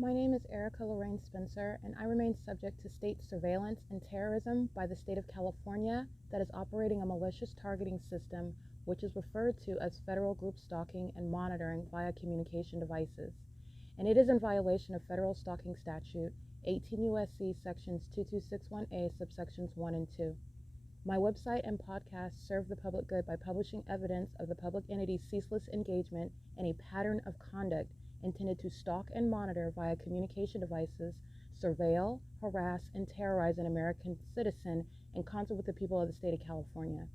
My name is Erica Lorraine Spencer, and I remain subject to state surveillance and terrorism by the state of California that is operating a malicious targeting system, which is referred to as federal group stalking and monitoring via communication devices. And it is in violation of federal stalking statute 18 U.S.C. sections 2261A subsections 1 and 2. My website and podcast serve the public good by publishing evidence of the public entity's ceaseless engagement in a pattern of conduct intended to stalk and monitor via communication devices, surveil, harass, and terrorize an American citizen in concert with the people of the state of California.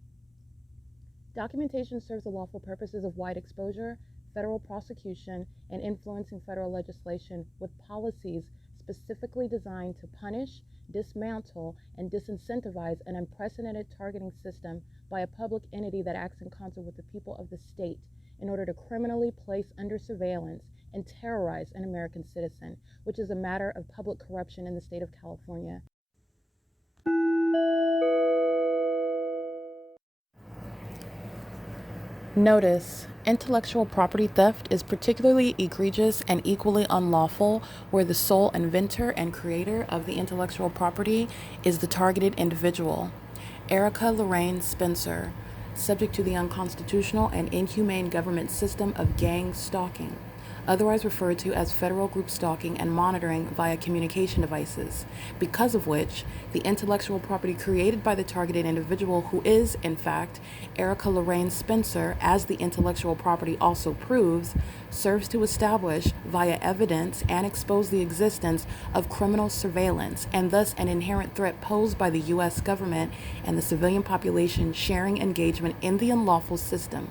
Documentation serves the lawful purposes of wide exposure, federal prosecution, and influencing federal legislation with policies specifically designed to punish, dismantle, and disincentivize an unprecedented targeting system by a public entity that acts in concert with the people of the state in order to criminally place under surveillance and terrorize an American citizen, which is a matter of public corruption in the state of California. Notice: intellectual property theft is particularly egregious and equally unlawful where the sole inventor and creator of the intellectual property is the targeted individual. Erica Lorraine Spencer, subject to the unconstitutional and inhumane government system of gang stalking, otherwise referred to as federal group stalking and monitoring via communication devices, because of which the intellectual property created by the targeted individual, who is, in fact, Erica Lorraine Spencer, as the intellectual property also proves, serves to establish via evidence and expose the existence of criminal surveillance and thus an inherent threat posed by the U.S. government and the civilian population sharing engagement in the unlawful system.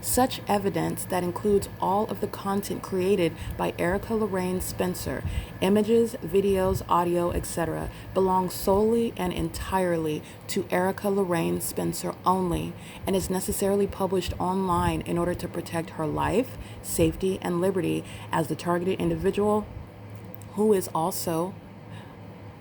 Such evidence that includes all of the content created by Erica Lorraine Spencer, images, videos, audio, etc., belongs solely and entirely to Erica Lorraine Spencer only and is necessarily published online in order to protect her life, safety, and liberty as the targeted individual, who is also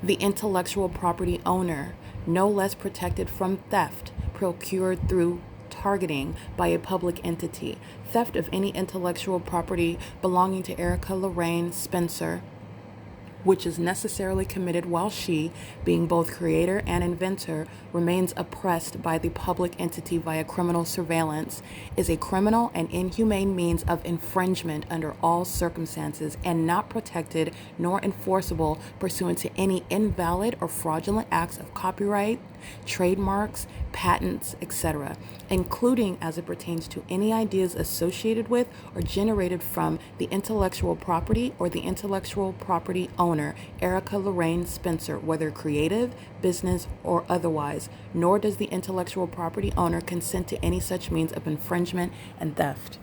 the intellectual property owner, no less protected from theft procured through targeting by a public entity. Theft of any intellectual property belonging to Erica Lorraine Spencer, which is necessarily committed while she, being both creator and inventor, remains oppressed by the public entity via criminal surveillance, is a criminal and inhumane means of infringement under all circumstances and not protected nor enforceable pursuant to any invalid or fraudulent acts of copyright, trademarks, patents, etc., including as it pertains to any ideas associated with or generated from the intellectual property or the intellectual property owner, Erica Lorraine Spencer, whether creative, business, or otherwise, nor does the intellectual property owner consent to any such means of infringement and theft.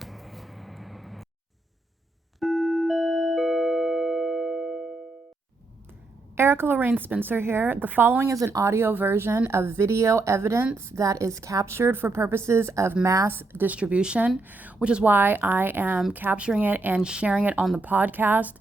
Erica Lorraine Spencer here. The following is an audio version of video evidence that is captured for purposes of mass distribution, which is why I am capturing it and sharing it on the podcast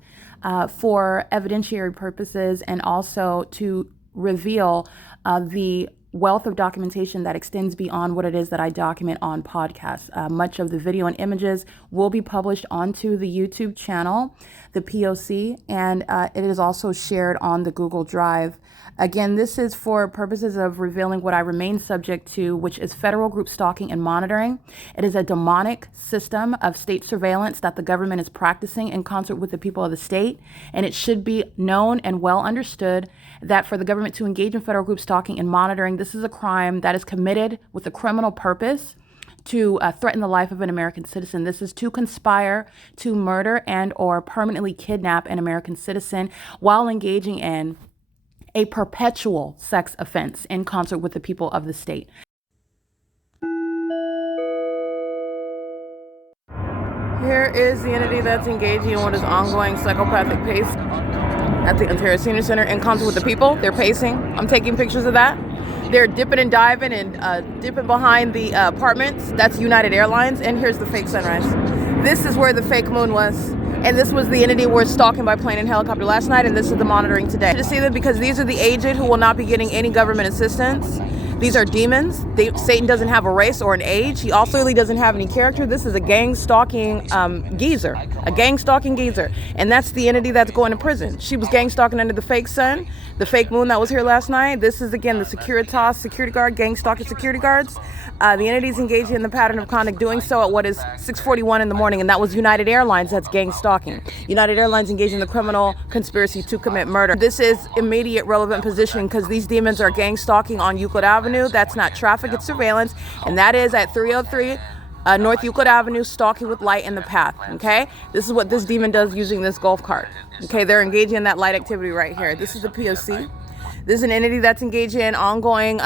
for evidentiary purposes and also to reveal the wealth of documentation that extends beyond what it is that I document on podcasts. Much of the video and images will be published onto the YouTube channel, the P.O.C, and it is also shared on the Google Drive. Again, this is for purposes of revealing what I remain subject to, which is federal group stalking and monitoring. It is a demonic system of state surveillance that the government is practicing in concert with the people of the state, and it should be known and well understood that for the government to engage in federal group stalking and monitoring, this is a crime that is committed with a criminal purpose to threaten the life of an American citizen. This is to conspire to murder and or permanently kidnap an American citizen while engaging in a perpetual sex offense in concert with the people of the state. Here is the entity that's engaging in what is ongoing psychopathic pace at the Ontario Senior Center in concert with the people. They're pacing. I'm taking pictures of that. They're dipping and diving and dipping behind the apartments. That's United Airlines. And here's the fake sunrise. This is where the fake moon was. And this was the entity we're stalking by plane and helicopter last night, and this is the monitoring today. To see them because these are the aged who will not be getting any government assistance. These are demons. Satan doesn't have a race or an age. He also really doesn't have any character. This is a gang stalking geezer, a gang stalking geezer. And that's the entity that's going to prison. She was gang stalking under the fake sun, the fake moon that was here last night. This is, again, the Securitas security guard, gang stalking security guards. The entity's engaging in the pattern of conduct doing so at what is 6:41 in the morning, and that was United Airlines that's gang stalking. United Airlines engaged in the criminal conspiracy to commit murder. This is immediate relevant positioning because these demons are gang stalking on Euclid Avenue. That's not traffic, it's surveillance, and that is at 303 North Euclid Avenue, stalking with light in the path, okay? This is what this demon does using this golf cart, okay? They're engaging in that light activity right here. This is the P.O.C. This is an entity that's engaged in ongoing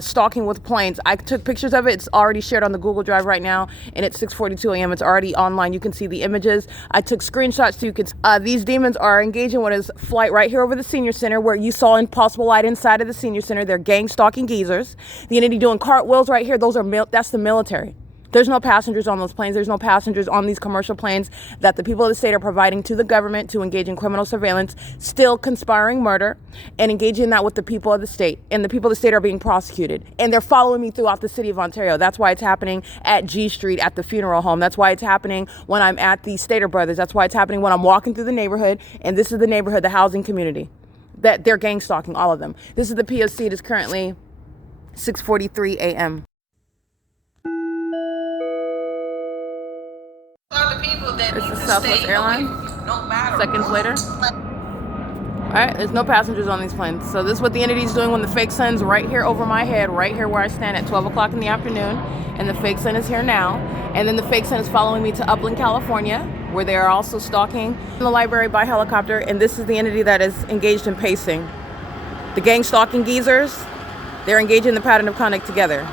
stalking with planes. I took pictures of it. It's already shared on the Google Drive right now, and it's 6:42 a.m. It's already online. You can see the images. I took screenshots so you could. These demons are engaging what is flight right here over the senior center, where you saw Impossible Light inside of the senior center. They're gang stalking geezers. The entity doing cartwheels right here. That's the military. There's no passengers on those planes. There's no passengers on these commercial planes that the people of the state are providing to the government to engage in criminal surveillance, still conspiring murder and engaging in that with the people of the state. And the people of the state are being prosecuted. And they're following me throughout the city of Ontario. That's why it's happening at G Street at the funeral home. That's why it's happening when I'm at the Stater Brothers. That's why it's happening when I'm walking through the neighborhood. And this is the neighborhood, the housing community, that they're gang stalking, all of them. This is the P.O.C. It is currently 6:43 a.m. This is Southwest Airlines. Seconds later. All right, there's no passengers on these planes. So this is what the entity is doing when the fake sun's right here over my head, right here where I stand at 12 o'clock in the afternoon. And the fake sun is here now. And then the fake sun is following me to Upland, California, where they are also stalking the library by helicopter. And this is the entity that is engaged in pacing. The gang stalking geezers, they're engaged in the pattern of conduct together.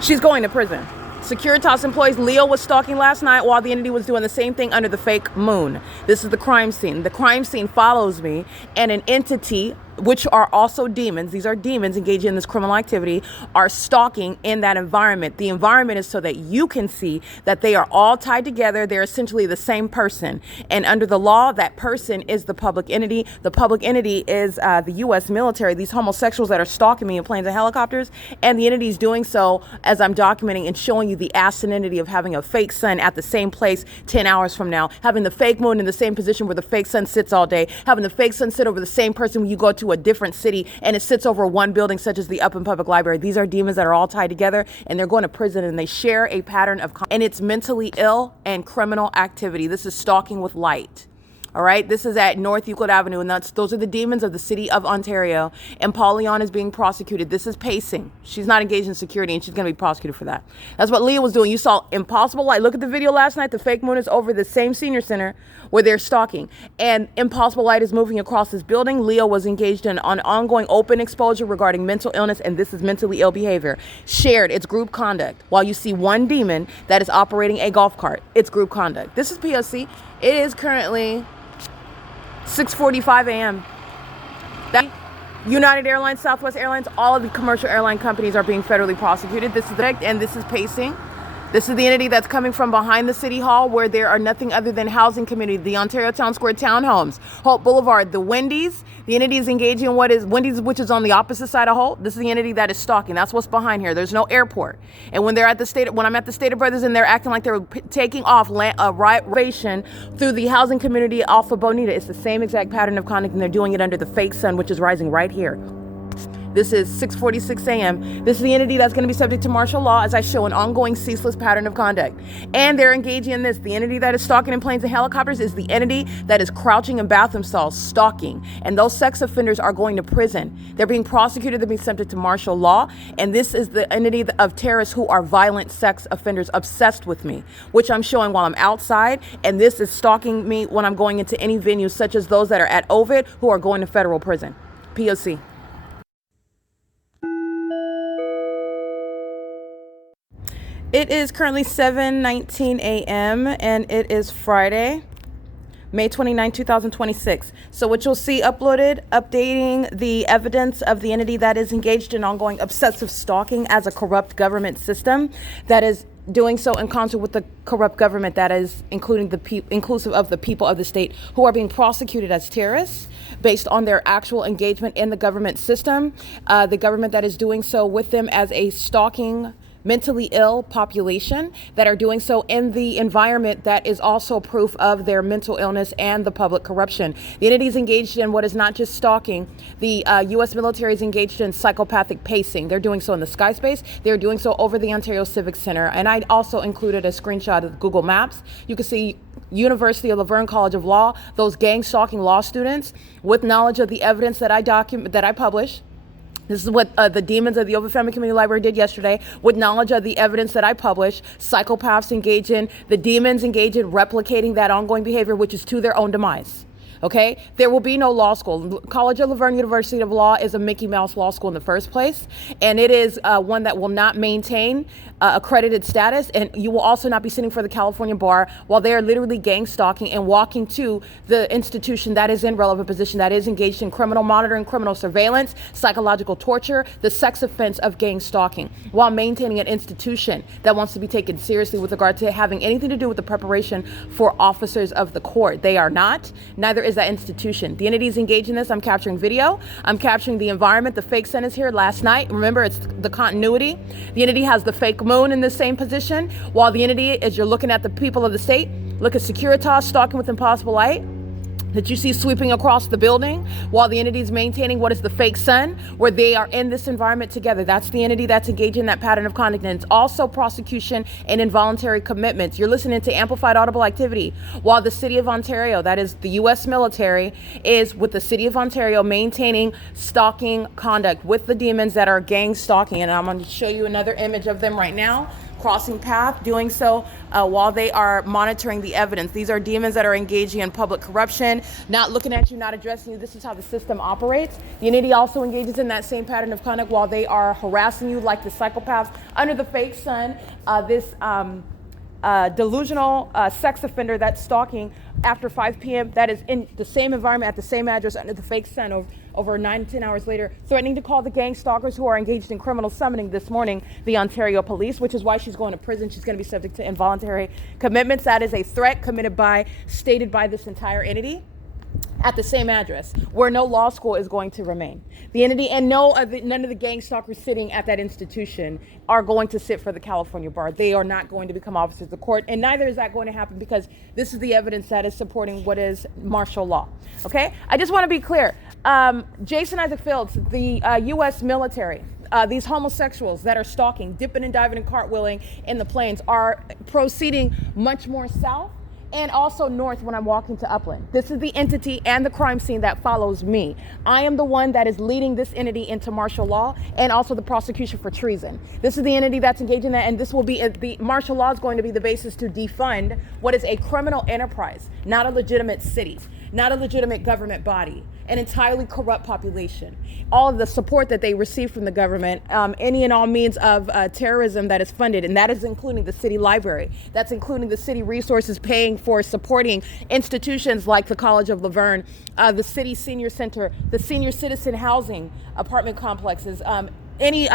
She's going to prison. Securitas employees, Leo was stalking last night while the entity was doing the same thing under the fake moon. This is the crime scene. The crime scene follows me, and an entity, which are also demons, these are demons engaging in this criminal activity, are stalking in that environment. The environment is so that you can see that they are all tied together. They're essentially the same person. And under the law, that person is the public entity. The public entity is the U.S. military, these homosexuals that are stalking me in planes and helicopters. And the entity is doing so as I'm documenting and showing you the asininity of having a fake sun at the same place 10 hours from now, having the fake moon in the same position where the fake sun sits all day, having the fake sun sit over the same person when you go to a different city and it sits over one building such as the Upland Public Library. These are demons that are all tied together, and they're going to prison, and they share a pattern of and it's mentally ill and criminal activity. This is stalking with light. All right, this is at North Euclid Avenue, and those are the demons of the city of Ontario. And Paulion is being prosecuted. This is pacing. She's not engaged in security, and she's going to be prosecuted for that. That's what Leah was doing. You saw Impossible Light. Look at the video last night. The fake moon is over the same senior center where they're stalking, and Impossible Light is moving across this building. Leo was engaged in an ongoing open exposure regarding mental illness, and this is mentally ill behavior. Shared, it's group conduct. While you see one demon that is operating a golf cart, it's group conduct. This is P.O.C. It is currently 6:45 a.m. United Airlines, Southwest Airlines, all of the commercial airline companies are being federally prosecuted. This is direct, and this is pacing. This is the entity that's coming from behind the city hall, where there are nothing other than housing community, the Ontario Town Square townhomes, Holt Boulevard, the Wendy's. The entity is engaging in what is Wendy's, which is on the opposite side of Holt. This is the entity that is stalking. That's what's behind here. There's no airport. And when they're at when I'm at the Stater Brothers and they're acting like they're taking off a reservation through the housing community off of Bonita, it's the same exact pattern of conduct, and they're doing it under the fake sun, which is rising right here. This is 6:46 a.m. This is the entity that's going to be subject to martial law, as I show an ongoing ceaseless pattern of conduct. And they're engaging in this. The entity that is stalking in planes and helicopters is the entity that is crouching in bathroom stalls, stalking. And those sex offenders are going to prison. They're being prosecuted. They're being subject to martial law. And this is the entity of terrorists who are violent sex offenders obsessed with me, which I'm showing while I'm outside. And this is stalking me when I'm going into any venue, such as those that are at Ovid, who are going to federal prison. P.O.C. It is currently 7:19 a.m. and it is Friday, May 29, 2026. So what you'll see uploaded, updating the evidence of the entity that is engaged in ongoing obsessive stalking as a corrupt government system that is doing so in concert with the corrupt government that is inclusive of the people of the state who are being prosecuted as terrorists based on their actual engagement in the government system. The government that is doing so with them as a stalking mentally ill population that are doing so in the environment that is also proof of their mental illness and the public corruption. The entities engaged in what is not just stalking. The U.S. military is engaged in psychopathic pacing. They're doing so in the sky space. They're doing so over the Ontario Civic Center. And I also included a screenshot of Google Maps. You can see University of Laverne College of Law, those gang stalking law students with knowledge of the evidence that I published. This is what the demons of the Open Family Community Library did yesterday with knowledge of the evidence that I published. Psychopaths engage in, the demons engage in replicating that ongoing behavior, which is to their own demise. Okay, there will be no law school. College of Laverne University of Law is a Mickey Mouse law school in the first place, and it is one that will not maintain accredited status, and you will also not be sitting for the California bar while they are literally gang stalking and walking to the institution that is in relevant position, that is engaged in criminal monitoring, criminal surveillance, psychological torture, the sex offense of gang stalking, while maintaining an institution that wants to be taken seriously with regard to having anything to do with the preparation for officers of the court. They are not. Neither is that institution. The entities engaged in this. I'm capturing video. I'm capturing the environment. The fake sun is here last night. Remember, it's the continuity. The entity has the fake moon in the same position, while the entity, as you're looking at the people of the state, look at Securitas stalking with impossible light that you see sweeping across the building, while the entity is maintaining what is the fake sun, where they are in this environment together. That's the entity that's engaged in that pattern of conduct. And it's also prosecution and involuntary commitments. You're listening to amplified audible activity, while the city of Ontario, that is the U.S. military, is with the city of Ontario maintaining stalking conduct with the demons that are gang stalking. And I'm going to show you another image of them right now, crossing path, doing so while they are monitoring the evidence. These are demons that are engaging in public corruption, not looking at you, not addressing you. This is how the system operates. The entity also engages in that same pattern of conduct while they are harassing you like the psychopaths under the fake sun. This delusional sex offender that's stalking after 5 p.m. that is in the same environment at the same address under the fake sun over 9 to 10 hours later, threatening to call the gang stalkers who are engaged in criminal summoning this morning, the Ontario police, which is why she's going to prison. She's going to be subject to involuntary commitments. That is a threat stated by this entire entity at the same address where no law school is going to remain. The entity and none of the gang stalkers sitting at that institution are going to sit for the California bar. They are not going to become officers of the court, and neither is that going to happen because this is the evidence that is supporting what is martial law. Okay, I just want to be clear. Jason Isaac Fields, the U.S. military, these homosexuals that are stalking, dipping and diving and cartwheeling in the plains are proceeding much more south and also north when I'm walking to Upland. This is the entity and the crime scene that follows me. I am the one that is leading this entity into martial law and also the prosecution for treason. This is the entity that's engaged in that, and this will be the martial law is going to be the basis to defund what is a criminal enterprise, not a legitimate city, not a legitimate government body, an entirely corrupt population. All of the support that they receive from the government, any and all means of terrorism that is funded, and that is including the city library. That's including the city resources paying for supporting institutions like the College of Laverne, the city senior center, the senior citizen housing apartment complexes, any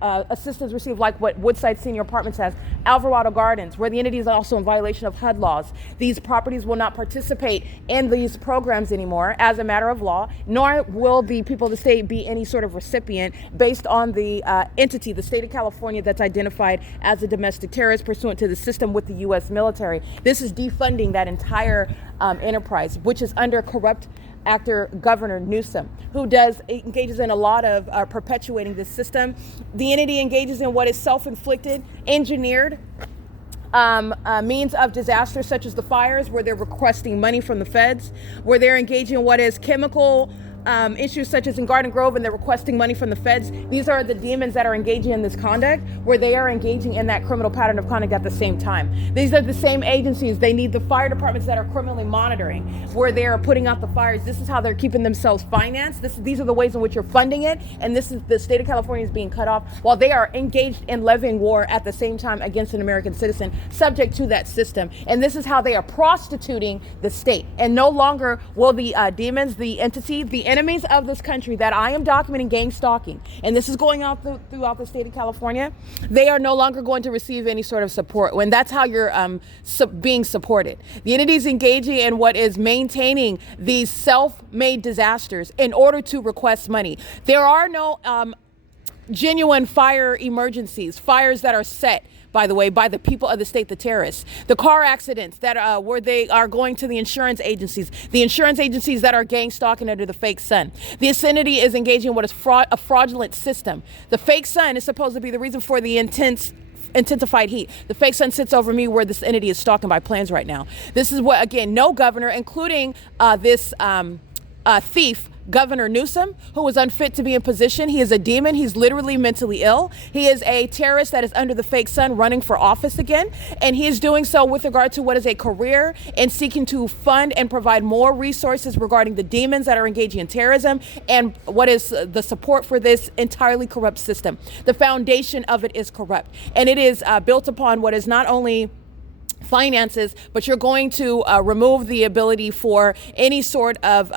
assistance received like what Woodside Senior Apartments has, Alvarado Gardens, where the entity is also in violation of HUD laws. These properties will not participate in these programs anymore as a matter of law, nor will the people of the state be any sort of recipient based on the entity, the state of California, that's identified as a domestic terrorist pursuant to the system with the U.S. military. This is defunding that entire enterprise, which is under corrupt actor Governor Newsom, who engages in a lot of perpetuating this system. The entity engages in what is self-inflicted, engineered means of disaster, such as the fires, where they're requesting money from the feds, where they're engaging in what is chemical issues such as in Garden Grove, and they're requesting money from the feds. These are the demons that are engaging in this conduct, where they are engaging in that criminal pattern of conduct at the same time. These are the same agencies. They need the fire departments that are criminally monitoring, where they are putting out the fires. This is how they're keeping themselves financed. These are the ways in which you're funding it, and this is the state of California is being cut off while they are engaged in levying war at the same time against an American citizen subject to that system. And this is how they are prostituting the state. And no longer will the demons, the entity, the enemies of this country that I am documenting gang stalking, and this is going out throughout the state of California, they are no longer going to receive any sort of support when that's how you're being supported. The entity is engaging in what is maintaining these self-made disasters in order to request money. There are no genuine fire emergencies, fires that are set, by the way, by the people of the state, the terrorists. The car accidents that where they are going to the insurance agencies that are gang stalking under the fake sun. The entity is engaging in what is a fraudulent system. The fake sun is supposed to be the reason for the intensified heat. The fake sun sits over me where this entity is stalking by planes right now. This is what, again, no governor, including this thief, Governor Newsom, who was unfit to be in position. He is a demon. He's literally mentally ill. He is a terrorist that is under the fake sun running for office again. And he is doing so with regard to what is a career and seeking to fund and provide more resources regarding the demons that are engaging in terrorism and what is the support for this entirely corrupt system. The foundation of it is corrupt. And it is built upon what is not only finances, but you're going to remove the ability for any sort of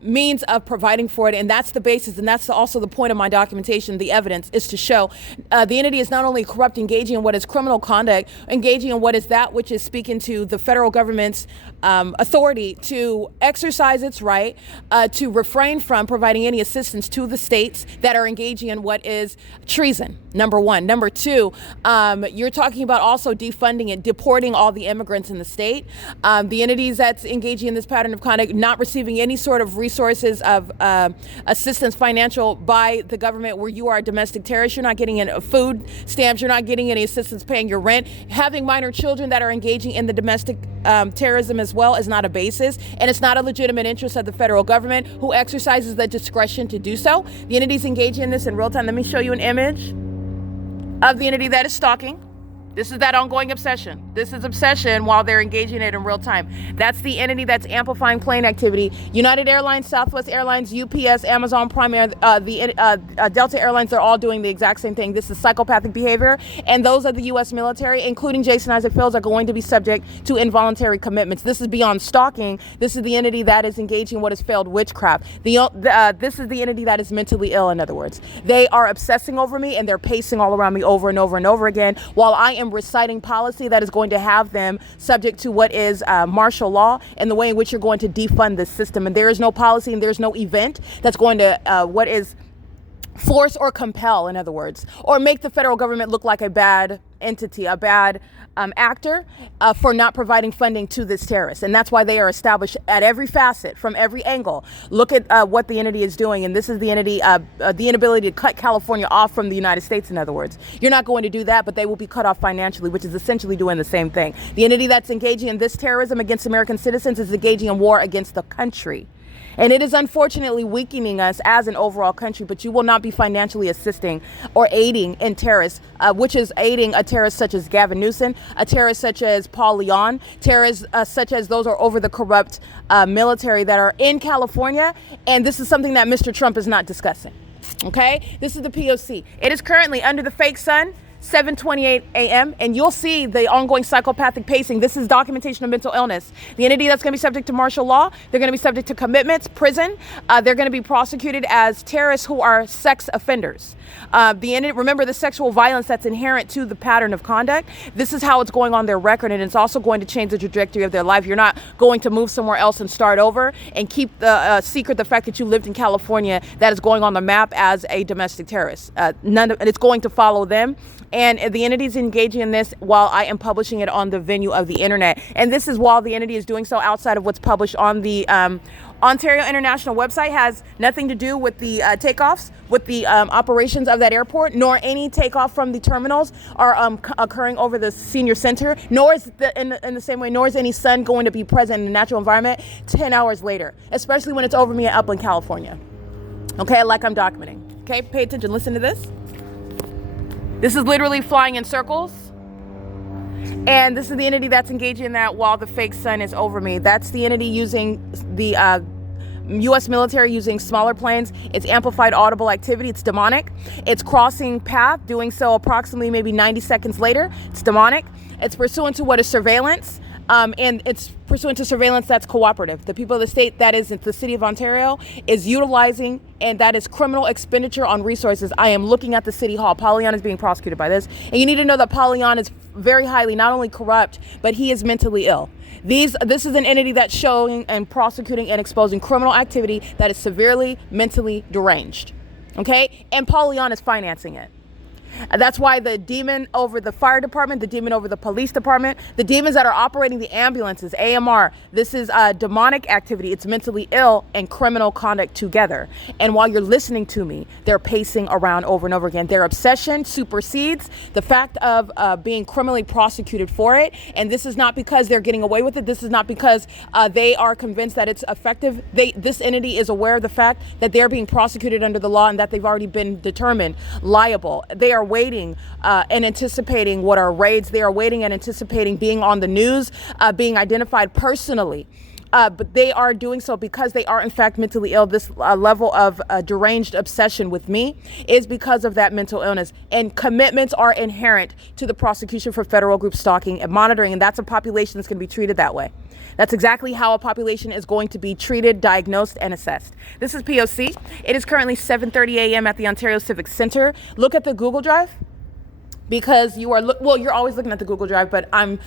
means of providing for it. And that's the basis. And that's also the point of my documentation. The evidence is to show the entity is not only corrupt, engaging in what is criminal conduct, engaging in what is that which is speaking to the federal government's authority to exercise its right to refrain from providing any assistance to the states that are engaging in what is treason, number one. Number two, you're talking about also defunding it, deporting all the immigrants in the state. The entities that's engaging in this pattern of conduct, not receiving any sort of resources of assistance financial by the government where you are a domestic terrorist. You're not getting any food stamps. You're not getting any assistance paying your rent. Having minor children that are engaging in the domestic terrorism as well is not a basis, and it's not a legitimate interest of the federal government who exercises the discretion to do so. The entity's engaging in this in real time. Let me show you an image of the entity that is stalking. This is that ongoing obsession. This is obsession while they're engaging in it in real time. That's the entity that's amplifying plane activity. United Airlines, Southwest Airlines, UPS, Amazon Prime Air, Delta Airlines, they're all doing the exact same thing. This is psychopathic behavior. And those of the U.S. military, including Jason Isaac Fields, are going to be subject to involuntary commitments. This is beyond stalking. This is the entity that is engaging in what is failed witchcraft. This is the entity that is mentally ill, in other words. They are obsessing over me and they're pacing all around me over and over and over again while I am reciting policy that is going to have them subject to what is martial law and the way in which you're going to defund this system. And there is no policy and there's no event that's going to what is force or compel, in other words, or make the federal government look like a bad entity, a bad actor for not providing funding to this terrorist. And that's why they are established at every facet, from every angle. Look at what the entity is doing. And this is the entity, the inability to cut California off from the United States, in other words. You're not going to do that, but they will be cut off financially, which is essentially doing the same thing. The entity that's engaging in this terrorism against American citizens is engaging in war against the country. And it is unfortunately weakening us as an overall country, but you will not be financially assisting or aiding in terrorists, which is aiding a terrorist such as Gavin Newsom, a terrorist such as Paul Leon, terrorists such as those are over the corrupt military that are in California. And this is something that Mr. Trump is not discussing. Okay, this is the P.O.C. It is currently under the fake sun, 7:28 a.m. and you'll see the ongoing psychopathic pacing. This is documentation of mental illness. The entity that's going to be subject to martial law, they're going to be subject to commitments, prison. They're going to be prosecuted as terrorists who are sex offenders. The entity, remember the sexual violence that's inherent to the pattern of conduct. This is how it's going on their record, and it's also going to change the trajectory of their life. You're not going to move somewhere else and start over and keep the secret the fact that you lived in California that is going on the map as a domestic terrorist. It's going to follow them. And the entity is engaging in this while I am publishing it on the venue of the internet. And this is while the entity is doing so outside of what's published on the Ontario International website. Has nothing to do with the takeoffs, with the operations of that airport, nor any takeoff from the terminals are occurring over the senior center, nor is in the same way, nor is any sun going to be present in the natural environment 10 hours later, especially when it's over me in Upland, California. Okay, like I'm documenting. Okay, pay attention, listen to this. This is literally flying in circles. And this is the entity that's engaging in that while the fake sun is over me. That's the entity using the U.S. military using smaller planes. It's amplified audible activity. It's demonic. It's crossing path, doing so approximately maybe 90 seconds later. It's demonic. It's pursuant to what is surveillance. And it's pursuant to surveillance that's cooperative. The people of the state, that is the city of Ontario, is utilizing, and that is criminal expenditure on resources. I am looking at the city hall. Pollyanna is being prosecuted by this. And you need to know that Pollyanna is very highly not only corrupt, but he is mentally ill. This is an entity that's showing and prosecuting and exposing criminal activity that is severely mentally deranged. Okay? And Pollyanna is financing it. That's why the demon over the fire department, the demon over the police department, the demons that are operating the ambulances, AMR, this is demonic activity. It's mentally ill and criminal conduct together. And while you're listening to me, they're pacing around over and over again. Their obsession supersedes the fact of being criminally prosecuted for it. And this is not because they're getting away with it. This is not because they are convinced that it's effective. This entity is aware of the fact that they're being prosecuted under the law and that they've already been determined liable. They are waiting and anticipating what are raids. They are waiting and anticipating being on the news, being identified personally. But they are doing so because they are in fact mentally ill. This level of deranged obsession with me is because of that mental illness. And commitments are inherent to the prosecution for federal group stalking and monitoring. And that's a population that's going to be treated that way. That's exactly how a population is going to be treated, diagnosed, and assessed. This is P.O.C. It is currently 7:30 a.m. at the Ontario Civic Center. Look at the Google Drive, because you are, you're always looking at the Google Drive, but I'm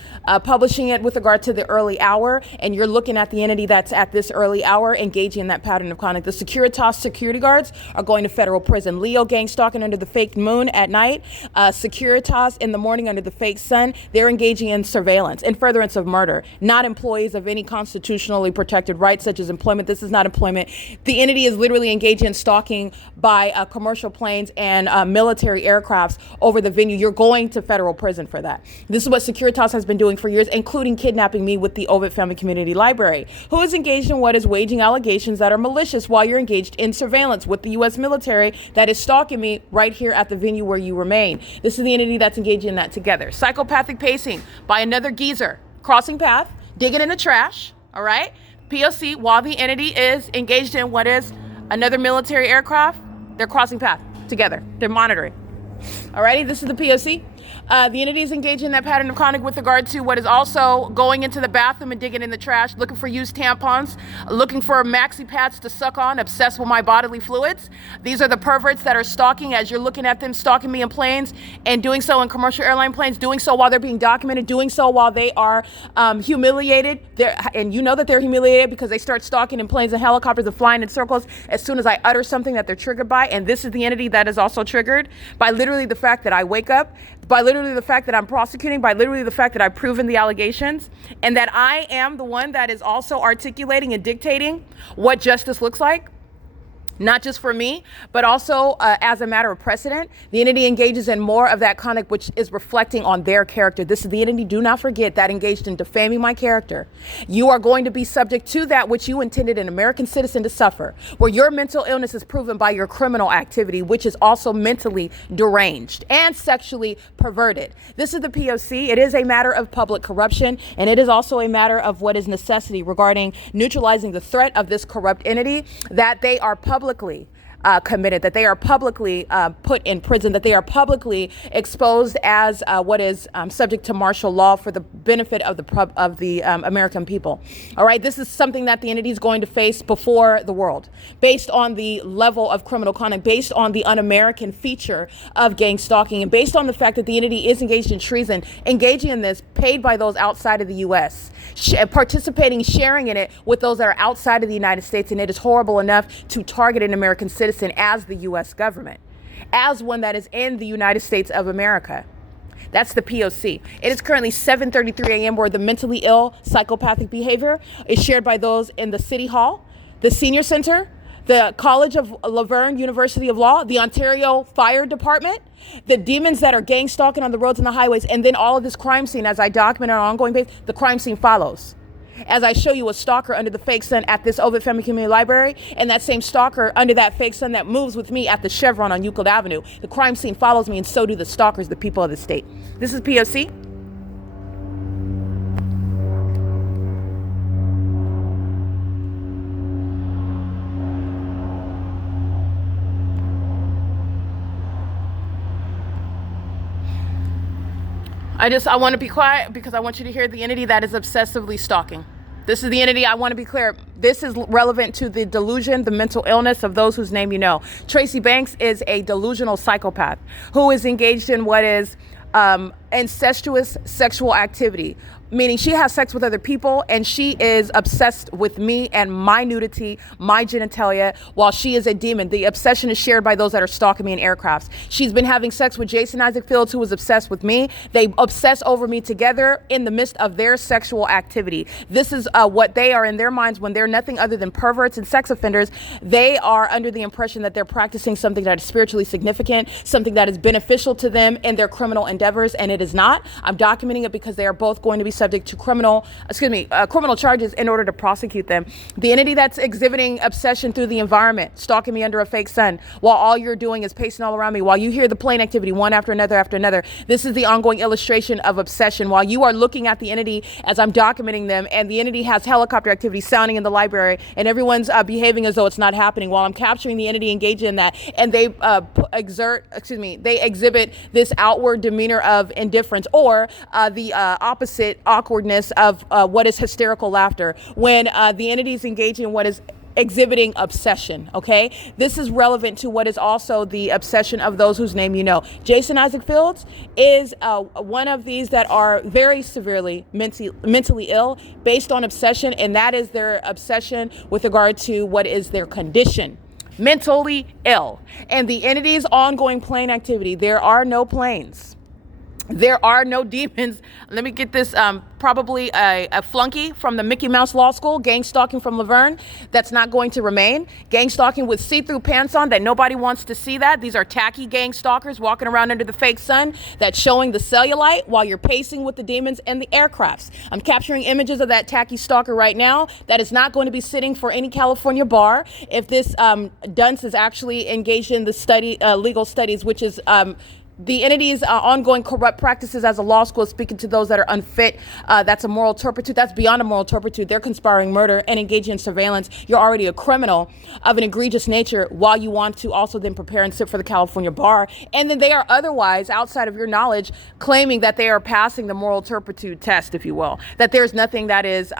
publishing it with regard to the early hour, and you're looking at the entity that's at this early hour engaging in that pattern of conduct. The Securitas security guards are going to federal prison. Leo gang stalking under the fake moon at night. Securitas in the morning under the fake sun. They're engaging in surveillance and furtherance of murder, not employees of any constitutionally protected rights such as employment. This is not employment. The entity is literally engaging in stalking by commercial planes and military aircrafts over the venue. You're going to federal prison for that. This is what Securitas has been doing for years, including kidnapping me with the Ovid Family Community Library, who is engaged in what is waging allegations that are malicious while you're engaged in surveillance with the U.S. military that is stalking me right here at the venue where you remain. This is the entity that's engaging in that together. Psychopathic pacing by another geezer, crossing path, digging in the trash, all right? P.O.C., while the entity is engaged in what is another military aircraft, they're crossing path together. They're monitoring. Alrighty, this is the P.O.C. The entity is engaged in that pattern of conduct with regard to what is also going into the bathroom and digging in the trash, looking for used tampons, looking for maxi pads to suck on, obsessed with my bodily fluids. These are the perverts that are stalking as you're looking at them, stalking me in planes and doing so in commercial airline planes, doing so while they're being documented, doing so while they are humiliated. And you know that they're humiliated because they start stalking in planes and helicopters and flying in circles as soon as I utter something that they're triggered by. And this is the entity that is also triggered by literally the fact that I wake up, by literally the fact that I'm prosecuting, by literally the fact that I've proven the allegations, and that I am the one that is also articulating and dictating what justice looks like. Not just for me, but also as a matter of precedent. The entity engages in more of that conduct which is reflecting on their character. This is the entity, do not forget, that engaged in defaming my character. You are going to be subject to that which you intended an American citizen to suffer, where your mental illness is proven by your criminal activity, which is also mentally deranged and sexually perverted. This is the P.O.C. It is a matter of public corruption, and it is also a matter of what is necessity regarding neutralizing the threat of this corrupt entity, that they are publicly committed, that they are publicly put in prison, that they are publicly exposed as what is subject to martial law for the benefit of the American people. All right, this is something that the entity is going to face before the world, based on the level of criminal conduct, based on the un-American feature of gang stalking, and based on the fact that the entity is engaged in treason, engaging in this, paid by those outside of the U.S., participating, sharing in it with those that are outside of the United States, and it is horrible enough to target an American citizen as the U.S. government, as one that is in the United States of America. That's the P.O.C. It is currently 7:33 a.m. where the mentally ill psychopathic behavior is shared by those in the City Hall, the Senior Center, the College of Laverne University of Law, the Ontario Fire Department, the demons that are gang stalking on the roads and the highways, and then all of this crime scene, as I document on an ongoing basis, the crime scene follows. As I show you a stalker under the fake sun at this Ovid Family Community Library, and that same stalker under that fake sun that moves with me at the Chevron on Euclid Avenue, the crime scene follows me, and so do the stalkers, the people of the state. This is P.O.C. I want to be quiet because I want you to hear the entity that is obsessively stalking. This is the entity, I want to be clear, this is relevant to the delusion, the mental illness of those whose name you know. Tracy Banks is a delusional psychopath who is engaged in what is incestuous sexual activity, meaning she has sex with other people and she is obsessed with me and my nudity, my genitalia, while she is a demon. The obsession is shared by those that are stalking me in aircrafts. She's been having sex with Jason Isaac Fields, who was obsessed with me. They obsess over me together in the midst of their sexual activity. This is what they are in their minds when they're nothing other than perverts and sex offenders. They are under the impression that they're practicing something that is spiritually significant, something that is beneficial to them in their criminal endeavors, and it is not. I'm documenting it because they are both going to be subject to criminal charges in order to prosecute them. The entity that's exhibiting obsession through the environment, stalking me under a fake sun, while all you're doing is pacing all around me, while you hear the plane activity one after another. This is the ongoing illustration of obsession. While you are looking at the entity as I'm documenting them, and the entity has helicopter activity sounding in the library, and everyone's behaving as though it's not happening, while I'm capturing the entity engaged in that, and they exhibit this outward demeanor of indifference, or the opposite awkwardness of what is hysterical laughter when the entity is engaging in what is exhibiting obsession. Okay, this is relevant to what is also the obsession of those whose name you know. Jason Isaac Fields is one of these that are very severely mentally ill based on obsession, and that is their obsession with regard to what is their condition. Mentally ill. And the entity's ongoing plane activity, there are no planes. There are no demons. Let me get this, probably a flunky from the Mickey Mouse Law School, gang stalking from Laverne. That's not going to remain. Gang stalking with see-through pants on that nobody wants to see that. These are tacky gang stalkers walking around under the fake sun that's showing the cellulite while you're pacing with the demons and the aircrafts. I'm capturing images of that tacky stalker right now that is not going to be sitting for any California bar if this dunce is actually engaged in the legal studies, which is the entity's ongoing corrupt practices as a law school, speaking to those that are unfit. That's a moral turpitude. That's beyond a moral turpitude. They're conspiring murder and engaging in surveillance. You're already a criminal of an egregious nature while you want to also then prepare and sit for the California bar. And then they are otherwise, outside of your knowledge, claiming that they are passing the moral turpitude test, if you will, that there's nothing that is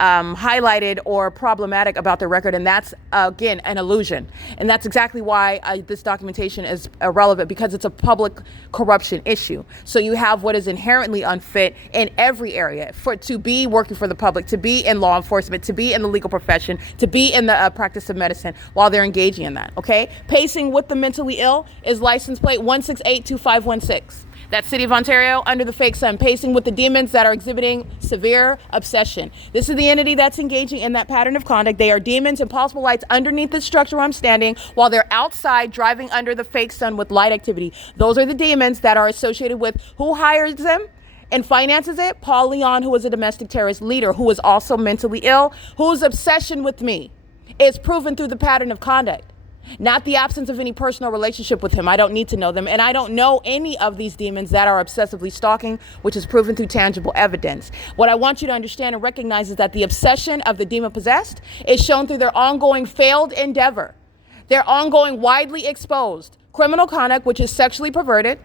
highlighted or problematic about their record, and that's again an illusion. And that's exactly why this documentation is irrelevant, because it's a public corruption issue. So you have what is inherently unfit in every area to be working for the public, to be in law enforcement, to be in the legal profession, to be in the practice of medicine while they're engaging in that. Okay, pacing with the mentally ill is license plate 1682516. That city of Ontario under the fake sun, pacing with the demons that are exhibiting severe obsession. This is the entity that's engaging in that pattern of conduct. They are demons and possible lights underneath the structure where I'm standing while they're outside driving under the fake sun with light activity. Those are the demons that are associated with who hires them and finances it? Paul Leon, who is a domestic terrorist leader, who is also mentally ill, whose obsession with me is proven through the pattern of conduct. Not the absence of any personal relationship with him. I don't need to know them. And I don't know any of these demons that are obsessively stalking, which is proven through tangible evidence. What I want you to understand and recognize is that the obsession of the demon possessed is shown through their ongoing failed endeavor, their ongoing widely exposed criminal conduct, which is sexually perverted.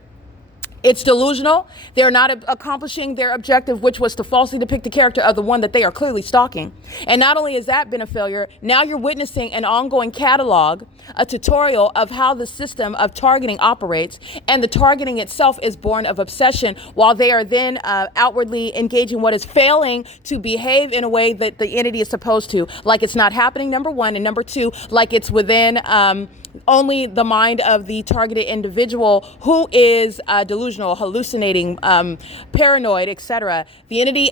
It's delusional. They're not accomplishing their objective, which was to falsely depict the character of the one that they are clearly stalking. And not only has that been a failure, now you're witnessing an ongoing catalog, a tutorial of how the system of targeting operates. And the targeting itself is born of obsession, while they are then outwardly engaging what is failing to behave in a way that the entity is supposed to, like it's not happening, number one, and number two, like it's within only the mind of the targeted individual who is delusional, hallucinating, paranoid, etc. The entity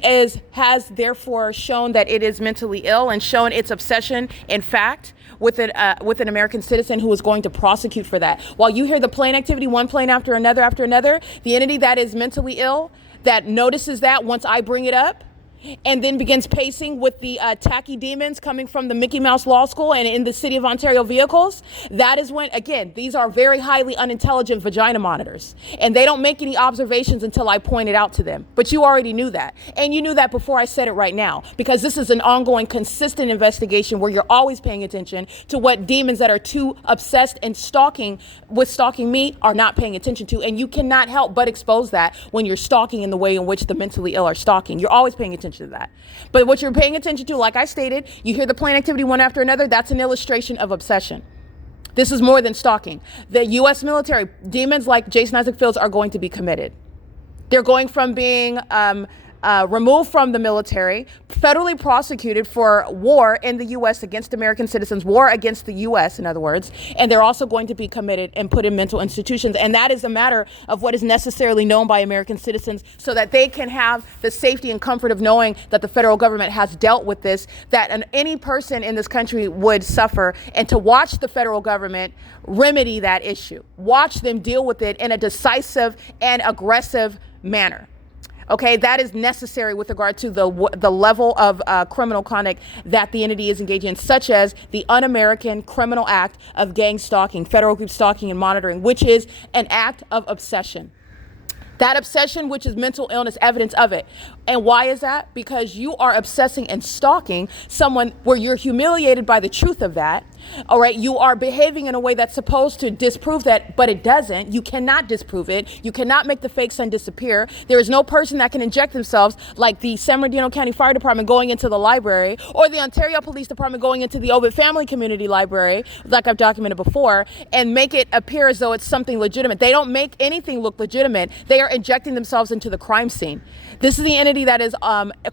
has therefore shown that it is mentally ill and shown its obsession, in fact, with an American citizen who is going to prosecute for that. While you hear the plane activity, one plane after another, the entity that is mentally ill, that notices that once I bring it up, and then begins pacing with the tacky demons coming from the Mickey Mouse Law School and in the City of Ontario vehicles, that is when, again, these are very highly unintelligent vagina monitors. And they don't make any observations until I point it out to them. But you already knew that. And you knew that before I said it right now, because this is an ongoing, consistent investigation where you're always paying attention to what demons that are too obsessed and stalking me are not paying attention to. And you cannot help but expose that when you're stalking in the way in which the mentally ill are stalking. You're always paying attention to that. But what you're paying attention to, like I stated, you hear the plain activity one after another, that's an illustration of obsession. This is more than stalking. The U.S. military, demons like Jason Isaac Fields are going to be committed. They're going from being removed from the military, federally prosecuted for war in the U.S. against American citizens, war against the U.S., in other words, and they're also going to be committed and put in mental institutions. And that is a matter of what is necessarily known by American citizens so that they can have the safety and comfort of knowing that the federal government has dealt with this, that any person in this country would suffer, and to watch the federal government remedy that issue. Watch them deal with it in a decisive and aggressive manner. Okay, that is necessary with regard to the level of criminal conduct that the entity is engaging in, such as the Un-American Criminal Act of Gang Stalking, Federal Group Stalking and Monitoring, which is an act of obsession. That obsession, which is mental illness, evidence of it. And why is that? Because you are obsessing and stalking someone where you're humiliated by the truth of that. All right. You are behaving in a way that's supposed to disprove that, but it doesn't. You cannot disprove it. You cannot make the fake son disappear. There is no person that can inject themselves like the San Bernardino County Fire Department going into the library, or the Ontario Police Department going into the Ovid Family Community Library, like I've documented before, and make it appear as though it's something legitimate. They don't make anything look legitimate. They are injecting themselves into the crime scene. This is the entity that is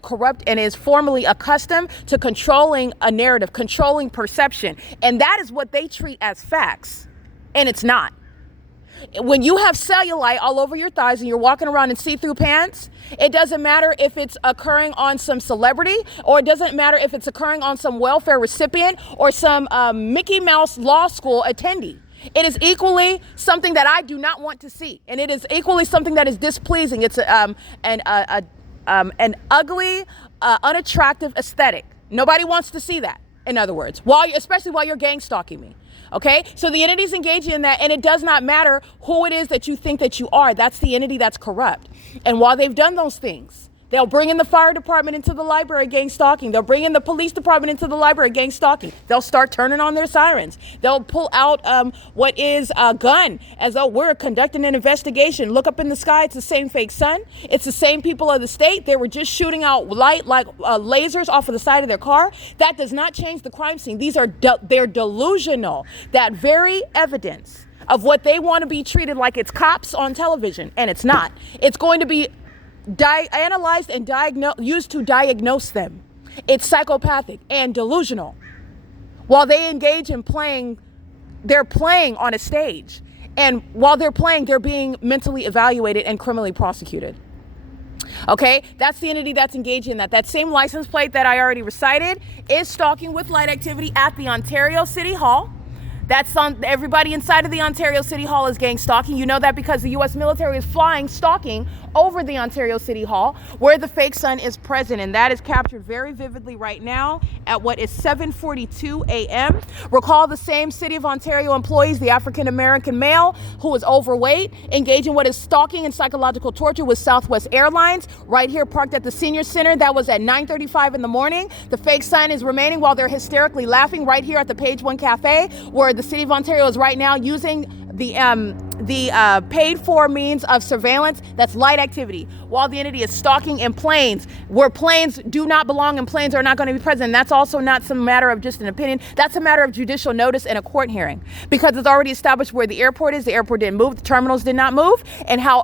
corrupt and is formally accustomed to controlling a narrative, controlling perception. And that is what they treat as facts. And it's not. When you have cellulite all over your thighs and you're walking around in see-through pants, it doesn't matter if it's occurring on some celebrity, or it doesn't matter if it's occurring on some welfare recipient or some Mickey Mouse Law School attendee. It is equally something that I do not want to see. And it is equally something that is displeasing. It's an ugly, unattractive aesthetic. Nobody wants to see that, in other words, especially while you're gang stalking me. Okay, so the entity's engaging in that, and it does not matter who it is that you think that you are. That's the entity that's corrupt. And while they've done those things, they'll bring in the fire department into the library, gang stalking. They'll bring in the police department into the library, gang stalking. They'll start turning on their sirens. They'll pull out what is a gun as though we're conducting an investigation. Look up in the sky. It's the same fake sun. It's the same people of the state. They were just shooting out light like lasers off of the side of their car. That does not change the crime scene. They're delusional. That very evidence of what they want to be treated like it's cops on television, and it's not. It's going to be analyzed and used to diagnose them. It's psychopathic and delusional. While they engage in playing, they're playing on a stage. And while they're playing, they're being mentally evaluated and criminally prosecuted. Okay, that's the entity that's engaged in that. That same license plate that I already recited is stalking with light activity at the Ontario City Hall. That's on everybody inside of the Ontario City Hall is gang stalking. You know that because the U.S. military is flying stalking over the Ontario City Hall where the fake sun is present. And that is captured very vividly right now at what is 7:42 a.m. Recall the same City of Ontario employees, the African-American male who was overweight, engaged in what is stalking and psychological torture with Southwest Airlines, right here parked at the Senior Center. That was at 9:35 in the morning. The fake sun is remaining while they're hysterically laughing right here at the Page One Cafe, where the City of Ontario is right now using the paid for means of surveillance. That's light activity, while the entity is stalking in planes where planes do not belong and planes are not going to be present. And that's also not some matter of just an opinion. That's a matter of judicial notice in a court hearing, because it's already established where the airport is. The airport didn't move, the terminals did not move, and how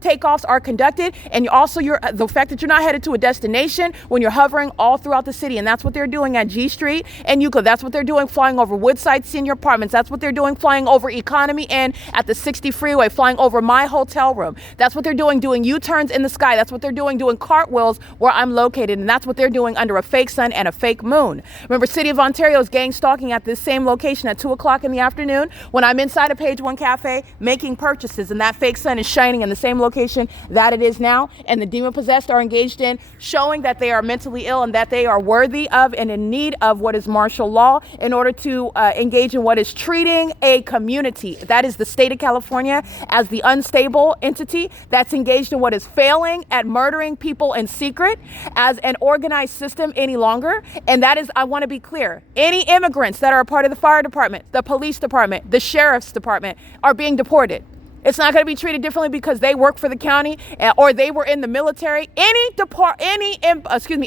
takeoffs are conducted, and also the fact that you're not headed to a destination when you're hovering all throughout the city. And that's what they're doing at G Street and Euclid. That's what they're doing flying over Woodside Senior Apartments. That's what they're doing flying over Economy and at at the 60 freeway, flying over my hotel room. That's what they're doing U-turns in the sky. That's what they're doing cartwheels where I'm located. And that's what they're doing under a fake sun and a fake moon. Remember, City of Ontario is gang stalking at this same location at 2 o'clock in the afternoon when I'm inside a Page One Cafe making purchases, and that fake sun is shining in the same location that it is now. And the demon-possessed are engaged in showing that they are mentally ill and that they are worthy of and in need of what is martial law in order to engage in what is treating a community. That is the state of California as the unstable entity that's engaged in what is failing at murdering people in secret as an organized system any longer. And that is, I want to be clear, any immigrants that are a part of the fire department, the police department, the sheriff's department are being deported. It's not going to be treated differently because they work for the county or they were in the military.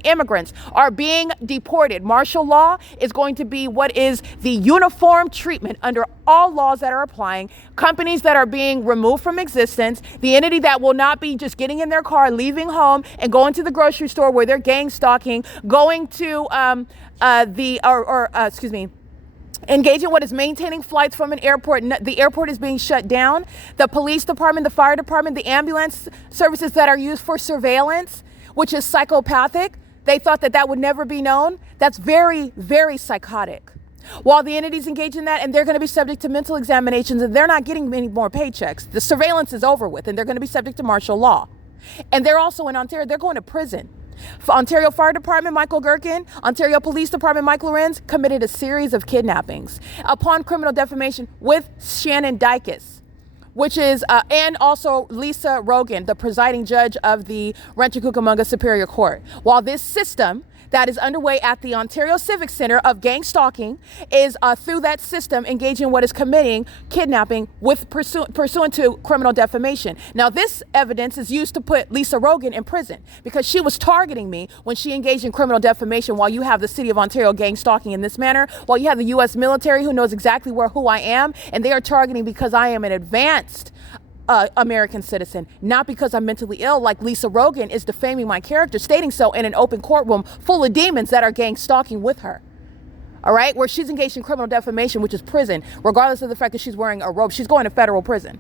Immigrants are being deported. Martial law is going to be what is the uniform treatment under all laws that are applying. Companies that are being removed from existence, the entity that will not be just getting in their car, leaving home and going to the grocery store where they're gang stalking, going to engaging what is maintaining flights from an airport. The airport is being shut down. The police department, the fire department, the ambulance services that are used for surveillance, which is psychopathic. They thought that that would never be known. That's very, very psychotic. While the entities engage in that, and they're going to be subject to mental examinations, and they're not getting any more paychecks. The surveillance is over with, and they're going to be subject to martial law. And they're also in Ontario, they're going to prison. Ontario Fire Department, Michael GERKEN, Ontario Police Department, Mike LORENZ, committed a series of kidnappings upon criminal defamation with Shannon Dykes, which is, and also Lisa Rogan, the presiding judge of the Rancho Cucamonga Superior Court. While this system that is underway at the Ontario Civic Center of gang stalking is through that system engaging in what is committing kidnapping with pursuant to criminal defamation. Now, this evidence is used to put Lisa Rogan in prison because she was targeting me when she engaged in criminal defamation, while you have the City of Ontario gang stalking in this manner, while you have the U.S. military who knows exactly who I am, and they are targeting because I am an advanced American citizen, not because I'm mentally ill, like Lisa Rogan is defaming my character, stating so in an open courtroom full of demons that are gang stalking with her. All right, where she's engaged in criminal defamation, which is prison, regardless of the fact that she's wearing a robe. She's going to federal prison.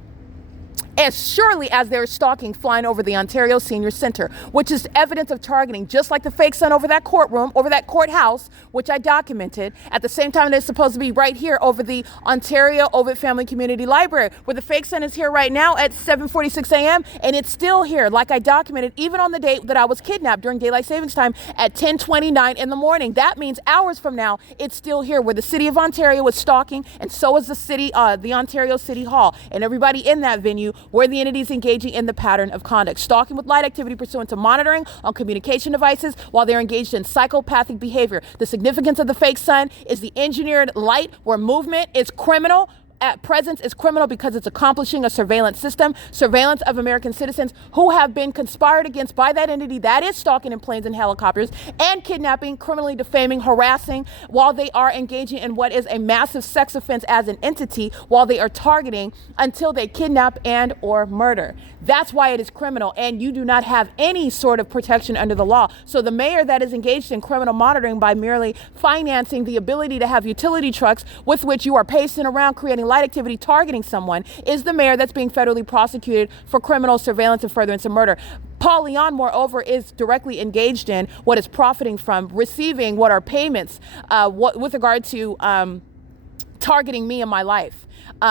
As surely as they're stalking flying over the Ontario Senior Center, which is evidence of targeting, just like the fake sun over that courtroom, over that courthouse, which I documented, at the same time that it's supposed to be right here over the Ontario Ovid Family Community Library, where the fake sun is here right now at 7:46 a.m. and it's still here, like I documented, even on the date that I was kidnapped during daylight savings time at 10:29 in the morning. That means hours from now, it's still here, where the City of Ontario is stalking, and so is the Ontario City Hall, and everybody in that venue, where the entity is engaging in the pattern of conduct. Stalking with light activity pursuant to monitoring on communication devices while they're engaged in psychopathic behavior. The significance of the fake sun is the engineered light where movement is criminal. At presence is criminal because it's accomplishing a surveillance system, surveillance of American citizens who have been conspired against by that entity that is stalking in planes and helicopters and kidnapping, criminally defaming, harassing, while they are engaging in what is a massive sex offense as an entity, while they are targeting until they kidnap and or murder. That's why it is criminal, and you do not have any sort of protection under the law. So the mayor that is engaged in criminal monitoring by merely financing the ability to have utility trucks with which you are pacing around creating light activity targeting someone is the mayor that's being federally prosecuted for criminal surveillance and furtherance of murder. Paul Leon, moreover, is directly engaged in what is profiting from receiving what are payments with regard to targeting me in my life.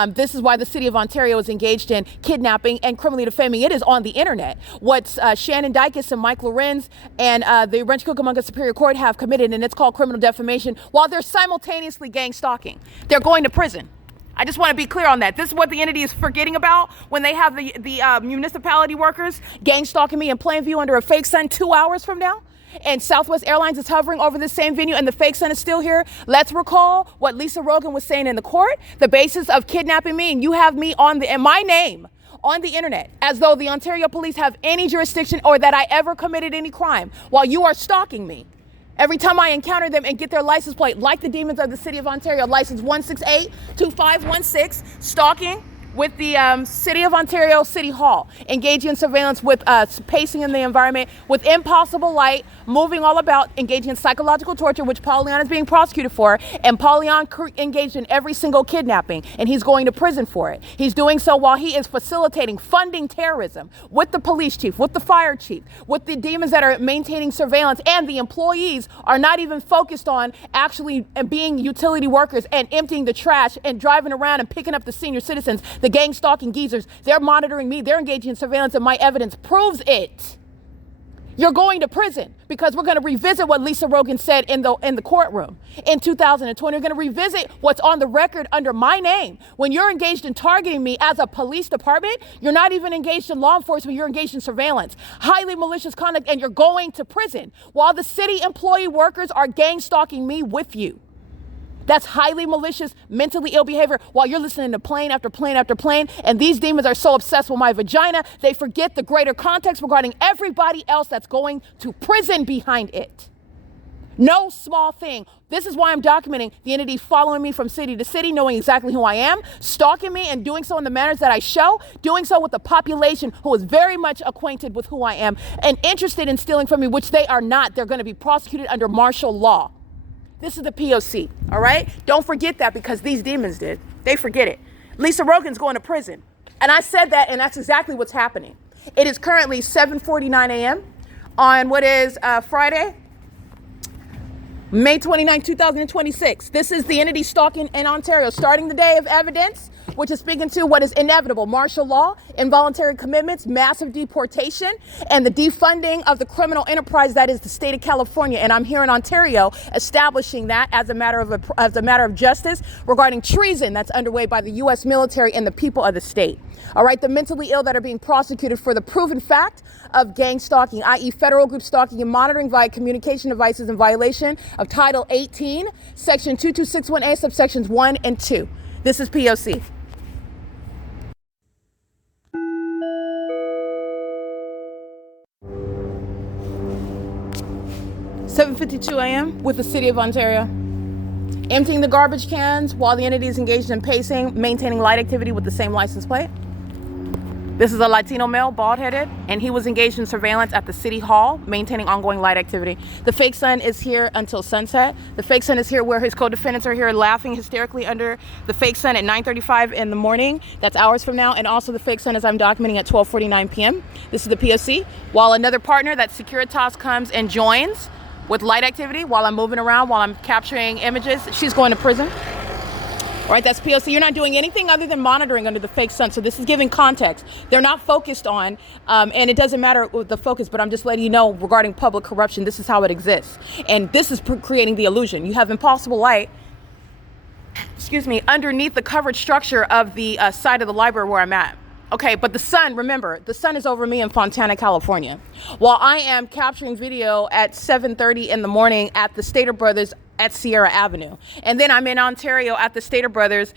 This is why the City of Ontario is engaged in kidnapping and criminally defaming. It is on the internet. What Shannon Dykes and Mike LORENZ and the Rancho Cucamonga Superior Court have committed, and it's called criminal defamation, while they're simultaneously gang stalking. They're going to prison. I just want to be clear on that. This is what the entity is forgetting about when they have the municipality workers gang stalking me in Plainview under a fake sun 2 hours from now. And Southwest Airlines is hovering over the same venue and the fake sun is still here. Let's recall what Lisa Rogan was saying in the court, the basis of kidnapping me, and you have me in my name on the internet, as though the Ontario police have any jurisdiction or that I ever committed any crime, while you are stalking me. Every time I encounter them and get their license plate, like the demons of the City of Ontario, license 1682516, stalking, with the City of Ontario City Hall, engaging in surveillance with pacing in the environment, with impossible light, moving all about, engaging in psychological torture, which Paul Leon is being prosecuted for, and Paul Leon engaged in every single kidnapping, and he's going to prison for it. He's doing so while he is facilitating, funding terrorism with the police chief, with the fire chief, with the demons that are maintaining surveillance, and the employees are not even focused on actually being utility workers and emptying the trash and driving around and picking up the senior citizens, the gang stalking geezers. They're monitoring me, they're engaging in surveillance, and my evidence proves it. You're going to prison because we're going to revisit what Lisa Rogan said in the courtroom in 2020. We're going to revisit what's on the record under my name. When you're engaged in targeting me as a police department, you're not even engaged in law enforcement, you're engaged in surveillance. Highly malicious conduct, and you're going to prison while the city employee workers are gang stalking me with you. That's highly malicious, mentally ill behavior while you're listening to plane after plane after plane. And these demons are so obsessed with my vagina, they forget the greater context regarding everybody else that's going to prison behind it. No small thing. This is why I'm documenting the entity following me from city to city, knowing exactly who I am, stalking me, and doing so in the manners that I show, doing so with the population who is very much acquainted with who I am and interested in stealing from me, which they are not. They're going to be prosecuted under martial law. This is the P.O.C, all right? Don't forget that, because these demons did. They forget it. Lisa Rogan's going to prison. And I said that, and that's exactly what's happening. It is currently 7:49 a.m. on what is Friday, May 29, 2026. This is the entity stalking in Ontario, starting the day of evidence, which is speaking to what is inevitable: martial law, involuntary commitments, massive deportation, and the defunding of the criminal enterprise that is the state of California. And I'm here in Ontario establishing that as a matter of justice regarding treason that's underway by the U.S. military and the people of the state. All right, the mentally ill that are being prosecuted for the proven fact of gang stalking, i.e. federal group stalking and monitoring via communication devices in violation of Title 18, Section 2261A, subsections 1 and 2. This is P.O.C. (7:52 a.m. with the City of Ontario, emptying the garbage cans while the entity is engaged in pacing, maintaining light activity with the same license plate. This is a Latino male, bald-headed, and he was engaged in surveillance at the City Hall, maintaining ongoing light activity. The fake sun is here until sunset. The fake sun is here where his co-defendants are here laughing hysterically under the fake sun at 9:35 in the morning. That's hours from now. And also the fake sun, as I'm documenting, at 12:49 p.m. This is the P.O.C. While another partner, that Securitas, comes and joins with light activity while I'm moving around, while I'm capturing images. She's going to prison. All right, that's P.O.C. You're not doing anything other than monitoring under the fake sun. So this is giving context. They're not focused on, and it doesn't matter with the focus, but I'm just letting you know regarding public corruption, this is how it exists. And this is creating the illusion. You have impossible light, underneath the covered structure of the side of the library where I'm at. Okay, but the sun, remember, the sun is over me in Fontana, California. While I am capturing video at 7:30 in the morning at the Stater Brothers at Sierra Avenue. And then I'm in Ontario at the Stater Brothers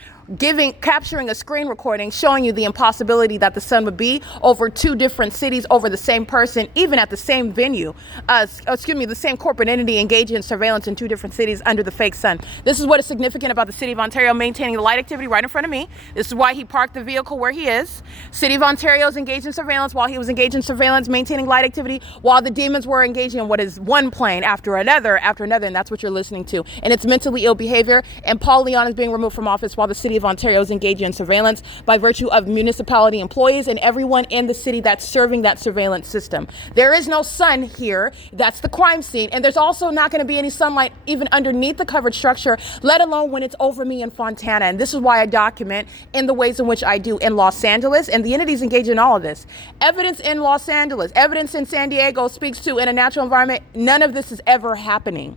capturing a screen recording showing you the impossibility that the sun would be over two different cities, over the same person, even at the same venue, the same corporate entity engaging in surveillance in two different cities under the fake sun. This is what is significant about the City of Ontario maintaining the light activity right in front of me. This is why he parked the vehicle where he is. City of Ontario is engaged in surveillance while he was engaged in surveillance, maintaining light activity, while the demons were engaging in what is one plane after another, and that's what you're listening to. And it's mentally ill behavior, and Paul Leon is being removed from office while the City of Ontario is engaging in surveillance by virtue of municipality employees and everyone in the city that's serving that surveillance system. There is no sun here. That's the crime scene. And there's also not going to be any sunlight even underneath the covered structure, let alone when it's over me in Fontana. And this is why I document in the ways in which I do in Los Angeles, and the entities engaged in all of this. Evidence in Los Angeles, evidence in San Diego speaks to in a natural environment. None of this is ever happening.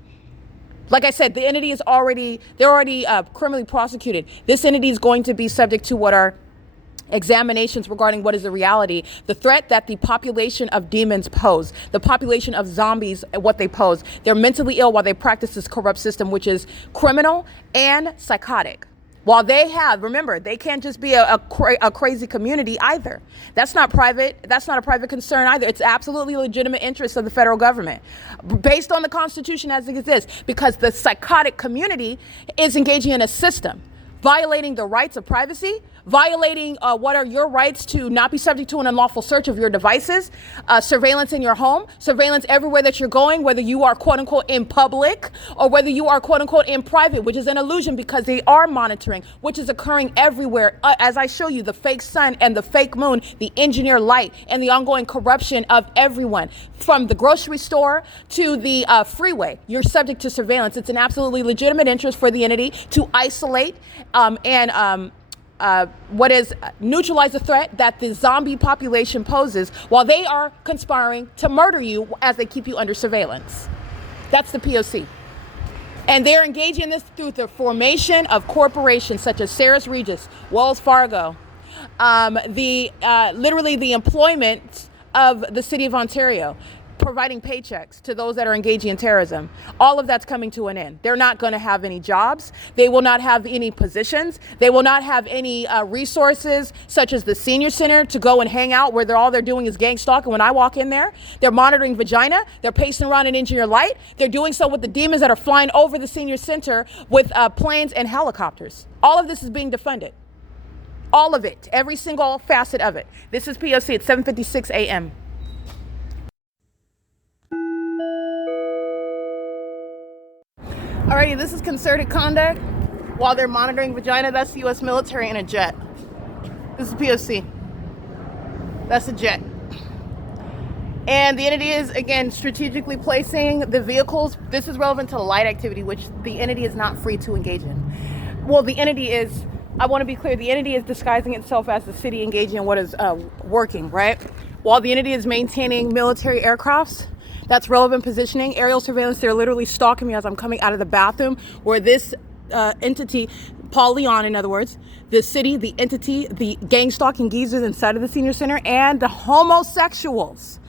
Like I said, the entity is already criminally prosecuted. This entity is going to be subject to what are examinations regarding what is the reality, the threat that the population of demons pose, the population of zombies, what they pose. They're mentally ill while they practice this corrupt system, which is criminal and psychotic. While remember, they can't just be a crazy community either. That's not private. That's not a private concern either. It's absolutely legitimate interest of the federal government based on the Constitution as it exists, because the psychotic community is engaging in a system, violating the rights of privacy, violating what are your rights to not be subject to an unlawful search of your devices, surveillance in your home, surveillance everywhere that you're going, whether you are quote unquote in public or whether you are quote unquote in private, which is an illusion because they are monitoring, which is occurring everywhere. As I show you, the fake sun and the fake moon, the engineer light, and the ongoing corruption of everyone from the grocery store to the freeway. You're subject to surveillance. It's an absolutely legitimate interest for the entity to isolate and neutralize the threat that the zombie population poses while they are conspiring to murder you as they keep you under surveillance. That's the P.O.C. And they're engaging in this through the formation of corporations such as Ceres Regis, Wells Fargo, literally the employment of the city of Ontario, providing paychecks to those that are engaging in terrorism. All of that's coming to an end. They're not going to have any jobs. They will not have any positions. They will not have any resources such as the senior center to go and hang out where all they're doing is gang stalking. When I walk in there, they're monitoring vagina. They're pacing around in engineer light. They're doing so with the demons that are flying over the senior center with planes and helicopters. All of this is being defunded. All of it. Every single facet of it. This is P.O.C. at 7:56 a.m. Alrighty, this is concerted conduct while they're monitoring vagina. That's the U.S. military in a jet. This is P.O.C. That's a jet. And the entity is, again, strategically placing the vehicles. This is relevant to light activity, which the entity is not free to engage in. Well, the entity is, I want to be clear, the entity is disguising itself as the city engaging in what is working, right? While the entity is maintaining military aircrafts, that's relevant positioning, aerial surveillance. They're literally stalking me as I'm coming out of the bathroom where this entity, Paul Leon, in other words, the city, the entity, the gang stalking geezers inside of the senior center, and the homosexuals.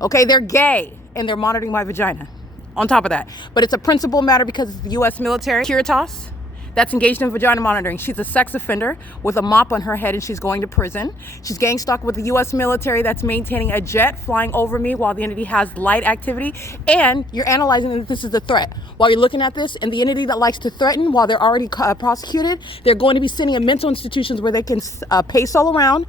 Okay, they're gay and they're monitoring my vagina on top of that. But it's a principal matter because it's the U.S. military, Curitas, that's engaged in vagina monitoring. She's a sex offender with a mop on her head and she's going to prison. She's gang stalked with the U.S. military that's maintaining a jet flying over me while the entity has light activity. And you're analyzing that this is a threat. While you're looking at this, and the entity that likes to threaten while they're already prosecuted, they're going to be sitting in mental institutions where they can pace all around,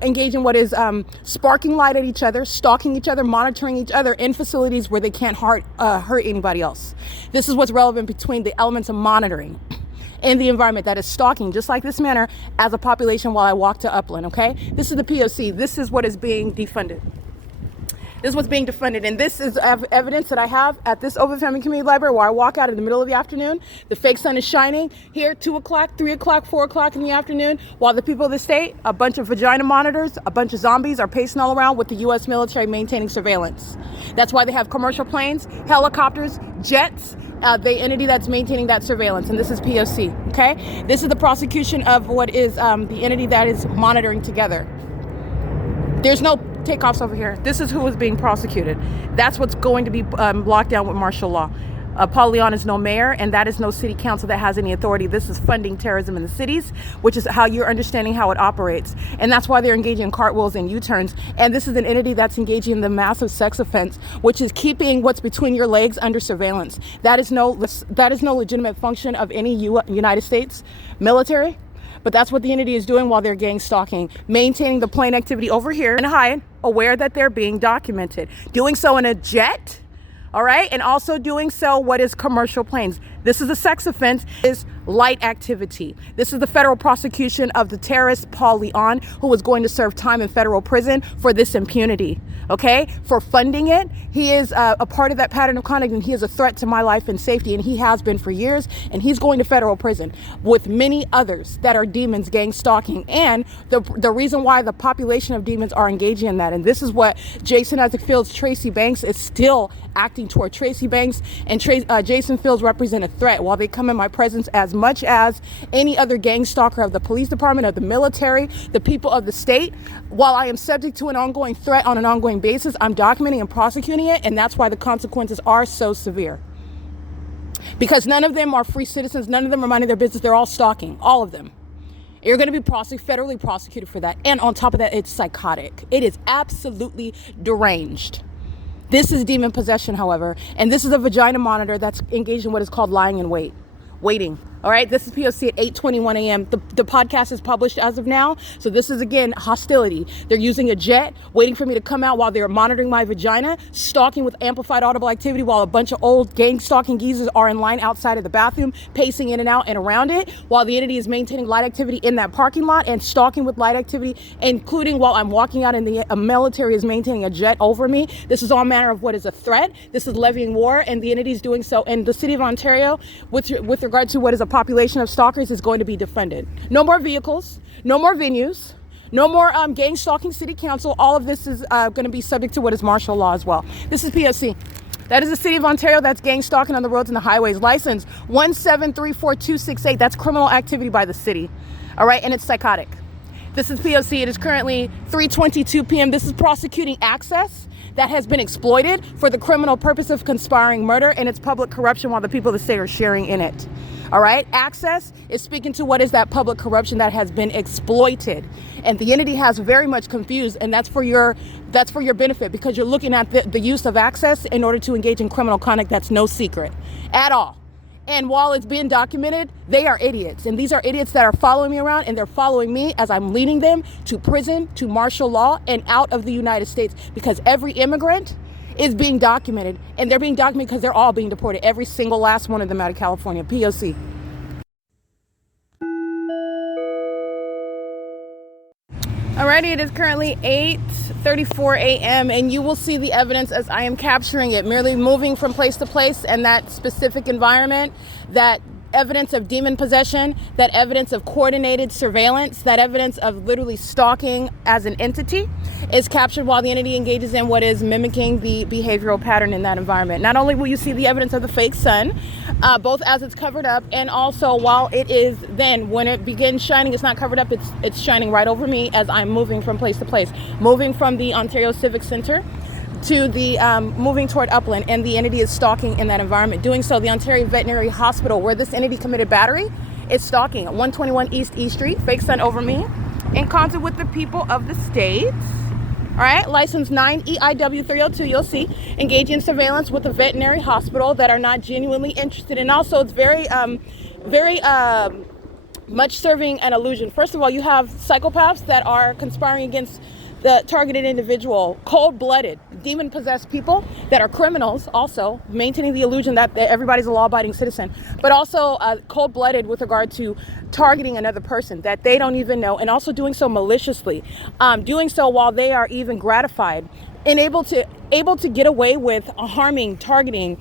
engage in what is sparking light at each other, stalking each other, monitoring each other in facilities where they can't hurt anybody else. This is what's relevant between the elements of monitoring in the environment that is stalking, just like this manner, as a population while I walk to Upland, okay? This is the P.O.C. This is what is being defunded. This is what's being defunded. And this is evidence that I have at this Open Family Community Library where I walk out in the middle of the afternoon. The fake sun is shining here, 2 o'clock, 3 o'clock, 4 o'clock in the afternoon, while the people of the state, a bunch of vagina monitors, a bunch of zombies are pacing all around with the U.S. military maintaining surveillance. That's why they have commercial planes, helicopters, jets, the entity that's maintaining that surveillance. And this is P.O.C., okay? This is the prosecution of what is the entity that is monitoring together. There's no takeoffs over here. This is who is being prosecuted. That's what's going to be locked down with martial law. Paul Leon is no mayor, and that is no city council that has any authority. This is funding terrorism in the cities, which is how you're understanding how it operates. And that's why they're engaging in cartwheels and U-turns. And this is an entity that's engaging in the massive sex offense, which is keeping what's between your legs under surveillance. That is no legitimate function of any United States military. But that's what the entity is doing while they're gang stalking, maintaining the plane activity over here and hide, aware that they're being documented. Doing so in a jet, all right? And also doing so what is commercial planes. This is a sex offense, is light activity. This is the federal prosecution of the terrorist Paul Leon, who is going to serve time in federal prison for this impunity, okay? For funding it. He is a part of that pattern of conduct, and he is a threat to my life and safety, and he has been for years, and he's going to federal prison with many others that are demons gang stalking. And the reason why the population of demons are engaging in that, and this is what Jason Isaac Fields, Tracy Banks is still acting toward. Tracy Banks and Jason Fields represent a threat while they come in my presence as much as any other gang stalker of the police department, of the military, the people of the state. While I am subject to an ongoing threat on an ongoing basis, I'm documenting and prosecuting it, and that's why the consequences are so severe. Because none of them are free citizens, none of them are minding their business, they're all stalking, all of them. You're going to be federally prosecuted for that. And on top of that, it's psychotic. It is absolutely deranged. This is demon possession, however, and this is a vagina monitor that's engaged in what is called lying in wait, waiting. All right, this is P.O.C. at 8:21 a.m. The podcast is published as of now. So this is, again, hostility. They're using a jet, waiting for me to come out while they're monitoring my vagina, stalking with amplified audible activity while a bunch of old gang stalking geezers are in line outside of the bathroom, pacing in and out and around it, while the entity is maintaining light activity in that parking lot and stalking with light activity, including while I'm walking out and the military is maintaining a jet over me. This is all manner of what is a threat. This is levying war, and the entity is doing so. And the city of Ontario, with regard to what is a population of stalkers, is going to be defended. No more vehicles, no more venues, no more gang stalking city council. All of this is going to be subject to what is martial law as well. This is P.O.C. That is the city of Ontario. That's gang stalking on the roads and the highways. License 1734268. That's criminal activity by the city. All right, and it's psychotic. This is P.O.C. It is currently 3:22 p.m. This is prosecuting access that has been exploited for the criminal purpose of conspiring murder, and it's public corruption while the people of the state are sharing in it. All right, access is speaking to what is that public corruption that has been exploited, and the entity has very much confused, and that's for your benefit, because you're looking at the use of access in order to engage in criminal conduct. That's no secret at all. And while it's being documented, they are idiots. And these are idiots that are following me around, and they're following me as I'm leading them to prison, to martial law, and out of the United States, because every immigrant is being documented, and they're being documented because they're all being deported. Every single last one of them out of California. P.O.C. Alrighty, it is currently 8:34 a.m. and you will see the evidence as I am capturing it, merely moving from place to place, and that specific environment, that evidence of demon possession, that evidence of coordinated surveillance, that evidence of literally stalking as an entity is captured while the entity engages in what is mimicking the behavioral pattern in that environment. Not only will you see the evidence of the fake sun, both as it's covered up, and also while it is then, when it begins shining, it's not covered up, it's shining right over me as I'm moving from place to place, moving from the Ontario Civic Center to the moving toward Upland, and the entity is stalking in that environment. Doing so, the Ontario Veterinary Hospital, where this entity committed battery, is stalking at 121 East E Street, fake sun over me, in concert with the people of the state. All right, license 9 EIW 302, you'll see, engaging in surveillance with a veterinary hospital that are not genuinely interested. And also, it's very much serving an illusion. First of all, you have psychopaths that are conspiring against the targeted individual, cold-blooded, demon-possessed people that are criminals, also maintaining the illusion that everybody's a law-abiding citizen, but also cold-blooded with regard to targeting another person that they don't even know, and also doing so maliciously, doing so while they are even gratified and able to get away with harming, targeting,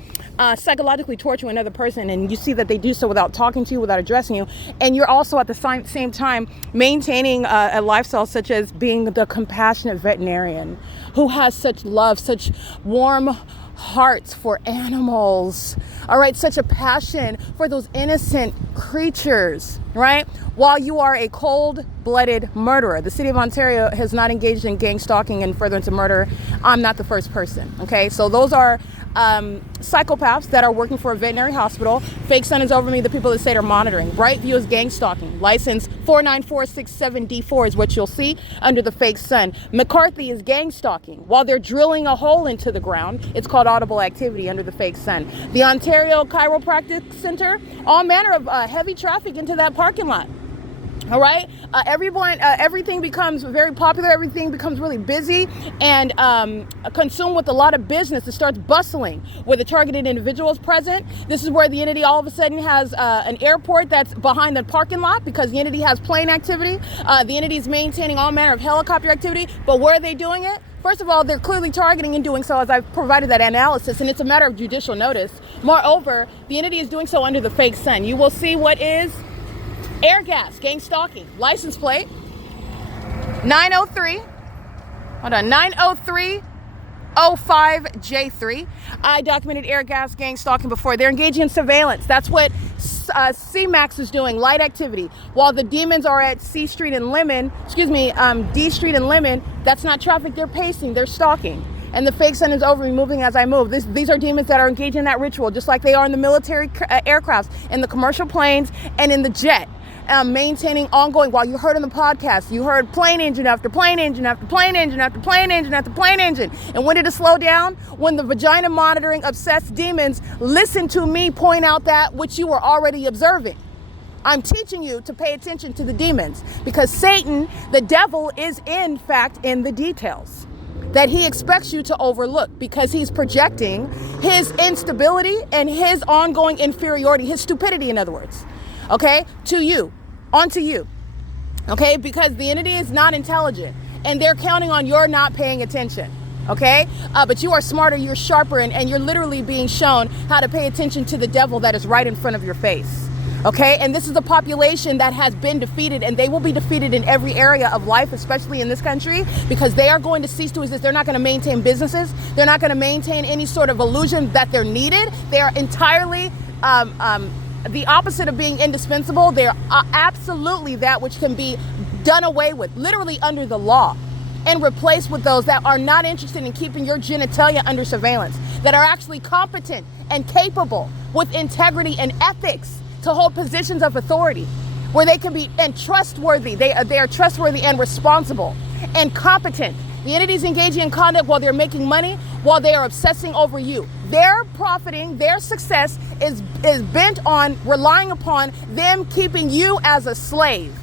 psychologically torturing another person. And you see that they do so without talking to you, without addressing you, and you're also at the same time maintaining a lifestyle such as being the compassionate veterinarian who has such love, such warm hearts for animals, all right, such a passion for those innocent creatures, right? While you are a cold-blooded murderer. The city of Ontario has not engaged in gang stalking and furtherance of murder. I'm not the first person, okay? So those are psychopaths that are working for a veterinary hospital. Fake sun is over me. The people of the state are monitoring. Brightview is gang stalking. License 49467D4 is what you'll see under the fake sun. McCarthy is gang stalking. While they're drilling a hole into the ground, it's called audible activity under the fake sun. The Ontario Chiropractic Center, all manner of heavy traffic into that parking lot. All right, everything becomes very popular. Everything becomes really busy and consumed with a lot of business. It starts bustling where the targeted individual is present. This is where the entity all of a sudden has an airport that's behind the parking lot, because the entity has plane activity. The entity is maintaining all manner of helicopter activity. But where are they doing it? First of all, they're clearly targeting and doing so as I've provided that analysis, and it's a matter of judicial notice. Moreover, the entity is doing so under the fake sun. You will see what is air gas, gang stalking, license plate 90305J3. I documented air gas gang stalking before. They're engaging in surveillance. That's what C-Max is doing, light activity. While the demons are at D Street and Lemon, that's not traffic. They're pacing, they're stalking. And the fake sun is over me, moving as I move. These are demons that are engaging in that ritual, just like they are in the military aircrafts, in the commercial planes, and in the jet. Maintaining ongoing, while you heard on the podcast, you heard plane engine after plane engine after plane engine after plane engine after plane engine. And when did it slow down? When the vagina monitoring obsessed demons listened to me point out that which you were already observing. I'm teaching you to pay attention to the demons, because Satan, the devil, is in fact in the details that he expects you to overlook, because he's projecting his instability and his ongoing inferiority, his stupidity, in other words, okay, to you, onto you, okay, because the entity is not intelligent and they're counting on your not paying attention. Okay, but you are smarter, you're sharper, and you're literally being shown how to pay attention to the devil that is right in front of your face. Okay, and this is a population that has been defeated, and they will be defeated in every area of life, especially in this country, because they are going to cease to exist. They're not going to maintain businesses. They're not going to maintain any sort of illusion that they're needed. They are entirely the opposite of being indispensable. They're absolutely that which can be done away with, literally under the law, and replaced with those that are not interested in keeping your genitalia under surveillance, that are actually competent and capable with integrity and ethics to hold positions of authority, where they can be and trustworthy. They are trustworthy and responsible and competent. The entities engaging in conduct while they're making money, while they are obsessing over you. Their profiting, their success is bent on relying upon them keeping you as a slave,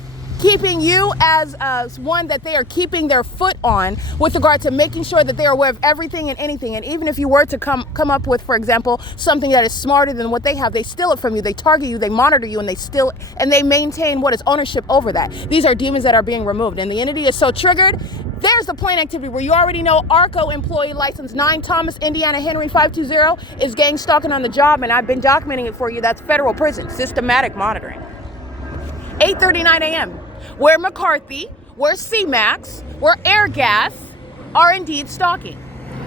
keeping you as one that they are keeping their foot on with regard to making sure that they're aware of everything and anything. And even if you were to come up with, for example, something that is smarter than what they have, they steal it from you, they target you, they monitor you, and they maintain what is ownership over that. These are demons that are being removed, and the entity is so triggered. There's the plain activity where you already know ARCO employee license 9 Thomas Indiana Henry 520 is gang stalking on the job, and I've been documenting it for you. That's federal prison, systematic monitoring. 8:39 a.m. where McCarthy, where C-Max, where Air Gas are indeed stalking.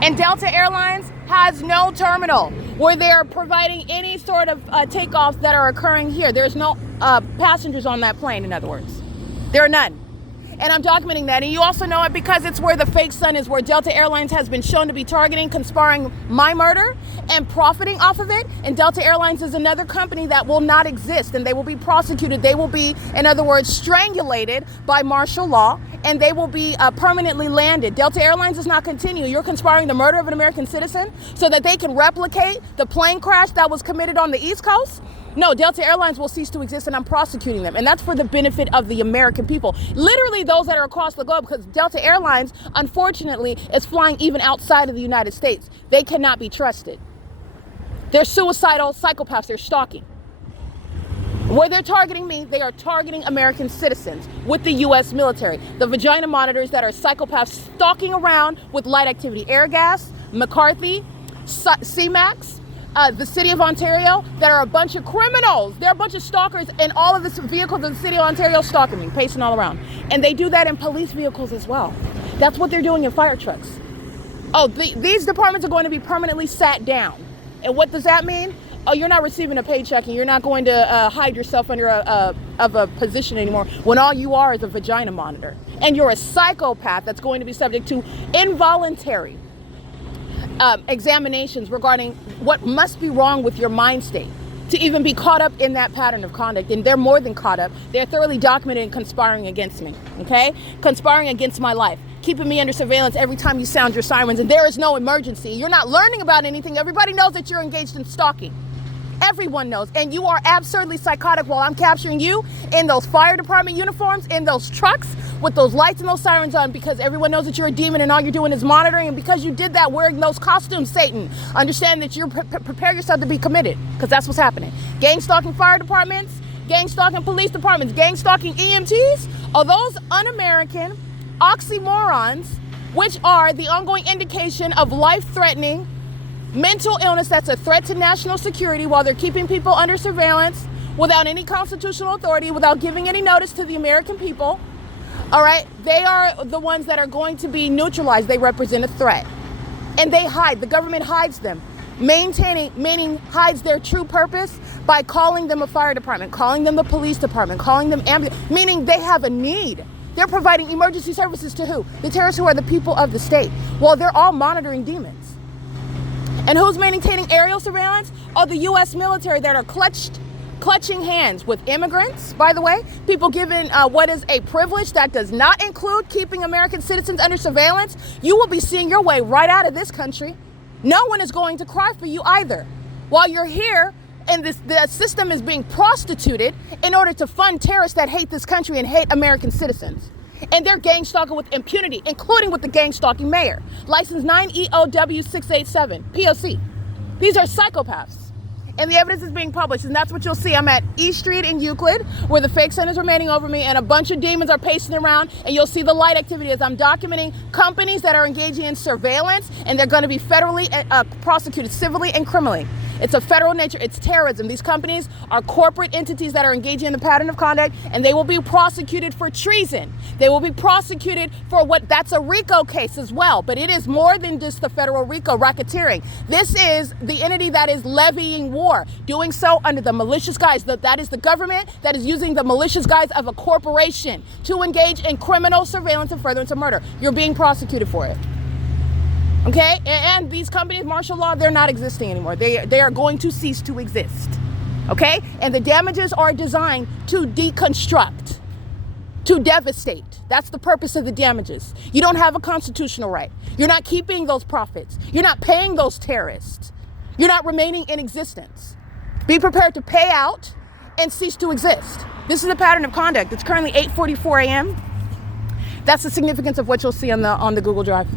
And Delta Airlines has no terminal where they're providing any sort of takeoffs that are occurring here. There's no passengers on that plane, in other words. There are none. And I'm documenting that. And you also know it because it's where the fake sun is, where Delta Airlines has been shown to be targeting, conspiring my murder and profiting off of it. And Delta Airlines is another company that will not exist, and they will be prosecuted. They will be, in other words, strangulated by martial law, and they will be permanently landed. Delta Airlines does not continue. You're conspiring the murder of an American citizen so that they can replicate the plane crash that was committed on the East Coast? No, Delta Airlines will cease to exist, and I'm prosecuting them. And that's for the benefit of the American people. Literally those that are across the globe, because Delta Airlines, unfortunately, is flying even outside of the United States. They cannot be trusted. They're suicidal psychopaths. They're stalking. Where they're targeting me, they are targeting American citizens with the U.S. military. The vagina monitors that are psychopaths stalking around with light activity. Air Gas, McCarthy, C-Max, the city of Ontario, that are a bunch of criminals. They're a bunch of stalkers, and all of the vehicles in the city of Ontario stalking me, pacing all around. And they do that in police vehicles as well. That's what they're doing in fire trucks. Oh, these departments are going to be permanently sat down. And what does that mean? Oh, you're not receiving a paycheck, and you're not going to hide yourself under a position anymore, when all you are is a vagina monitor. And you're a psychopath that's going to be subject to involuntary examinations regarding what must be wrong with your mind state to even be caught up in that pattern of conduct. And they're more than caught up. They're thoroughly documented and conspiring against me, okay? Conspiring against my life, keeping me under surveillance every time you sound your sirens. And there is no emergency. You're not learning about anything. Everybody knows that you're engaged in stalking. Everyone knows. And you are absurdly psychotic while I'm capturing you in those fire department uniforms, in those trucks, with those lights and those sirens on, because everyone knows that you're a demon and all you're doing is monitoring. And because you did that wearing those costumes, Satan, understand that you're prepare yourself to be committed, because that's what's happening. Gang stalking fire departments, gang stalking police departments, gang stalking EMTs are those un-American oxymorons, which are the ongoing indication of life-threatening mental illness that's a threat to national security, while they're keeping people under surveillance without any constitutional authority, without giving any notice to the American people. All right, they are the ones that are going to be neutralized. They represent a threat, and they hide. The government hides them, meaning hides their true purpose by calling them a fire department, calling them the police department, calling them ambulance, meaning they have a need. They're providing emergency services to who? The terrorists, who are the people of the state. Well, they're all monitoring demons. And who's maintaining aerial surveillance? Oh, the U.S. military that are clutching hands with immigrants, by the way, people given what is a privilege that does not include keeping American citizens under surveillance. You will be seeing your way right out of this country. No one is going to cry for you either. While you're here And the system is being prostituted in order to fund terrorists that hate this country and hate American citizens. And they're gang stalking with impunity, including with the gang stalking mayor. License 9EOW687, P.O.C. These are psychopaths. And the evidence is being published, and that's what you'll see. I'm at E Street in Euclid, where the fake sun is remaining over me, and a bunch of demons are pacing around, and you'll see the light activity as I'm documenting companies that are engaging in surveillance, and they're going to be federally prosecuted civilly and criminally. It's a federal nature. It's terrorism. These companies are corporate entities that are engaging in the pattern of conduct, and they will be prosecuted for treason. They will be prosecuted for that's a RICO case as well, but it is more than just the federal RICO racketeering. This is the entity that is levying war, doing so under the malicious guise. That is the government that is using the malicious guise of a corporation to engage in criminal surveillance and furtherance of murder. You're being prosecuted for it. Okay, and these companies, martial law, they're not existing anymore. They are going to cease to exist. Okay, and the damages are designed to deconstruct, to devastate. That's the purpose of the damages. You don't have a constitutional right. You're not keeping those profits. You're not paying those terrorists. You're not remaining in existence. Be prepared to pay out and cease to exist. This is the pattern of conduct. It's currently 8:44 a.m. That's the significance of what you'll see on the Google Drive.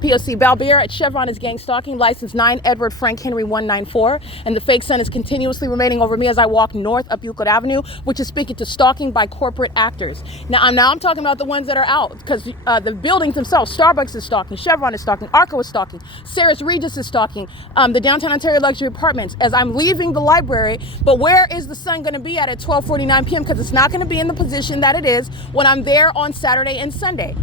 P.O.C. Balbier at Chevron is gang stalking, license 9 Edward Frank Henry 194, and the fake sun is continuously remaining over me as I walk north up Euclid Avenue, which is speaking to stalking by corporate actors. Now I'm talking about the ones that are out, because the buildings themselves, Starbucks is stalking, Chevron is stalking, Arco is stalking, Sarah's Regis is stalking, the Downtown Ontario Luxury Apartments as I'm leaving the library. But where is the sun going to be at 12:49 p.m.? Because it's not going to be in the position that it is when I'm there on Saturday and Sunday.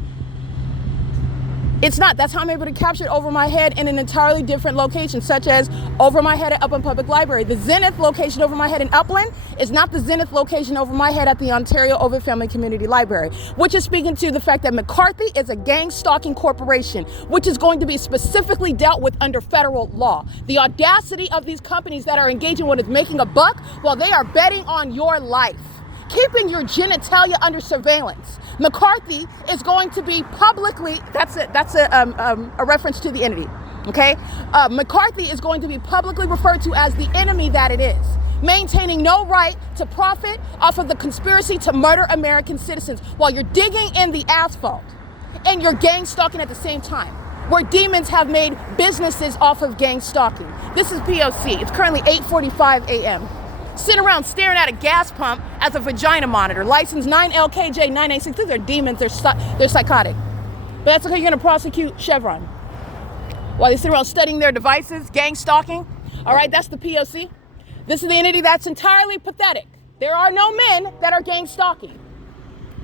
It's not. That's how I'm able to capture it over my head in an entirely different location, such as over my head at Upland Public Library. The zenith location over my head in Upland is not the zenith location over my head at the Ontario Ovid Family Community Library, which is speaking to the fact that McCarthy is a gang stalking corporation, which is going to be specifically dealt with under federal law. The audacity of these companies that are engaging what is making a buck while they are betting on your life, keeping your genitalia under surveillance. McCarthy is going to be publicly, that's a reference to the entity, okay? McCarthy is going to be publicly referred to as the enemy that it is, maintaining no right to profit off of the conspiracy to murder American citizens while you're digging in the asphalt and you're gang stalking at the same time, where demons have made businesses off of gang stalking. This is P.O.C. It's currently 8:45 a.m. Sitting around staring at a gas pump as a vagina monitor. License 9LKJ986. These are demons. They're psychotic. But that's okay. You're going to prosecute Chevron while they sit around studying their devices, gang stalking. All right, that's the POC. This is the entity that's entirely pathetic. There are no men that are gang stalking.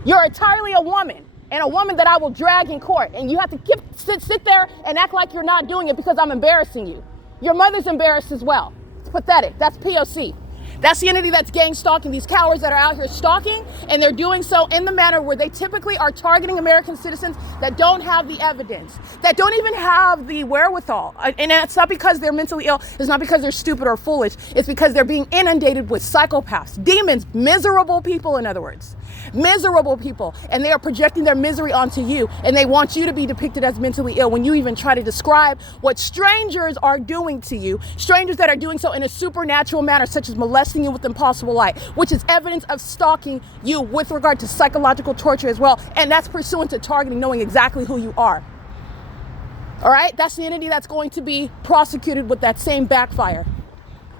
You're entirely a woman, and a woman that I will drag in court. And you have to sit there and act like you're not doing it because I'm embarrassing you. Your mother's embarrassed as well. It's pathetic. That's POC. That's the entity that's gang stalking, these cowards that are out here stalking, and they're doing so in the manner where they typically are targeting American citizens that don't have the evidence, that don't even have the wherewithal. And it's not because they're mentally ill, it's not because they're stupid or foolish, it's because they're being inundated with psychopaths, demons, miserable people, in other words. Miserable people, and they are projecting their misery onto you, and they want you to be depicted as mentally ill when you even try to describe what strangers are doing to you, strangers that are doing so in a supernatural manner, such as molesting you with impossible light, which is evidence of stalking you with regard to psychological torture as well, and that's pursuant to targeting, knowing exactly who you are. All right, that's the entity that's going to be prosecuted with that same backfire,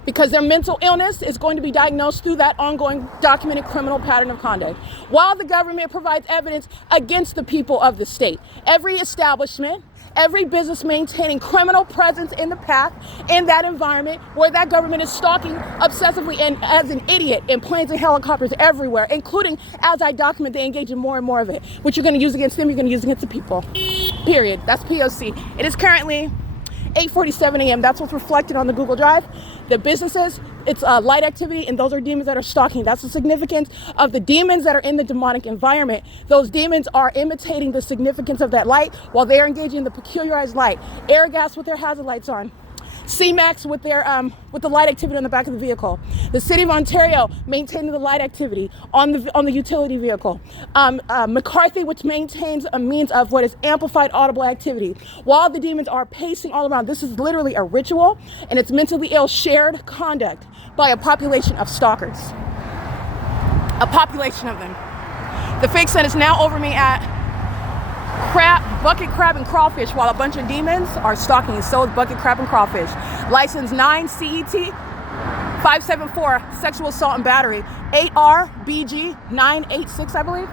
because their mental illness is going to be diagnosed through that ongoing documented criminal pattern of conduct, while the government provides evidence against the people of the state. Every establishment, every business maintaining criminal presence in the path, in that environment where that government is stalking obsessively and as an idiot in planes and helicopters everywhere, including, as I document, they engage in more and more of it. What you're going to use against them, you're going to use against the people. Period. That's POC. It is currently 8:47 a.m. That's what's reflected on the Google Drive. The businesses, it's light activity, and those are demons that are stalking. That's the significance of the demons that are in the demonic environment. Those demons are imitating the significance of that light while they are engaging in the peculiarized light. Air gas with their hazard lights on. CMAX with their with the light activity on the back of the vehicle. The City of Ontario maintaining the light activity on the utility vehicle. McCarthy, which maintains a means of what is amplified audible activity. While the demons are pacing all around, this is literally a ritual, and it's mentally ill shared conduct by a population of stalkers. A population of them. The fake sun is now over me at bucket crab and crawfish, while a bunch of demons are stalking, and so is bucket crab and crawfish. License 9 CET 574, sexual assault and battery. 8R BG 986, I believe.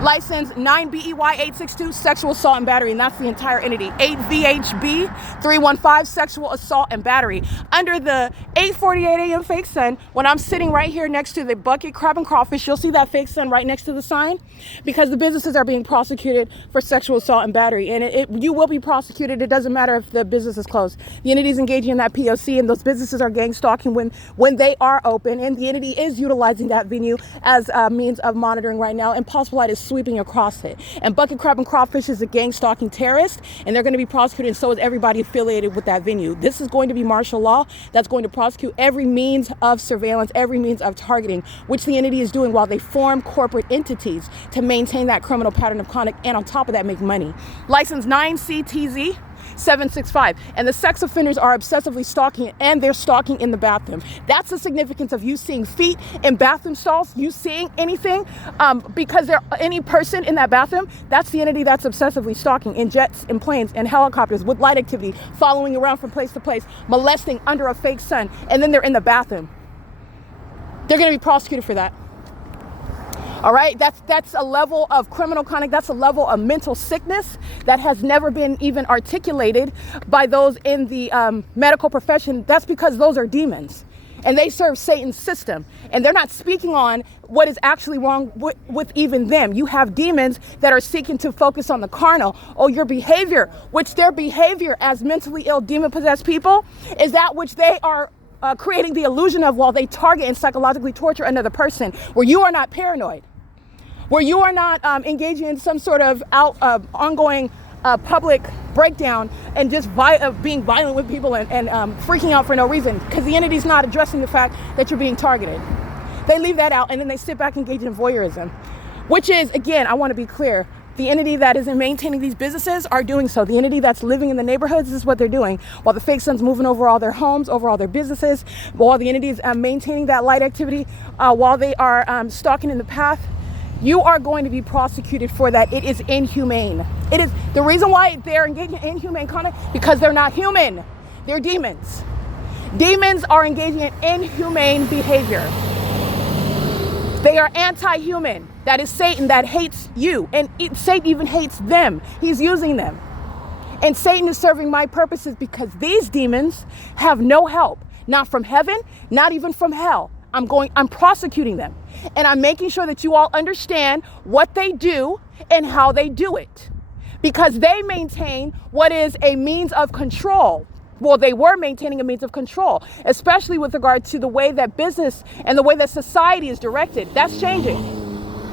License 9 BEY 862, sexual assault and battery, and that's the entire entity. 8 VHB 315, sexual assault and battery. Under the 8:48 a.m. fake sun, when I'm sitting right here next to the bucket crab and crawfish, you'll see that fake sun right next to the sign, because the businesses are being prosecuted for sexual assault and battery, and you will be prosecuted. It doesn't matter if the business is closed. The entity is engaging in that P.O.C, and those businesses are gang stalking when they are open, and the entity is utilizing that venue as a means of monitoring right now, and possible light is sweeping across it. And bucket crab and crawfish is a gang stalking terrorist, and they're going to be prosecuted, and so is everybody affiliated with that venue. This is going to be martial law that's going to prosecute every means of surveillance, every means of targeting, which the entity is doing while they form corporate entities to maintain that criminal pattern of conduct, and on top of that make money. License 9 CTZ 765, and the sex offenders are obsessively stalking, and they're stalking in the bathroom. That's the significance of you seeing feet in bathroom stalls, you seeing anything, because there any person in that bathroom, that's the entity that's obsessively stalking in jets and planes and helicopters with light activity, following around from place to place, molesting under a fake sun, and then they're in the bathroom. They're going to be prosecuted for that. All right, that's a level of criminal conduct, that's a level of mental sickness that has never been even articulated by those in the medical profession. That's because those are demons, and they serve Satan's system, and they're not speaking on what is actually wrong with even them. You have demons that are seeking to focus on the carnal. Oh, your behavior, which their behavior as mentally ill, demon-possessed people, is that which they are creating the illusion of while they target and psychologically torture another person, where you are not paranoid, where you are not engaging in some sort of ongoing public breakdown and just being violent with people and freaking out for no reason, because the entity's not addressing the fact that you're being targeted. They leave that out, and then they sit back and engage in voyeurism, which is, again, I want to be clear, the entity that is maintaining these businesses are doing so. The entity that's living in the neighborhoods, this is what they're doing. While the fake sun's moving over all their homes, over all their businesses, while the entity is maintaining that light activity, while they are stalking in the path, you are going to be prosecuted for that. It is inhumane. It is the reason why they're engaging in inhumane conduct, because they're not human. They're demons. Demons are engaging in inhumane behavior. They are anti-human. That is Satan that hates you. And Satan even hates them. He's using them. And Satan is serving my purposes, because these demons have no help. Not from heaven, not even from hell. I'm prosecuting them. And I'm making sure that you all understand what they do and how they do it. Because they maintain what is a means of control. Well, they were maintaining a means of control, especially with regard to the way that business and the way that society is directed. That's changing.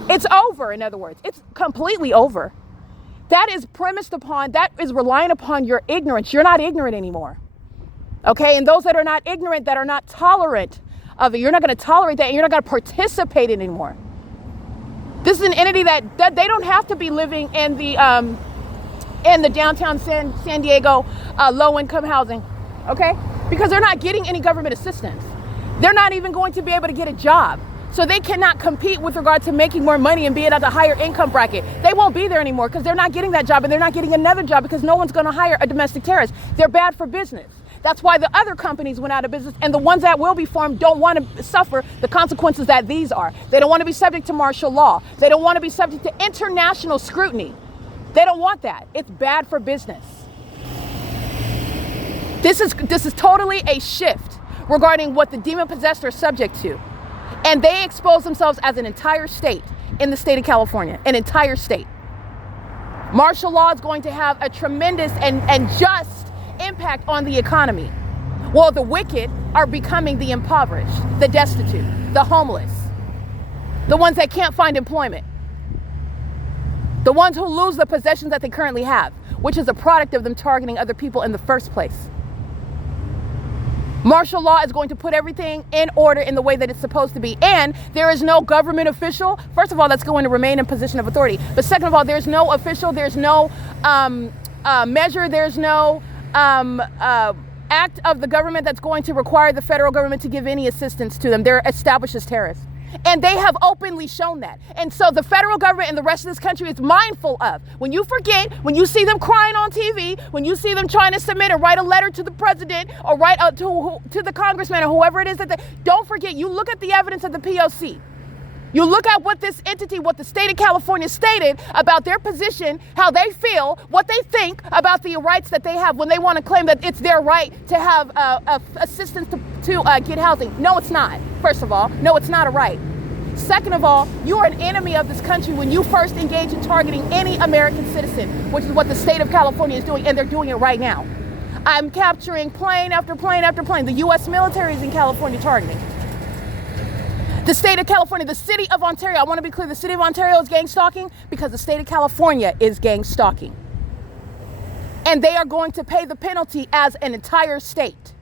It's over, in other words. It's completely over. That is premised upon, that is relying upon your ignorance. You're not ignorant anymore. Okay? And those that are not ignorant, that are not tolerant of it, you're not going to tolerate that, and you're not going to participate in it anymore. This is an entity that they don't have to be living in the downtown San Diego low-income housing, okay? Because they're not getting any government assistance. They're not even going to be able to get a job. So they cannot compete with regard to making more money and being at a higher income bracket. They won't be there anymore, because they're not getting that job, and they're not getting another job, because no one's going to hire a domestic terrorist. They're bad for business. That's why the other companies went out of business, and the ones that will be formed don't want to suffer the consequences that these are. They don't want to be subject to martial law. They don't want to be subject to international scrutiny. They don't want that. It's bad for business. This is totally a shift regarding what the demon-possessed are subject to. And they expose themselves as an entire state in the state of California, an entire state. Martial law is going to have a tremendous and just impact on the economy. Well, the wicked are becoming the impoverished, the destitute, the homeless, the ones that can't find employment, the ones who lose the possessions that they currently have, which is a product of them targeting other people in the first place. Martial law is going to put everything in order in the way that it's supposed to be. And there is no government official, first of all, that's going to remain in position of authority. But second of all, there's no official, there's no measure, there's no act of the government that's going to require the federal government to give any assistance to them. They're established as terrorists. And they have openly shown that. And so the federal government and the rest of this country is mindful of, when you forget, when you see them crying on TV, when you see them trying to submit or write a letter to the president or write to the congressman or whoever it is, don't forget, you look at the evidence of the P.O.C. You look at what this entity, what the state of California stated about their position, how they feel, what they think about the rights that they have when they want to claim that it's their right to have assistance to get housing. No, it's not. First of all, no, it's not a right. Second of all, you are an enemy of this country when you first engage in targeting any American citizen, which is what the state of California is doing, and they're doing it right now. I'm capturing plane after plane after plane. The U.S. military is in California targeting. The state of California, the city of Ontario, I want to be clear, the city of Ontario is gang stalking because the state of California is gang stalking. And they are going to pay the penalty as an entire state.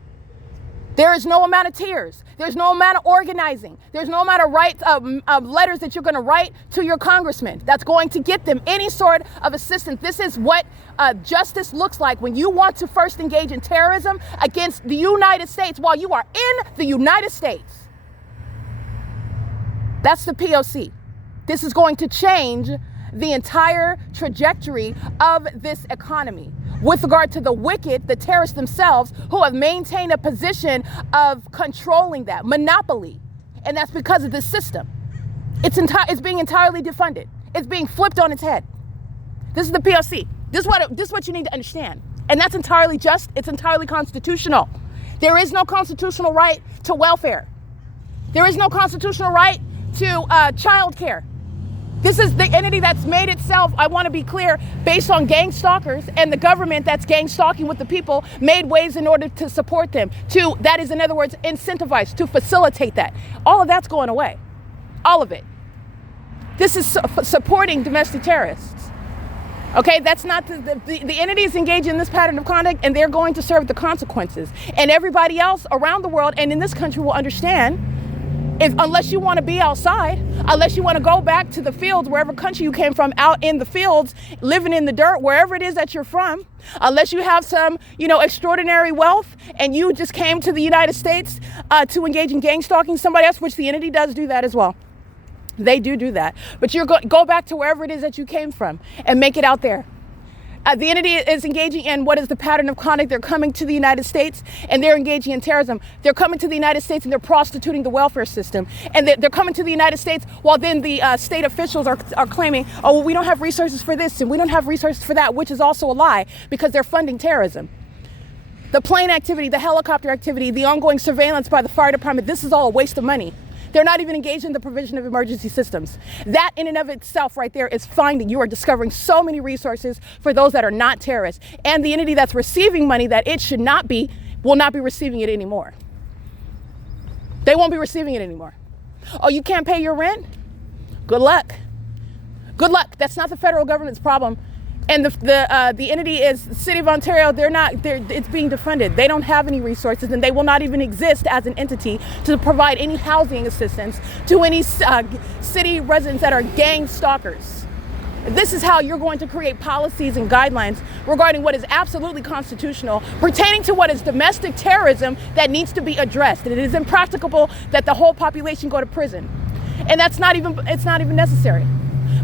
There is no amount of tears. There's no amount of organizing. There's no amount of letters that you're going to write to your congressman that's going to get them any sort of assistance. This is what justice looks like when you want to first engage in terrorism against the United States while you are in the United States. That's the P.O.C. This is going to change the entire trajectory of this economy with regard to the wicked, the terrorists themselves, who have maintained a position of controlling that monopoly. And that's because of this system. It's being entirely defunded. It's being flipped on its head. This is the P.O.C. This is what you need to understand. And that's entirely just. It's entirely constitutional. There is no constitutional right to welfare. There is no constitutional right to child care. This is the entity that's made itself, I want to be clear, based on gang stalkers, and the government that's gang stalking with the people made ways in order to support them, that is, in other words, incentivize, to facilitate that. All of that's going away. All of it. This is supporting domestic terrorists. Okay, that's not the entity is engaged in this pattern of conduct, and they're going to serve the consequences. And everybody else around the world and in this country will understand. Unless you want to be outside, unless you want to go back to the fields, wherever country you came from, out in the fields, living in the dirt, wherever it is that you're from, unless you have some, extraordinary wealth and you just came to the United States to engage in gang stalking somebody else, which the entity does do that as well. They do that. But you're go back to wherever it is that you came from and make it out there. The entity is engaging in what is the pattern of conduct. They're coming to the United States and they're engaging in terrorism. They're coming to the United States and they're prostituting the welfare system. And they're coming to the United States while then the state officials are claiming, oh, well, we don't have resources for this and we don't have resources for that, which is also a lie because they're funding terrorism. The plane activity, the helicopter activity, the ongoing surveillance by the fire department, this is all a waste of money. They're not even engaged in the provision of emergency systems. That in and of itself right there is finding, you are discovering so many resources for those that are not terrorists. And the entity that's receiving money that it should not be, will not be receiving it anymore. They won't be receiving it anymore. Oh, you can't pay your rent? Good luck. Good luck. That's not the federal government's problem. And the entity is the city of Ontario. It's being defunded. They don't have any resources, and they will not even exist as an entity to provide any housing assistance to any city residents that are gang stalkers. This is how you're going to create policies and guidelines regarding what is absolutely constitutional, pertaining to what is domestic terrorism that needs to be addressed. And it is impracticable that the whole population go to prison, and it's not even necessary.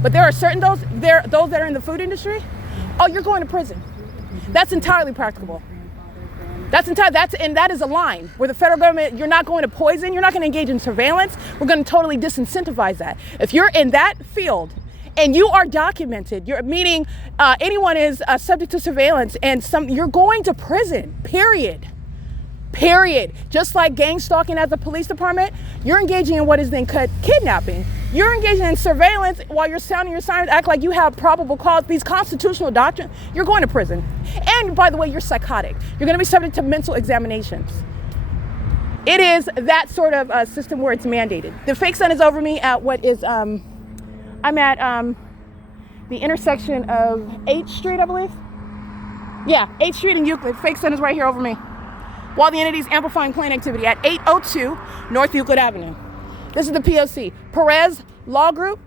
But there are certain those that are in the food industry. Oh, you're going to prison. That's entirely practicable. That is a line where the federal government, you're not going to poison, you're not going to engage in surveillance. We're going to totally disincentivize that. If you're in that field and you are documented, meaning anyone is subject to surveillance and you're going to prison, period. Just like gang stalking as a police department, you're engaging in what is then kidnapping. You're engaging in surveillance while you're sounding your sirens, act like you have probable cause. These constitutional doctrines, you're going to prison. And by the way, you're psychotic. You're going to be subject to mental examinations. It is that sort of system where it's mandated. The fake sun is over me at what is, I'm at the intersection of 8th Street, I believe. Yeah, 8th Street and Euclid. Fake sun is right here over me. while the entity is amplifying plane activity at 802 North Euclid Avenue. This is the P.O.C. Perez Law Group,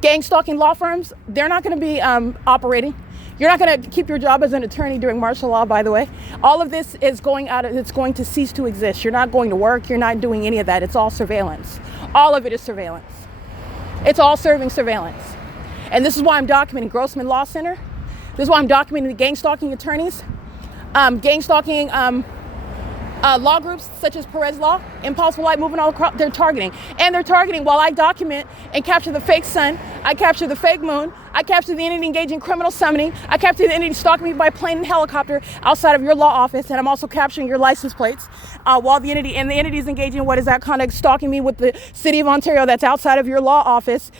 gang stalking law firms, they're not going to be operating. You're not going to keep your job as an attorney during martial law, by the way. All of this is it's going to cease to exist. You're not going to work. You're not doing any of that. It's all surveillance. All of it is surveillance. It's all serving surveillance. And this is why I'm documenting Grossman Law Center. This is why I'm documenting the gang stalking attorneys, gang stalking law groups such as Perez Law, Impossible Light Movement, all across, they're targeting. And they're targeting while I document and capture the fake sun, I capture the fake moon, I capture the entity engaging criminal summoning, I capture the entity stalking me by plane and helicopter outside of your law office, and I'm also capturing your license plates while the entity is engaging what is that conduct, stalking me with the city of Ontario that's outside of your law office,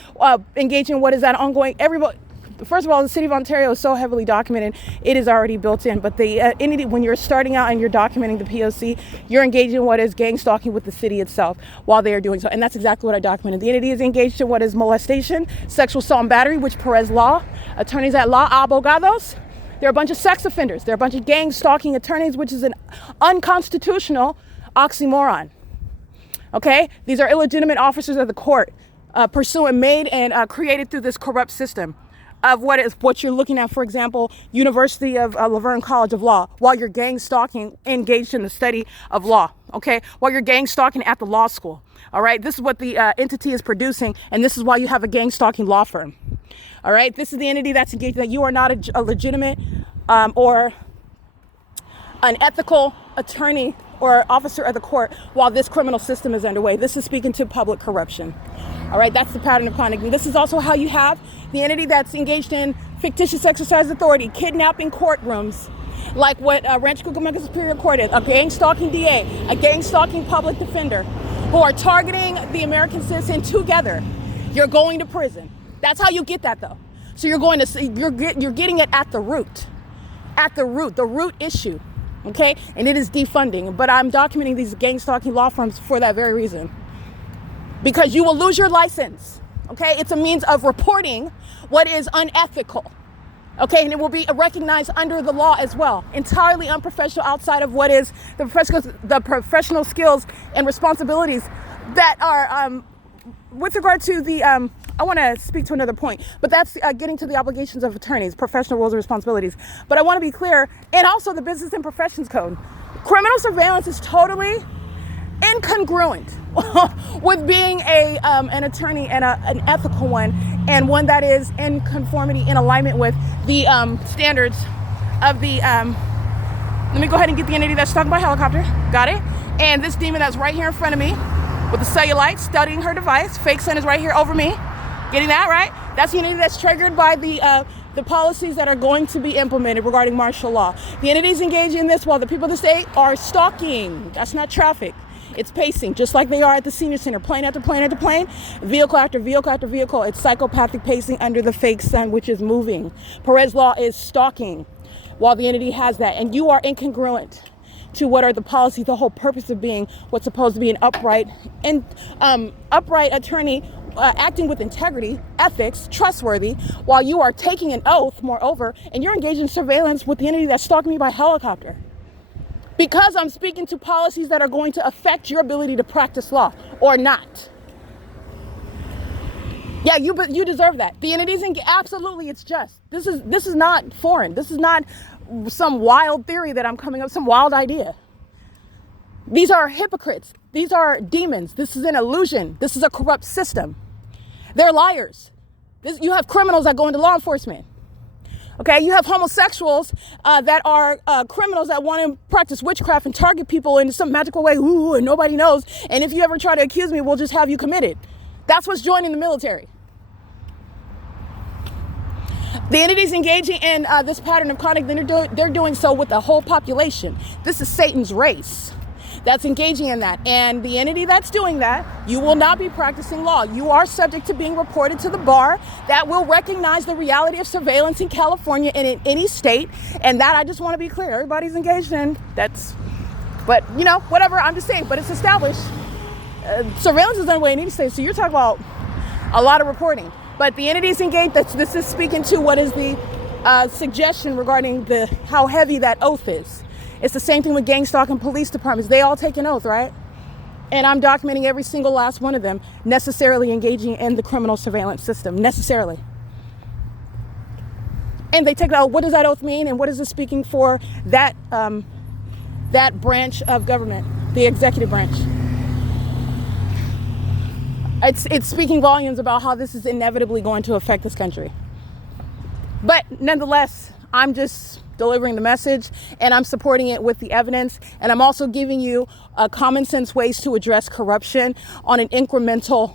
engaging what is that ongoing, everybody. First of all, the city of Ontario is so heavily documented, it is already built in. But the entity, when you're starting out and you're documenting the P.O.C., you're engaged in what is gang stalking with the city itself while they are doing so. And that's exactly what I documented. The entity is engaged in what is molestation, sexual assault and battery, which Perez Law, attorneys at law, abogados, they're a bunch of sex offenders. They're a bunch of gang stalking attorneys, which is an unconstitutional oxymoron. Okay? These are illegitimate officers of the court, made and created through this corrupt system of what you're looking at, for example, University of Laverne College of Law, while you're gang stalking engaged in the study of law, okay? While you're gang stalking at the law school, all right? This is what the entity is producing, and this is why you have a gang stalking law firm, all right? This is the entity that's engaged, that you are not a legitimate or an ethical attorney or officer of the court while this criminal system is underway. This is speaking to public corruption. All right, that's the pattern of conduct. And this is also how you have the entity that's engaged in fictitious exercise of authority, kidnapping courtrooms, like what Rancho Cucamonga Superior Court is, a gang stalking DA, a gang stalking public defender, who are targeting the American citizen together. You're going to prison. That's how you get that, though. So you're getting it at the root, the root issue, okay? And it is defunding. But I'm documenting these gang stalking law firms for that very reason. Because you will lose your license, okay? It's a means of reporting what is unethical, okay? And it will be recognized under the law as well. Entirely unprofessional outside of what is the professional skills and responsibilities that are, with regard to the, I want to speak to another point, but that's getting to the obligations of attorneys, professional roles and responsibilities. But I want to be clear, and also the Business and Professions Code. Criminal surveillance is totally incongruent with being an attorney and an ethical one, and one that is in conformity, in alignment with the standards of the, let me go ahead and get the entity that's stalking by helicopter, got it? And this demon that's right here in front of me with the cellulite studying her device, fake sun is right here over me, getting that, right? That's the entity that's triggered by the policies that are going to be implemented regarding martial law. The entities engaged in this while the people of the state are stalking. That's not traffic. It's pacing, just like they are at the senior center, plane after plane after plane, vehicle after vehicle after vehicle. It's psychopathic pacing under the fake sun, which is moving. Perez Law is stalking while the entity has that. And you are incongruent to what are the policies, the whole purpose of being what's supposed to be an upright attorney, acting with integrity, ethics, trustworthy, while you are taking an oath, moreover, and you're engaged in surveillance with the entity that's stalking me by helicopter. Because I'm speaking to policies that are going to affect your ability to practice law or not. Yeah, you deserve that. The entities, absolutely, it's just. This is not foreign. This is not some wild theory that I'm coming up, some wild idea. These are hypocrites. These are demons. This is an illusion. This is a corrupt system. They're liars. You have criminals that go into law enforcement. Okay, you have homosexuals that are criminals that want to practice witchcraft and target people in some magical way, ooh, and nobody knows. And if you ever try to accuse me, we'll just have you committed. That's what's joining the military. The entities engaging in this pattern of conduct, they're doing so with the whole population. This is Satan's race that's engaging in that. And the entity that's doing that, you will not be practicing law. You are subject to being reported to the bar that will recognize the reality of surveillance in California and in any state. And that, I just want to be clear, everybody's engaged in. But you know, whatever, I'm just saying, but it's established. Surveillance is underway in any state. So you're talking about a lot of reporting. But the entities engaged, this is speaking to what is the suggestion regarding how heavy that oath is. It's the same thing with gang stalking police departments. They all take an oath, right? And I'm documenting every single last one of them necessarily engaging in the criminal surveillance system, necessarily. And they take the oath. What does that oath mean? And what is it speaking for that, that branch of government, the executive branch? It's speaking volumes about how this is inevitably going to affect this country. But nonetheless, I'm just delivering the message, and I'm supporting it with the evidence, and I'm also giving you common sense ways to address corruption on an incremental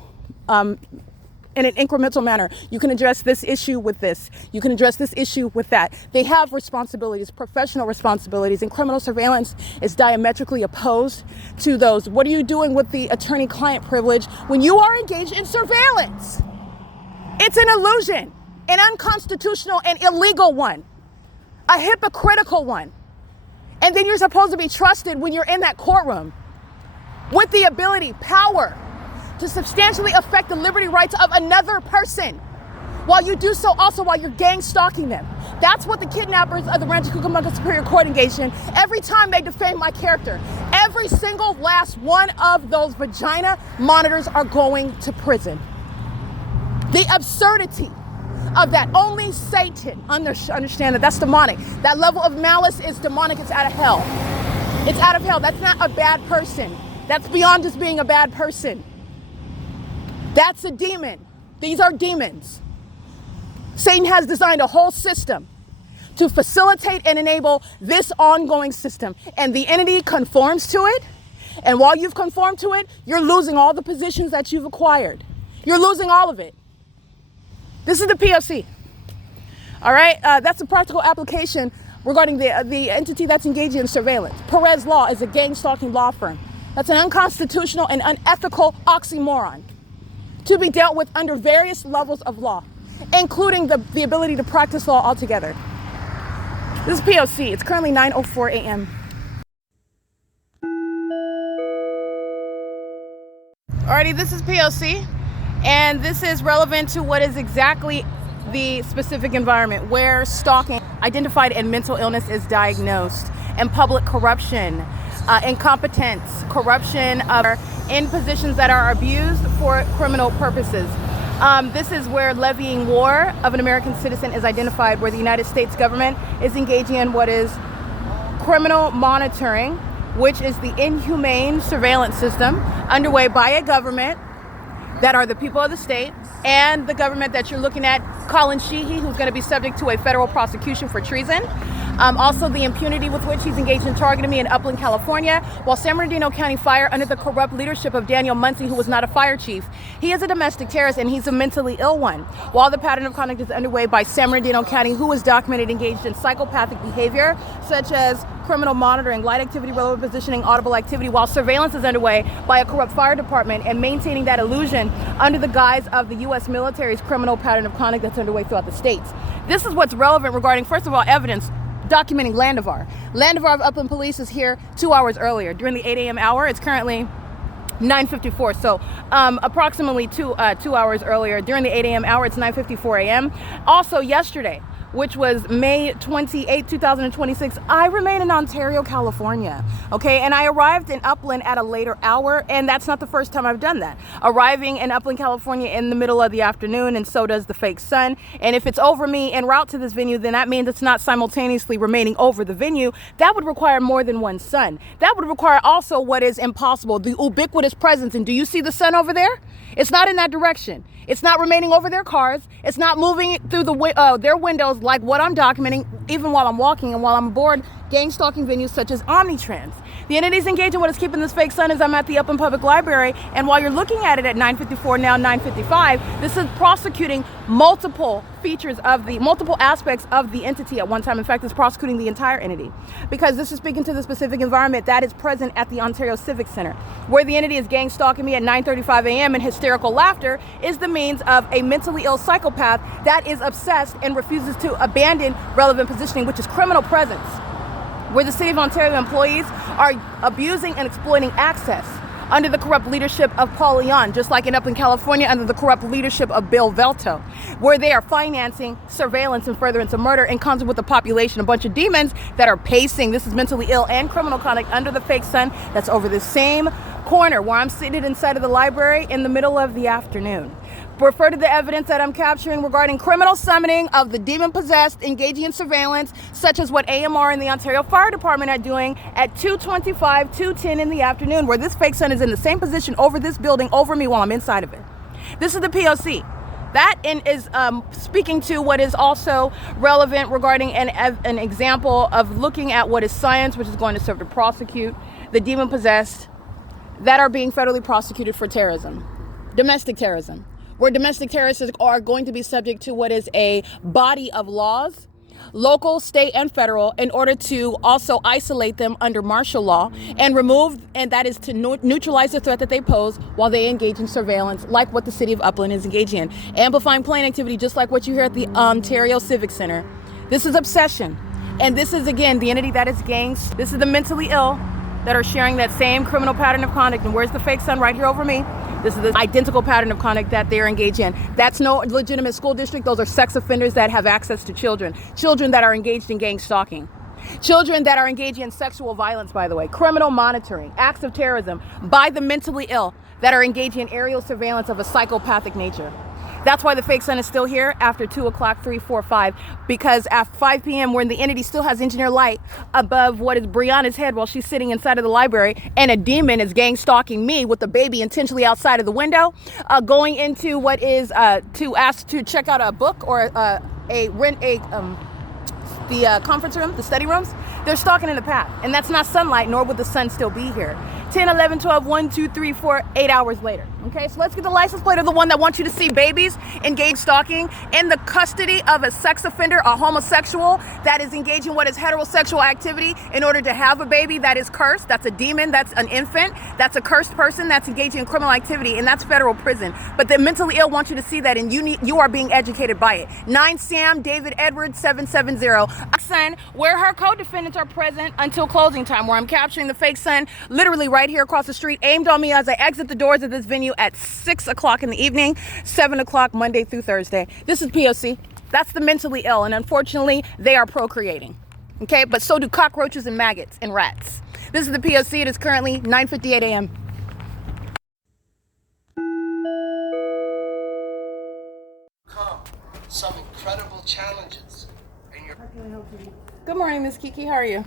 manner. You can address this issue with this. You can address this issue with that. They have responsibilities, professional responsibilities, and criminal surveillance is diametrically opposed to those. What are you doing with the attorney-client privilege when you are engaged in surveillance? It's an illusion, an unconstitutional and illegal one, a hypocritical one. And then you're supposed to be trusted when you're in that courtroom with the ability, power, to substantially affect the liberty rights of another person, while you do so also while you're gang stalking them. That's what the kidnappers of the Rancho Cucamonga Superior Court engaged in every time they defame my character. Every single last one of those vagina monitors are going to prison. The absurdity of that, only Satan understand that that's demonic. That level of malice is demonic. It's out of hell. It's out of hell. That's not a bad person. That's beyond just being a bad person. That's a demon. These are demons. Satan has designed a whole system to facilitate and enable this ongoing system. And the entity conforms to it. And while you've conformed to it, you're losing all the positions that you've acquired. You're losing all of it. This is the P.O.C. All right? That's a practical application regarding the entity that's engaging in surveillance. Perez Law is a gang stalking law firm. That's an unconstitutional and unethical oxymoron to be dealt with under various levels of law, including the ability to practice law altogether. This is P.O.C. It's currently 9:04 a.m. Alrighty, this is P.O.C. and this is relevant to what is exactly the specific environment where stalking, identified, and mental illness is diagnosed, and public corruption, incompetence, corruption in positions that are abused for criminal purposes. This is where levying war of an American citizen is identified, where the United States government is engaging in what is criminal monitoring, which is the inhumane surveillance system underway by a government that are the people of the state, and the government that you're looking at, COLLIN SHEEHY, who's going to be subject to a federal prosecution for treason. Also the impunity with which he's engaged in targeting me in Upland, California, while San Bernardino County Fire, under the corrupt leadership of Daniel Muncie, who was not a fire chief, he is a domestic terrorist and he's a mentally ill one. While the pattern of conduct is underway by San Bernardino County, who is documented engaged in psychopathic behavior, such as criminal monitoring, light activity, relevant positioning, audible activity, while surveillance is underway by a corrupt fire department and maintaining that illusion under the guise of the U.S. military's criminal pattern of conduct that's underway throughout the states. This is what's relevant regarding, first of all, evidence documenting Landivar. Landivar of Upland Police is here 2 hours earlier during the 8 a.m. hour. It's currently 9:54, so approximately two hours earlier during the 8 a.m. hour. It's 9:54 a.m. Also yesterday, which was May 28, 2026, I remain in Ontario, California, okay? And I arrived in Upland at a later hour, and that's not the first time I've done that. Arriving in Upland, California in the middle of the afternoon, and so does the fake sun. And if it's over me en route to this venue, then that means it's not simultaneously remaining over the venue. That would require more than one sun. That would require also what is impossible, the ubiquitous presence. And do you see the sun over there? It's not in that direction. It's not remaining over their cars. It's not moving through their windows like what I'm documenting, even while I'm walking and while I'm aboard gang stalking venues such as Omnitrans. The entities engaged in what is keeping this fake sun is I'm at the Upland Public Library, and while you're looking at it at 9:54, now 9:55, this is prosecuting multiple features of the multiple aspects of the entity at one time. In fact, it's prosecuting the entire entity, because this is speaking to the specific environment that is present at the Ontario Civic Center, where the entity is gang stalking me at 9:35 a.m. and hysterical laughter is the means of a mentally ill psychopath that is obsessed and refuses to abandon relevant positioning, which is criminal presence, where the City of Ontario employees are abusing and exploiting access under the corrupt leadership of Paul Leon, just like in Upland, California, under the corrupt leadership of Bill Velto, where they are financing surveillance and furtherance of murder in concert with the population, a bunch of demons that are pacing. This is mentally ill and criminal conduct under the fake sun that's over the same corner where I'm seated inside of the library in the middle of the afternoon. Refer to the evidence that I'm capturing regarding criminal summoning of the demon-possessed engaging in surveillance, such as what AMR and the Ontario Fire Department are doing at 2:25, 2:10 in the afternoon, where this fake sun is in the same position over this building, over me while I'm inside of it. This is the P.O.C. That is speaking to what is also relevant regarding an example of looking at what is science, which is going to serve to prosecute the demon-possessed that are being federally prosecuted for terrorism, domestic terrorism, where domestic terrorists are going to be subject to what is a body of laws, local, state, and federal, in order to also isolate them under martial law and remove, and that is to neutralize the threat that they pose while they engage in surveillance, like what the city of Upland is engaging in. Amplifying plane activity, just like what you hear at the Ontario Civic Center. This is obsession. And this is, again, the entity that is gangs. This is the mentally ill that are sharing that same criminal pattern of conduct. And where's the fake sun? Right here over me. This is the identical pattern of conduct that they're engaged in. That's no legitimate school district. Those are sex offenders that have access to children. Children that are engaged in gang stalking. Children that are engaging in sexual violence, by the way. Criminal monitoring. Acts of terrorism by the mentally ill that are engaging in aerial surveillance of a psychopathic nature. That's why the fake sun is still here after 2 o'clock, 3, 4, 5, because at 5 p.m. when the entity still has engineer light above what is Brianna's head while she's sitting inside of the library, and a demon is gang stalking me with the baby intentionally outside of the window, going into what is to ask to check out a book or the conference room, the study rooms. They're stalking in the path, and that's not sunlight, nor would the sun still be here. 10, 11, 12, 1, 2, 3, 4, 8 hours later. Okay, so let's get the license plate of the one that wants you to see babies engaged stalking in the custody of a sex offender, a homosexual that is engaging what is heterosexual activity in order to have a baby that is cursed. That's a demon, that's an infant, that's a cursed person that's engaging in criminal activity, and that's federal prison. But the mentally ill want you to see that, and you are being educated by it. 9 Sam David Edwards 770. Son, where her co-defendants are present until closing time, where I'm capturing the fake son literally right here across the street, aimed on me as I exit the doors of this venue at 6 o'clock in the evening, 7 o'clock Monday through Thursday. This is P.O.C. That's the mentally ill, and unfortunately, they are procreating. Okay, but so do cockroaches and maggots and rats. This is the P.O.C. It is currently 9:58 a.m. Some incredible challenges. How can I help you? Good morning, Miss Kiki. How are you?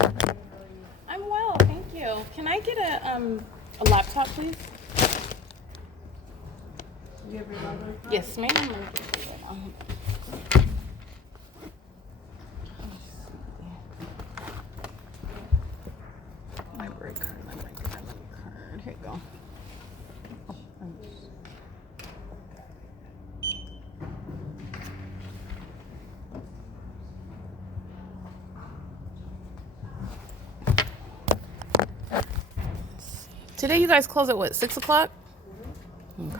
I'm well, thank you. Can I get a laptop, please? You have your laptop? Yes, ma'am. Library card. Here you go. Oh, thanks. Today you guys close at what, 6 o'clock? Okay.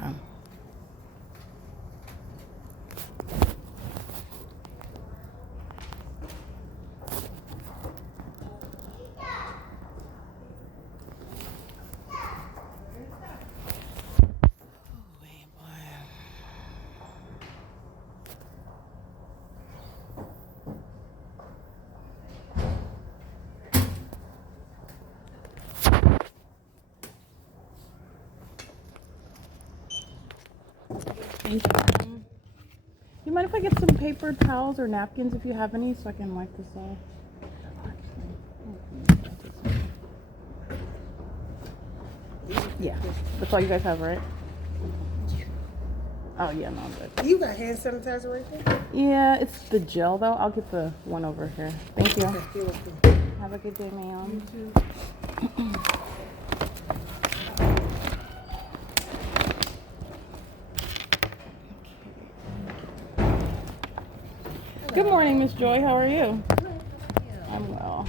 Thank you. You mind if I get some paper towels or napkins if you have any so I can wipe this off? Yeah, that's all you guys have, right? Oh yeah, no, I'm good. You got hand sanitizer right there? Yeah, it's the gel though. I'll get the one over here. Thank you. Have a good day, ma'am. You too. Good morning, Miss Joy. How are you? I'm well.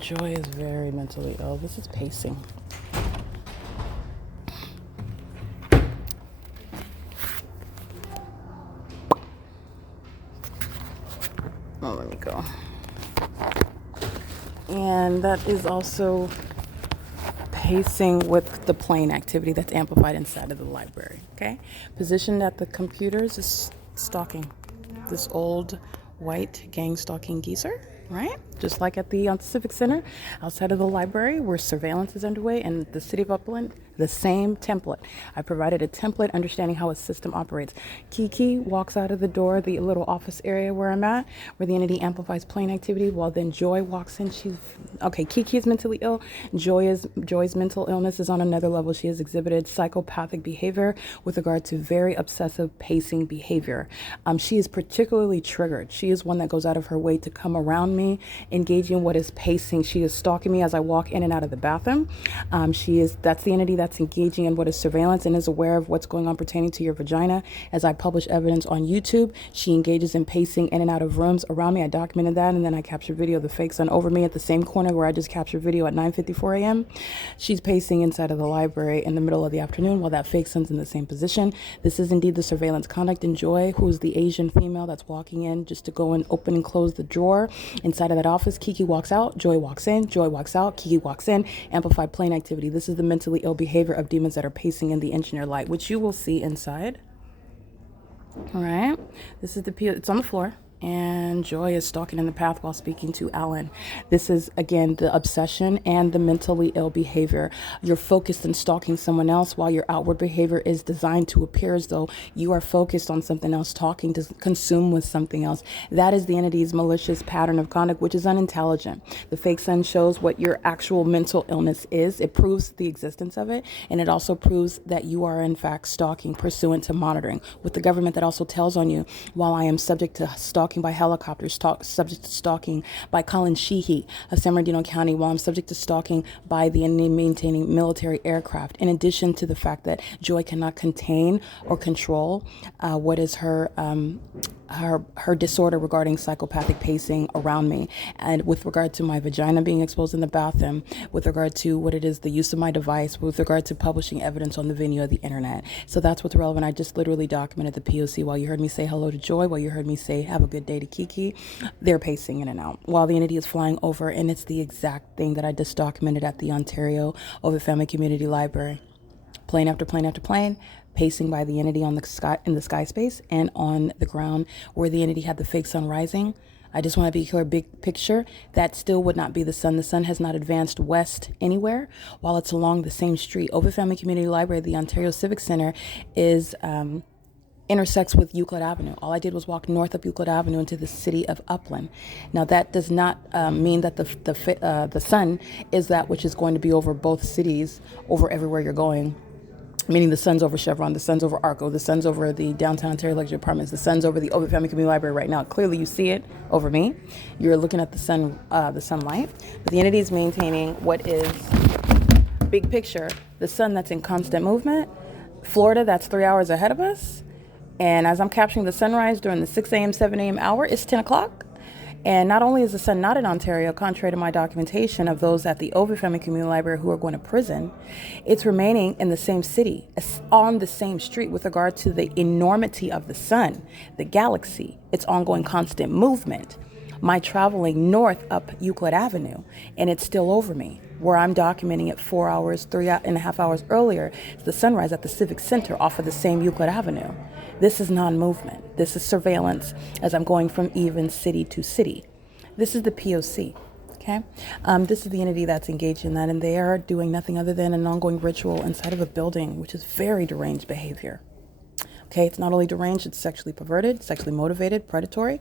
Joy is very mentally ill. This is pacing. Oh, let me go. that is also pacing with the plane activity that's amplified inside of the library. Okay, positioned at the computers is stalking this old white gang stalking geezer, right? Just like at the Civic Center outside of the library where surveillance is underway, and the city of Upland, the same template. I provided a template understanding how a system operates. Kiki walks out of the door, the little office area where I'm at, where the entity amplifies plane activity, while then Joy walks in. Kiki is mentally ill. Joy's mental illness is on another level. She has exhibited psychopathic behavior with regard to very obsessive pacing behavior. She is particularly triggered. She is one that goes out of her way to come around me, engaging in what is pacing. She is stalking me as I walk in and out of the bathroom. That's the entity that's engaging in what is surveillance and is aware of what's going on pertaining to your vagina. As I publish evidence on YouTube, she engages in pacing in and out of rooms around me. I documented that, and then I captured video of the fake sun over me at the same corner where I just captured video at 9:54 a.m. She's pacing inside of the library in the middle of the afternoon while that fake sun's in the same position. This is indeed the surveillance conduct in Joy, who's the Asian female that's walking in just to go and open and close the drawer inside of that office. Kiki walks out, Joy walks in, Joy walks out, Kiki walks in. Amplified plane activity. This is the mentally ill behavior of demons that are pacing in the engineer light, which you will see inside. All right, this is it's on the floor, and Joy is stalking in the path while speaking to Alan. This is, again, the obsession and the mentally ill behavior. You're focused on stalking someone else while your outward behavior is designed to appear as though you are focused on something else, talking to consume with something else. That is the entity's malicious pattern of conduct, which is unintelligent. The fake sun shows what your actual mental illness is. It proves the existence of it, and it also proves that you are, in fact, stalking pursuant to monitoring. With the government that also tells on you, while I am subject to stalking by helicopters, subject to stalking by COLLIN SHEEHY of San Bernardino County, while I'm subject to stalking by the enemy maintaining military aircraft, in addition to the fact that Joy cannot contain or control what is her disorder regarding psychopathic pacing around me, and with regard to my vagina being exposed in the bathroom, with regard to what it is, the use of my device, with regard to publishing evidence on the venue of the internet. So that's what's relevant. I just literally documented the P.O.C. While you heard me say hello to Joy, while you heard me say have a good day to Kiki, they're pacing in and out while the entity is flying over, and it's the exact thing that I just documented at the Ontario Over Family Community Library. Plane after plane after plane, pacing by the entity on the sky, in the sky space, and on the ground where the entity had the fake sun rising. I just want to be clear, big picture, that still would not be the sun. The sun has not advanced west anywhere while it's along the same street. Over Family Community Library, the Ontario Civic Center, is intersects with Euclid Avenue. All I did was walk north up Euclid Avenue into the city of Upland. Now that does not mean that the sun is that which is going to be over both cities, over everywhere you're going. Meaning the sun's over Chevron, the sun's over Arco, the sun's over the downtown Ontario Luxury Apartments, the sun's over the Over Family Community Library right now. Clearly you see it over me. You're looking at the sunlight. But the entity is maintaining what is, big picture, the sun that's in constant movement. Florida, that's 3 hours ahead of us. And as I'm capturing the sunrise during the 6 a.m., 7 a.m. hour, it's 10 o'clock. And not only is the sun not in Ontario, contrary to my documentation of those at the Over Family Community Library who are going to prison, it's remaining in the same city, on the same street with regard to the enormity of the sun, the galaxy, its ongoing constant movement. My traveling north up Euclid Avenue, and it's still over me, where I'm documenting it 4 hours, 3.5 hours earlier, the sunrise at the Civic Center off of the same Euclid Avenue. This is non-movement. This is surveillance as I'm going from even city to city. This is the P.O.C. Okay, this is the entity that's engaged in that, and they are doing nothing other than an ongoing ritual inside of a building, which is very deranged behavior. Okay, it's not only deranged, it's sexually perverted, sexually motivated, predatory,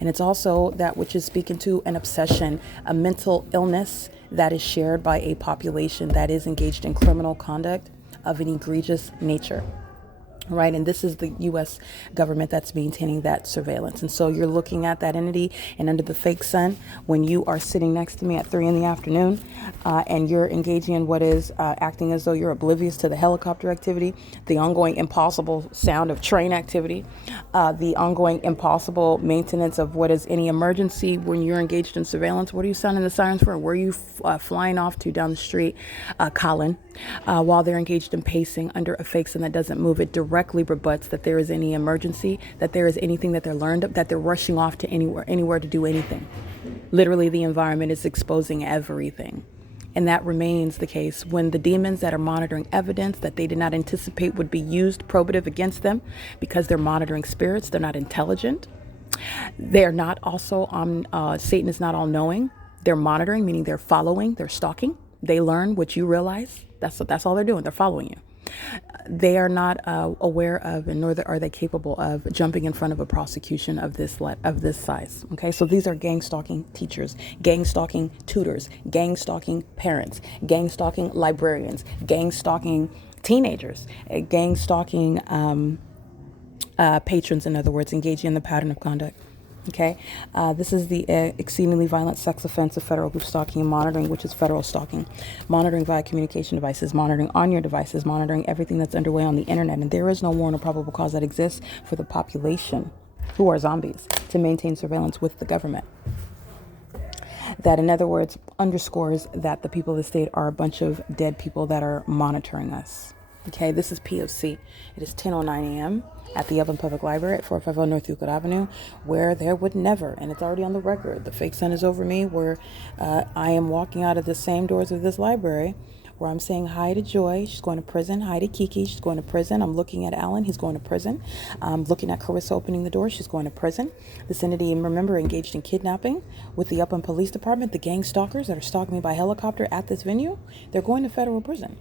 and it's also that which is speaking to an obsession, a mental illness that is shared by a population that is engaged in criminal conduct of an egregious nature. Right, and this is the U.S. government that's maintaining that surveillance. And so you're looking at that entity, and under the fake sun, when you are sitting next to me at 3 in the afternoon, and you're engaging in what is acting as though you're oblivious to the helicopter activity, the ongoing impossible sound of train activity, the ongoing impossible maintenance of what is any emergency when you're engaged in surveillance. What are you sounding the sirens for? Where are you flying off to down the street, Colin, while they're engaged in pacing under a fake sun that doesn't move? It directly rebuts that there is any emergency, that there is anything that they're learned, that they're rushing off to anywhere to do anything. Literally, the environment is exposing everything. And that remains the case when the demons that are monitoring evidence that they did not anticipate would be used probative against them, because they're monitoring spirits, they're not intelligent. They're not also Satan is not all knowing. They're monitoring, meaning they're following, they're stalking. They learn what you realize. That's all they're doing. They're following you. They are not aware of, and nor are they capable of jumping in front of a prosecution of this size. Okay, so these are gang stalking teachers, gang stalking tutors, gang stalking parents, gang stalking librarians, gang stalking teenagers, gang stalking patrons. In other words, engaging in the pattern of conduct. Okay, this is the exceedingly violent sex offense of federal group stalking and monitoring, which is federal stalking, monitoring via communication devices, monitoring on your devices, monitoring everything that's underway on the internet. And there is no warrant or probable cause that exists for the population, who are zombies, to maintain surveillance with the government. That, in other words, underscores that the people of the state are a bunch of dead people that are monitoring us. Okay, this is P.O.C. It is 10:09 a.m. at the Upland Public Library at 450 North Euclid Avenue, where there would never, and it's already on the record, the fake sun is over me, where I am walking out of the same doors of this library, where I'm saying hi to Joy, she's going to prison, hi to Kiki, she's going to prison. I'm looking at Alan, he's going to prison. I'm looking at Carissa opening the door, she's going to prison. This entity, remember, engaged in kidnapping with the Upland Police Department, the gang stalkers that are stalking me by helicopter at this venue, they're going to federal prison.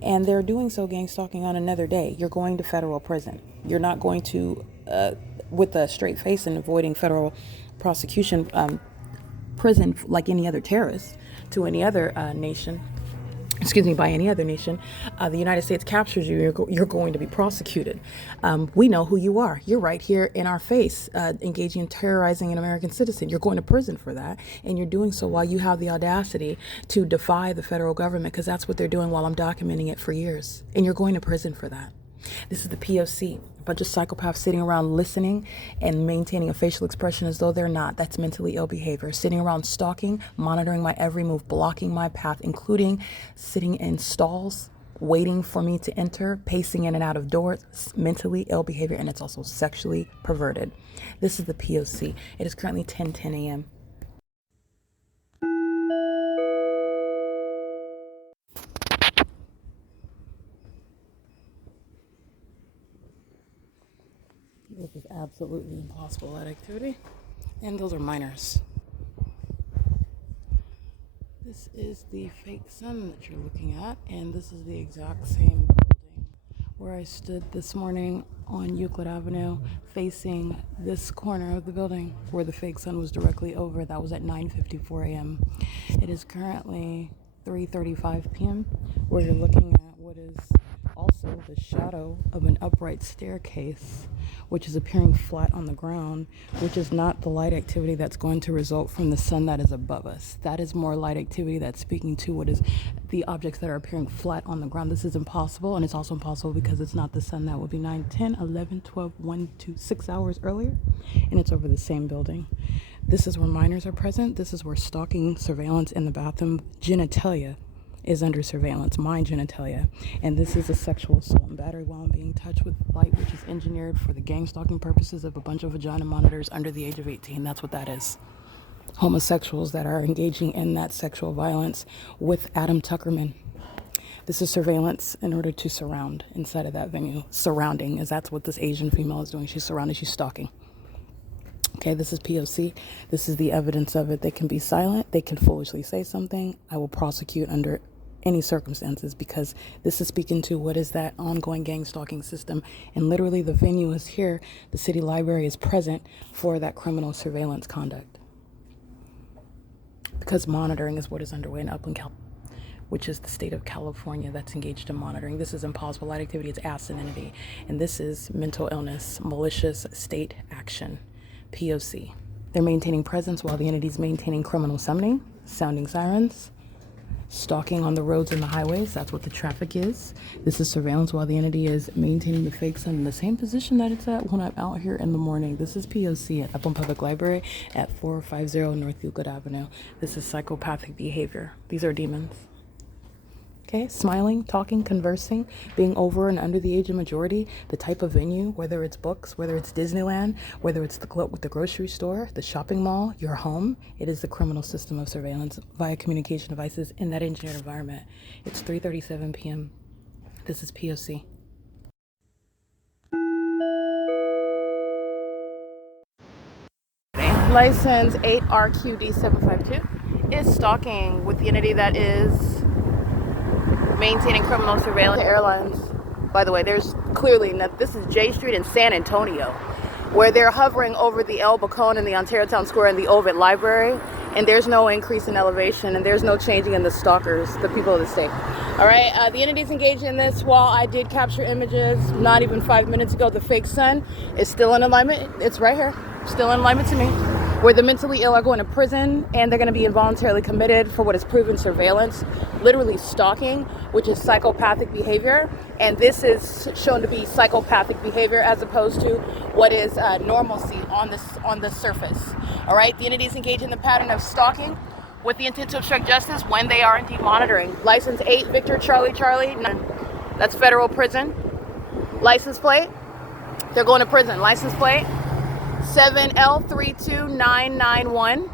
And they're doing so gang stalking on another day. You're going to federal prison. You're not going to, with a straight face and avoiding federal prosecution, prison like any other terrorist to any other nation. By any other nation. The United States captures you, you're going to be prosecuted. We know who you are. You're right here in our face, engaging in terrorizing an American citizen. You're going to prison for that, and you're doing so while you have the audacity to defy the federal government, because that's what they're doing while I'm documenting it for years, and you're going to prison for that. This is the P.O.C. A bunch of psychopaths sitting around listening and maintaining a facial expression as though they're not. That's mentally ill behavior. Sitting around stalking, monitoring my every move, blocking my path, including sitting in stalls, waiting for me to enter, pacing in and out of doors. Mentally ill behavior, and it's also sexually perverted. This is the P.O.C. It is currently 10:10 a.m. This is absolutely impossible, that activity. And those are minors. This is the fake sun that you're looking at, and this is the exact same building where I stood this morning on Euclid Avenue, facing this corner of the building where the fake sun was directly over. That was at 9:54 a.m. It is currently 3:35 p.m. where you're looking at what is also the shadow of an upright staircase, which is appearing flat on the ground, which is not the light activity that's going to result from the sun that is above us. That is more light activity that's speaking to what is the objects that are appearing flat on the ground. This is impossible, and it's also impossible because it's not the sun. That would be 9, 10, 11, 12, 1, 2, 6 hours earlier, and it's over the same building. This is where minors are present. This is where stalking, surveillance in the bathroom, genitalia is under surveillance, my genitalia. And this is a sexual assault and battery while I'm being touched with light, which is engineered for the gang stalking purposes of a bunch of vagina monitors under the age of 18. That's what that is. Homosexuals that are engaging in that sexual violence with Adam Tuckerman. This is surveillance in order to surround inside of that venue. Surrounding, as that's what this Asian female is doing. She's surrounding, she's stalking. Okay, this is P.O.C. This is the evidence of it. They can be silent. They can foolishly say something. I will prosecute under any circumstances, because this is speaking to what is that ongoing gang stalking system. And literally the venue is here. The city library is present for that criminal surveillance conduct, because monitoring is what is underway in Upland, which is the state of California that's engaged in monitoring. This is impossible light activity. It's asininity. And this is mental illness, malicious state action. P.O.C. They're maintaining presence while the entity is maintaining criminal summoning, sounding sirens, stalking on the roads and the highways. That's what the traffic is. This is surveillance while the entity is maintaining the fake sun in the same position that it's at when I'm out here in the morning. This is P.O.C. at Upland Public Library at 450 North Euclid Avenue. This is psychopathic behavior. These are demons. Okay, smiling, talking, conversing, being over and under the age of majority, the type of venue, whether it's books, whether it's Disneyland, whether it's the grocery store, the shopping mall, your home, it is the criminal system of surveillance via communication devices in that engineered environment. It's 3:37 p.m. This is P.O.C. License 8RQD752 is stalking with the entity that is maintaining criminal surveillance airlines. By the way, there's clearly not, this is J Street in San Antonio, where they're hovering over the El Bacon and the Ontario Town Square and the Ovid Library, and there's no increase in elevation and there's no changing in the stalkers, the people of the state. All right, the entity's engaged in this. While I did capture images not even 5 minutes ago, the fake sun is still in alignment. It's right here, still in alignment to me, where the mentally ill are going to prison and they're going to be involuntarily committed for what is proven surveillance, literally stalking, which is psychopathic behavior. And this is shown to be psychopathic behavior as opposed to what is normalcy on the surface. All right, the entities engage in the pattern of stalking with the intent to obstruct justice when they are indeed monitoring. License 8 Victor Charlie Charlie, that's federal prison. License plate, they're going to prison. License plate 7L32991.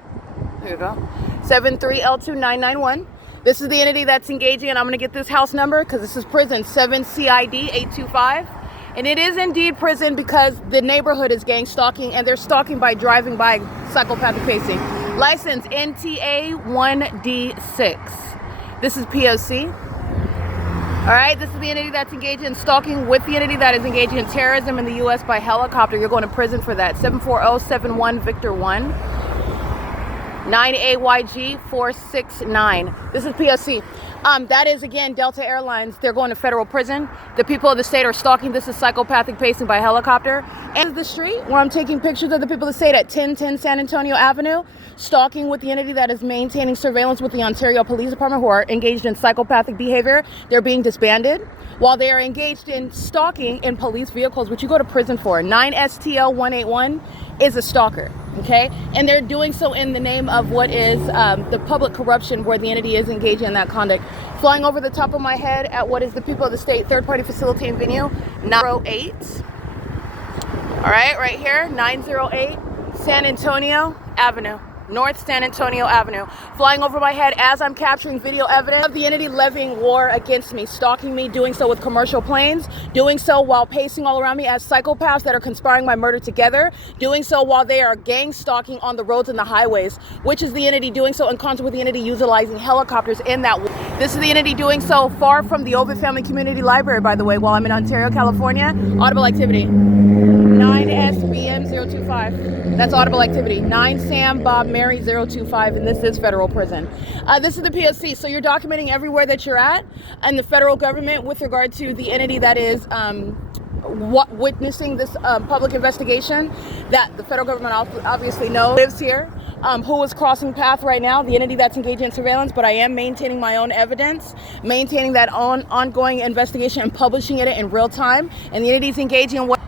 There you go. 73L2991. This is the entity that's engaging, and I'm going to get this house number because this is prison 7CID825. And it is indeed prison because the neighborhood is gang stalking and they're stalking by driving by, psychopathic pacing. License NTA1D6. This is P.O.C. All right, this is the entity that's engaged in stalking with the entity that is engaging in terrorism in the U.S. by helicopter. You're going to prison for that. 74071 Victor 1. 9AYG469. This is P.O.C. That is, again, Delta Airlines. They're going to federal prison. The people of the state are stalking. This is psychopathic pacing by helicopter. And the street where I'm taking pictures of the people of the state at 1010 San Antonio Avenue, stalking with the entity that is maintaining surveillance with the Ontario Police Department, who are engaged in psychopathic behavior. They're being disbanded while they are engaged in stalking in police vehicles, which you go to prison for. 9STL181 is a stalker. Okay, and they're doing so in the name of what is the public corruption, where the entity is engaging in that conduct. Flying over the top of my head at what is the people of the state third-party facilitating venue 908. All right here, 908 San Antonio Avenue. North San Antonio Avenue. Flying over my head as I'm capturing video evidence of the entity levying war against me, stalking me, doing so with commercial planes, doing so while pacing all around me as psychopaths that are conspiring my murder together, doing so while they are gang stalking on the roads and the highways, which is the entity doing so in concert with the entity utilizing helicopters in that war. This is the entity doing so far from the Ovid Family Community Library, by the way, while I'm in Ontario, California. Audible activity. 9SBM025. That's audible activity. 9 Sam Bob Mary 025, and this is federal prison. This is the P.O.C. So you're documenting everywhere that you're at and the federal government with regard to the entity that is witnessing this public investigation that the federal government obviously knows lives here, who is crossing path right now, the entity that's engaged in surveillance, but I am maintaining my own evidence, maintaining that ongoing investigation and publishing it in real time, and the entity's engaging in what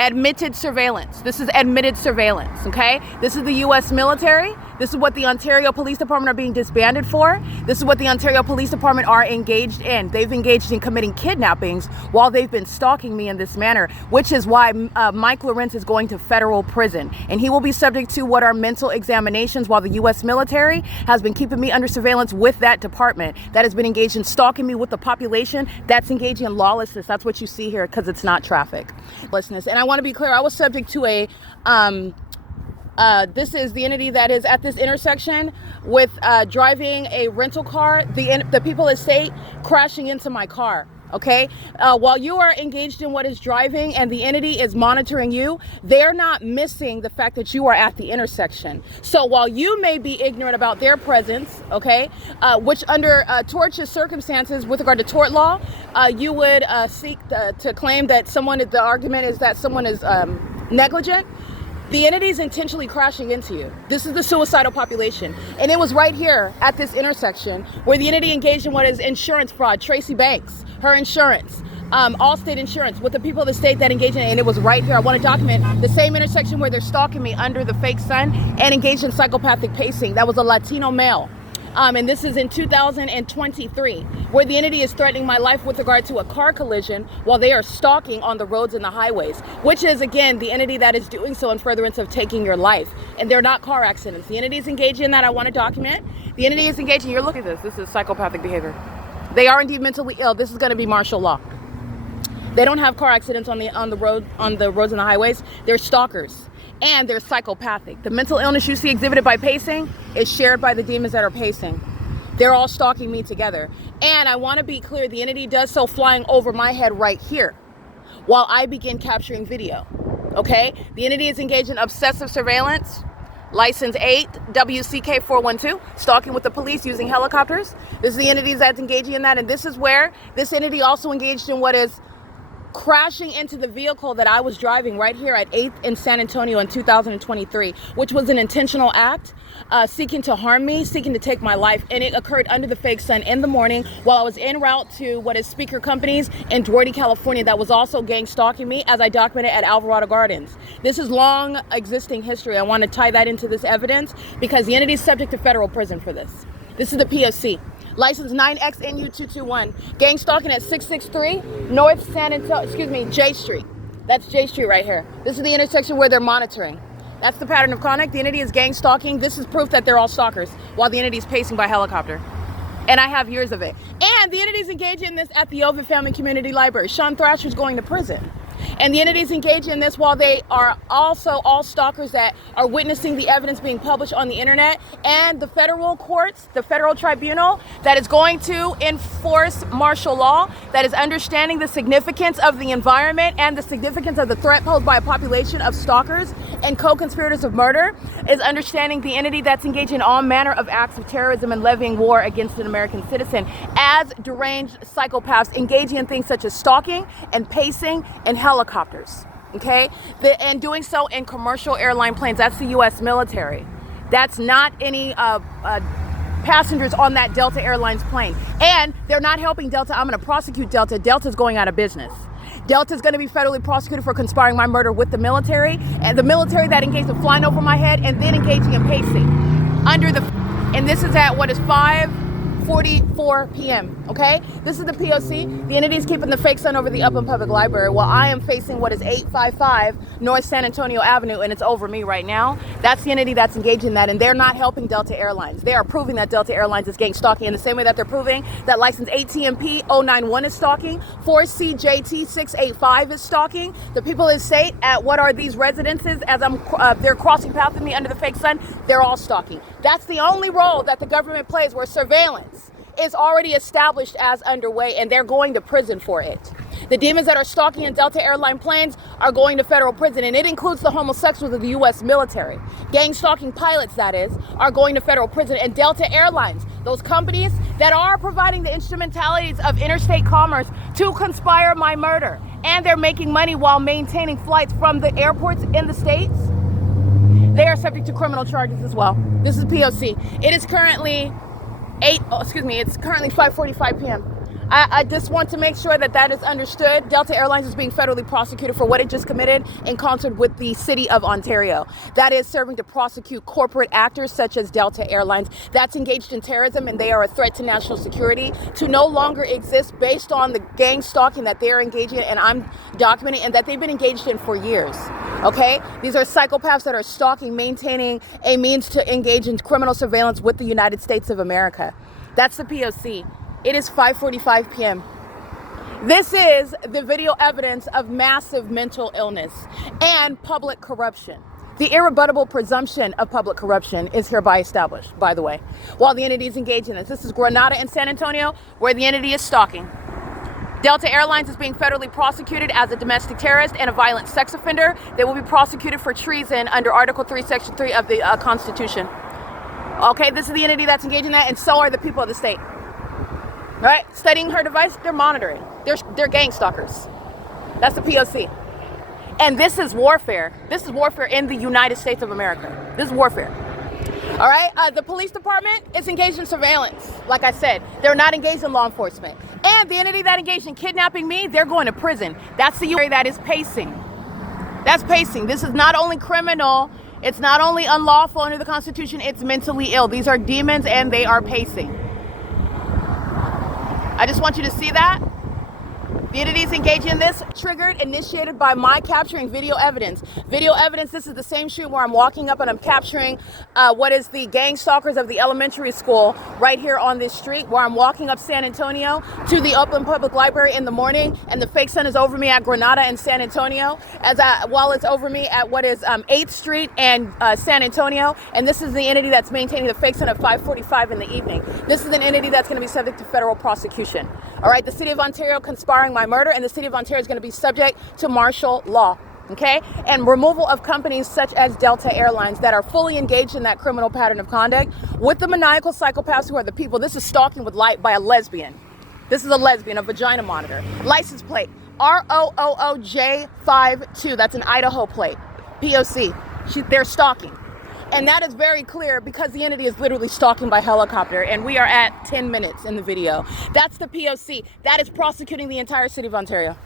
admitted surveillance. This is admitted surveillance, okay? This is the U.S. military. This is what the Ontario Police Department are being disbanded for. This is what the Ontario Police Department are engaged in. They've engaged in committing kidnappings while they've been stalking me in this manner, which is why Mike LORENZ is going to federal prison. And he will be subject to what are mental examinations while the U.S. military has been keeping me under surveillance with that department that has been engaged in stalking me with the population that's engaging in lawlessness. That's what you see here because it's not traffic. And I want to be clear, I was subject to a this is the entity that is at this intersection with driving a rental car, the people at state crashing into my car. Okay, while you are engaged in what is driving and the entity is monitoring you, they're not missing the fact that you are at the intersection. So while you may be ignorant about their presence, okay, which under tortious circumstances with regard to tort law, you would seek to claim that the argument is that someone is negligent. The entity is intentionally crashing into you. This is the suicidal population. And it was right here at this intersection where the entity engaged in what is insurance fraud. Tracy Banks, her insurance, Allstate Insurance, with the people of the state that engaged in it. And it was right here. I want to document the same intersection where they're stalking me under the fake sun and engaged in psychopathic pacing. That was a Latino male. And this is in 2023, where the entity is threatening my life with regard to a car collision while they are stalking on the roads and the highways, which is, again, the entity that is doing so in furtherance of taking your life. And they're not car accidents. The entity is engaged in that. I want to document. The entity is engaged in, you're looking at this. This is psychopathic behavior. They are indeed mentally ill. This is going to be martial law. They don't have car accidents on the roads and the highways. They're stalkers. And they're psychopathic. The mental illness you see exhibited by pacing is shared by the demons that are pacing. They're all stalking me together. And I want to be clear, the entity does so flying over my head right here while I begin capturing video. Okay? The entity is engaged in obsessive surveillance, license 8, WCK 412, stalking with the police using helicopters. This is the entity that's engaging in that. And this is where this entity also engaged in what is crashing into the vehicle that I was driving right here at 8th in San Antonio in 2023, which was an intentional act, seeking to harm me, seeking to take my life. And it occurred under the fake sun in the morning while I was en route to what is Speaker Companies in Doherty, California, that was also gang stalking me, as I documented at Alvarado Gardens. This is long existing history. I want to tie that into this evidence because the entity is subject to federal prison for this. This is the P.O.C. License 9XNU221. Gang stalking at 663 North San Antonio, J Street. That's J Street right here. This is the intersection where they're monitoring. That's the pattern of conduct. The entity is gang stalking. This is proof that they're all stalkers while the entity is pacing by helicopter. And I have years of it. And the entity is engaging in this at the Ovid Family Community Library. Sean Thrasher's going to prison. And the entities engaging in this while they are also all stalkers that are witnessing the evidence being published on the internet, and the federal courts, the federal tribunal that is going to enforce martial law, that is understanding the significance of the environment and the significance of the threat posed by a population of stalkers and co-conspirators of murder, is understanding the entity that's engaged in all manner of acts of terrorism and levying war against an American citizen as deranged psychopaths engaging in things such as stalking and pacing and helicopters, okay? And doing so in commercial airline planes. That's the U.S. military. That's not any passengers on that Delta Airlines plane. And they're not helping Delta. I'm going to prosecute Delta. Delta's going out of business. Delta's going to be federally prosecuted for conspiring my murder with the military, and the military that engaged in flying over my head and then engaging in pacing under the, and this is at what is 5:44 p.m. Okay, this is the P.O.C. The entity is keeping the fake sun over the Upland Public Library while I am facing what is 855 North San Antonio Avenue, and it's over me right now. That's the entity that's engaged in that, and they're not helping Delta Airlines. They are proving that Delta Airlines is gang stalking in the same way that they're proving that license ATMP 091 is stalking, 4CJT 685 is stalking. The people in state at what are these residences as they're crossing paths with me under the fake sun, they're all stalking. That's the only role that the government plays where surveillance is already established as underway, and they're going to prison for it. The demons that are stalking in Delta airline planes are going to federal prison, and it includes the homosexuals of the U.S. military. Gang stalking pilots, that is, are going to federal prison. And Delta Airlines, those companies that are providing the instrumentalities of interstate commerce to conspire my murder, and they're making money while maintaining flights from the airports in the States, they are subject to criminal charges as well. This is P.O.C. It is currently it's currently 5:45 p.m. I just want to make sure that that is understood. Delta Airlines is being federally prosecuted for what it just committed in concert with the city of Ontario. That is serving to prosecute corporate actors such as Delta Airlines that's engaged in terrorism, and they are a threat to national security, to no longer exist based on the gang stalking that they're engaging in, and I'm documenting, and that they've been engaged in for years. Okay? These are psychopaths that are stalking, maintaining a means to engage in criminal surveillance with the United States of America. That's the P.O.C. It is 5:45 p.m. This is the video evidence of massive mental illness and public corruption. The irrebuttable presumption of public corruption is hereby established, by the way, while the entity is engaged in this. This is Grenada and San Antonio, where the entity is stalking. Delta Airlines is being federally prosecuted as a domestic terrorist and a violent sex offender. They will be prosecuted for treason under Article 3, Section 3 of the Constitution. Okay, this is the entity that's engaged in that, and so are the people of the state. All right, studying her device, they're monitoring. They're gang stalkers. That's the P.O.C. And this is warfare. This is warfare in the United States of America. This is warfare. All right, the police department is engaged in surveillance. Like I said, they're not engaged in law enforcement. And the entity that engaged in kidnapping me, they're going to prison. That's the U.S. that is pacing. That's pacing. This is not only criminal It's not only unlawful under the Constitution, it's mentally ill. These are demons and they are pacing. I just want you to see that. The entities engaged in this triggered, initiated by my capturing video evidence. Video evidence, this is the same street where I'm walking up and I'm capturing what is the gang stalkers of the elementary school right here on this street where I'm walking up San Antonio to the Upland Public Library in the morning, and the fake sun is over me at Granada and San Antonio, while it's over me at what is 8th Street and San Antonio. And this is the entity that's maintaining the fake sun at 5:45 in the evening. This is an entity that's going to be subject to federal prosecution. All right, the City of Ontario conspiring my murder, and the City of Ontario is going to be subject to martial law, okay? And removal of companies such as Delta Airlines that are fully engaged in that criminal pattern of conduct with the maniacal psychopaths who are the people. This is stalking with light by a lesbian. This is a lesbian, a vagina monitor. License plate, ROOOJ52. That's an Idaho plate. P.O.C. They're stalking. And that is very clear because the entity is literally stalking by helicopter, and we are at 10 minutes in the video. That's the P.O.C. That is prosecuting the entire city of Ontario.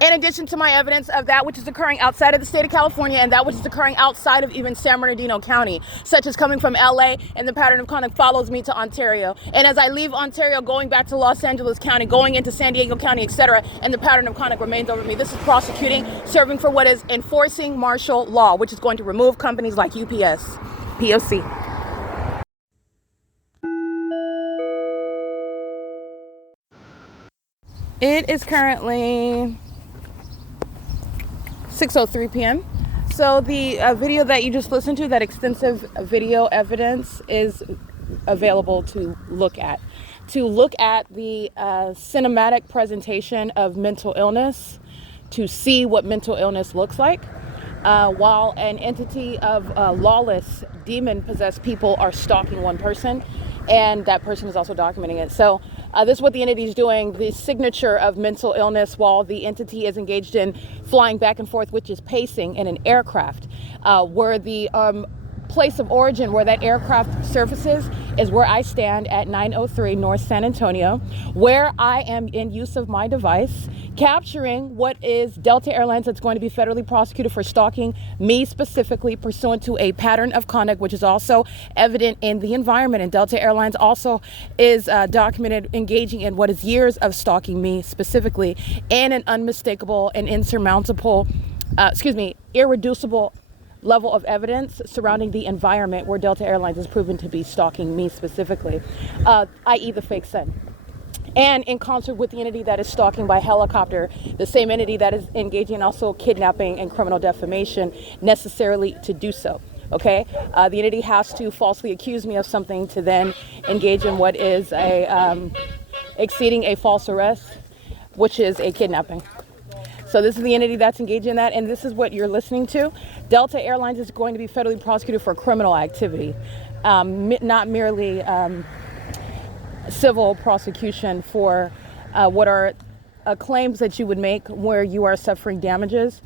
In addition to my evidence of that which is occurring outside of the state of California and that which is occurring outside of even San Bernardino County, such as coming from LA, and the pattern of conduct follows me to Ontario. And as I leave Ontario, going back to Los Angeles County, going into San Diego County, etc., and the pattern of conduct remains over me. This is prosecuting, serving for what is enforcing martial law, which is going to remove companies like UPS, P.O.C. It is currently 6:03 p.m. So the video that you just listened to, that extensive video evidence, is available to look at. To look at the cinematic presentation of mental illness, to see what mental illness looks like, while an entity of lawless, demon-possessed people are stalking one person, and that person is also documenting it. So this is what the entity is doing, the signature of mental illness, while the entity is engaged in flying back and forth, which is pacing in an aircraft, where the place of origin where that aircraft surfaces is where I stand at 903 North San Antonio, where I am in use of my device, capturing what is Delta Airlines that's going to be federally prosecuted for stalking me specifically, pursuant to a pattern of conduct, which is also evident in the environment. And Delta Airlines also is documented engaging in what is years of stalking me specifically, and an unmistakable and insurmountable, irreducible level of evidence surrounding the environment where Delta Airlines is proven to be stalking me specifically, i.e. the fake sun. And in concert with the entity that is stalking by helicopter, the same entity that is engaging in also kidnapping and criminal defamation necessarily to do so. Okay, the entity has to falsely accuse me of something to then engage in what is exceeding a false arrest, which is a kidnapping. So this is the entity that's engaged in that, and this is what you're listening to. Delta Airlines is going to be federally prosecuted for criminal activity, not merely civil prosecution for what are claims that you would make where you are suffering damages.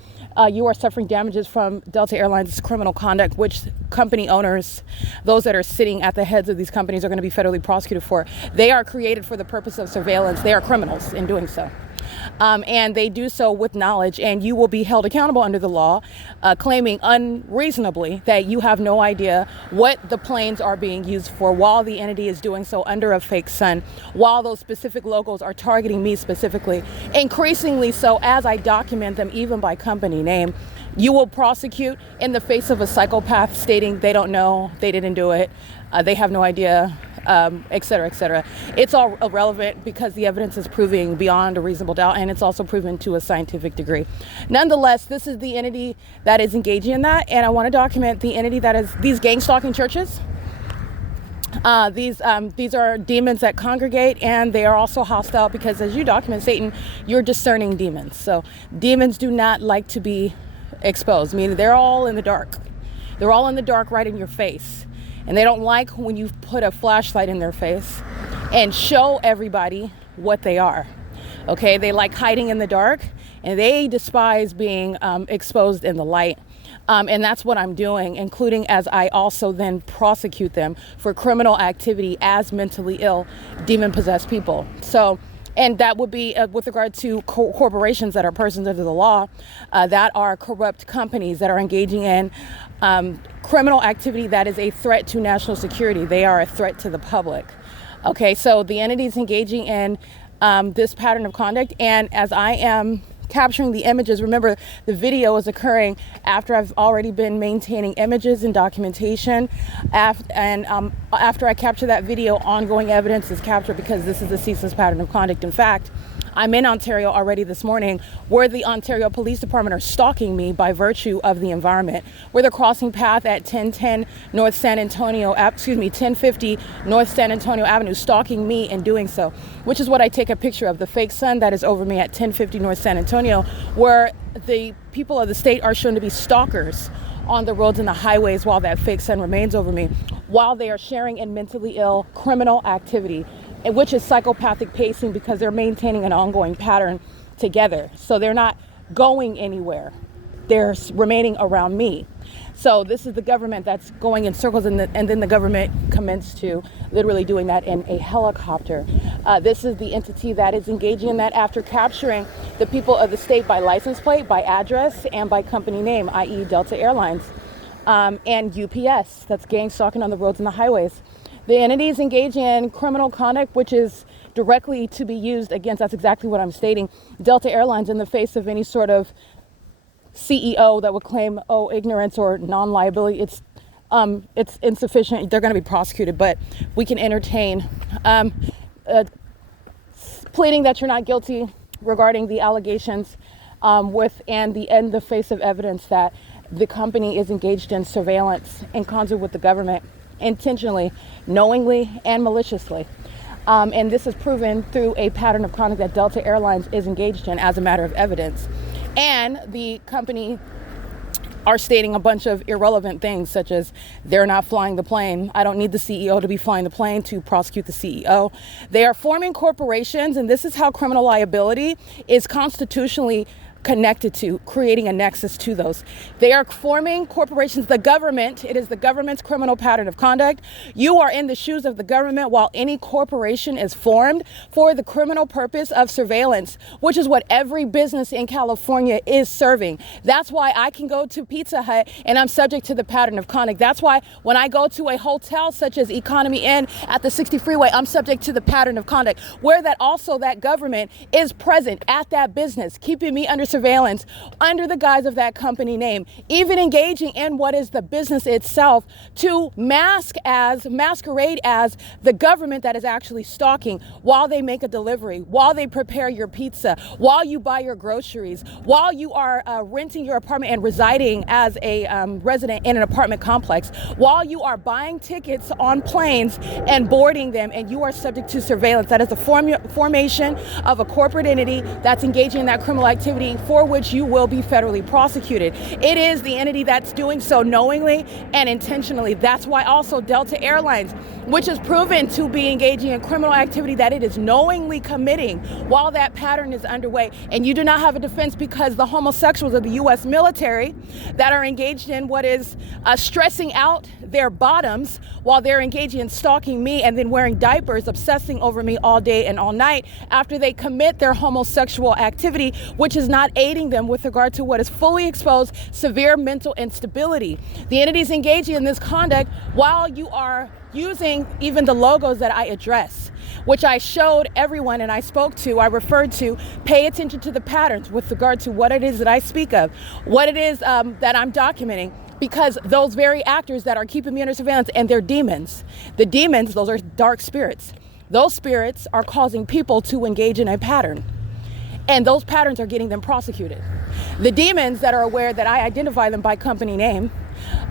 You are suffering damages from Delta Airlines' criminal conduct, which company owners, those that are sitting at the heads of these companies, are going to be federally prosecuted for. They are created for the purpose of surveillance. They are criminals in doing so. And they do so with knowledge, and you will be held accountable under the law, claiming unreasonably that you have no idea what the planes are being used for, while the entity is doing so under a fake sun, while those specific logos are targeting me specifically, increasingly so as I document them even by company name. You will prosecute in the face of a psychopath stating they don't know, they didn't do it, they have no idea, et cetera, et cetera. It's all irrelevant because the evidence is proving beyond a reasonable doubt, and it's also proven to a scientific degree. Nonetheless, this is the entity that is engaging in that, and I want to document the entity that is these gang stalking churches. These are demons that congregate, and they are also hostile because, as you document, Satan, you're discerning demons. So demons do not like to be exposed, meaning they're all in the dark. They're all in the dark right in your face. And they don't like when you put a flashlight in their face and show everybody what they are. Okay, they like hiding in the dark, and they despise being exposed in the light. And that's what I'm doing, including as I also then prosecute them for criminal activity as mentally ill, demon-possessed people. So And that would be with regard to corporations that are persons under the law, that are corrupt companies that are engaging in criminal activity that is a threat to national security. They are a threat to the public. Okay, so the entities engaging in this pattern of conduct, and as I am capturing the images, remember the video is occurring after I've already been maintaining images and documentation, after I capture that video, ongoing evidence is captured because this is a ceaseless pattern of conduct. In fact, I'm in Ontario already this morning, where the Ontario Police Department are stalking me by virtue of the environment, where they're crossing path at 1010 North San Antonio, 1050 North San Antonio Avenue, stalking me and doing so, which is what I take a picture of, the fake sun that is over me at 1050 North San Antonio, where the people of the state are shown to be stalkers on the roads and the highways while that fake sun remains over me, while they are sharing in mentally ill criminal activity, which is psychopathic pacing, because they're maintaining an ongoing pattern together. So they're not going anywhere. They're remaining around me. So this is the government that's going in circles, and then the government commenced to literally doing that in a helicopter. This is the entity that is engaging in that after capturing the people of the state by license plate, by address, and by company name, i.e. Delta Airlines, and UPS, that's gang stalking on the roads and the highways. The entities engage in criminal conduct, which is directly to be used against, that's exactly what I'm stating, Delta Airlines, in the face of any sort of CEO that would claim, ignorance or non-liability. It's insufficient. They're going to be prosecuted, but we can entertain pleading that you're not guilty regarding the allegations, in the face of evidence that the company is engaged in surveillance in concert with the government, intentionally, knowingly, and maliciously. And this is proven through a pattern of conduct that Delta Airlines is engaged in as a matter of evidence. And the company are stating a bunch of irrelevant things, such as they're not flying the plane. I don't need the CEO to be flying the plane to prosecute the CEO. They are forming corporations, and this is how criminal liability is constitutionally connected to, creating a nexus to those. They are forming corporations. The government, it is the government's criminal pattern of conduct. You are in the shoes of the government while any corporation is formed for the criminal purpose of surveillance, which is what every business in California is serving. That's why I can go to Pizza Hut and I'm subject to the pattern of conduct. That's why when I go to a hotel such as Economy Inn at the 60 freeway, I'm subject to the pattern of conduct, where that government is present at that business, keeping me under surveillance under the guise of that company name, even engaging in what is the business itself to masquerade as the government that is actually stalking while they make a delivery, while they prepare your pizza, while you buy your groceries, while you are renting your apartment and residing as a resident in an apartment complex, while you are buying tickets on planes and boarding them, and you are subject to surveillance. That is the formation of a corporate entity that's engaging in that criminal activity for which you will be federally prosecuted. It is the entity that's doing so knowingly and intentionally. That's why also Delta Airlines, which is proven to be engaging in criminal activity that it is knowingly committing while that pattern is underway. And you do not have a defense because the homosexuals of the U.S. military that are engaged in what is stressing out their bottoms while they're engaging in stalking me and then wearing diapers, obsessing over me all day and all night after they commit their homosexual activity, which is not aiding them with regard to what is fully exposed severe mental instability. The entities engaging in this conduct while you are using even the logos that I address, which I showed everyone and I spoke to, I referred to, pay attention to the patterns with regard to what it is that I speak of, what it is that I'm documenting, because those very actors that are keeping me under surveillance and they're demons. The demons, those are dark spirits. Those spirits are causing people to engage in a pattern. And those patterns are getting them prosecuted. The demons that are aware that I identify them by company name,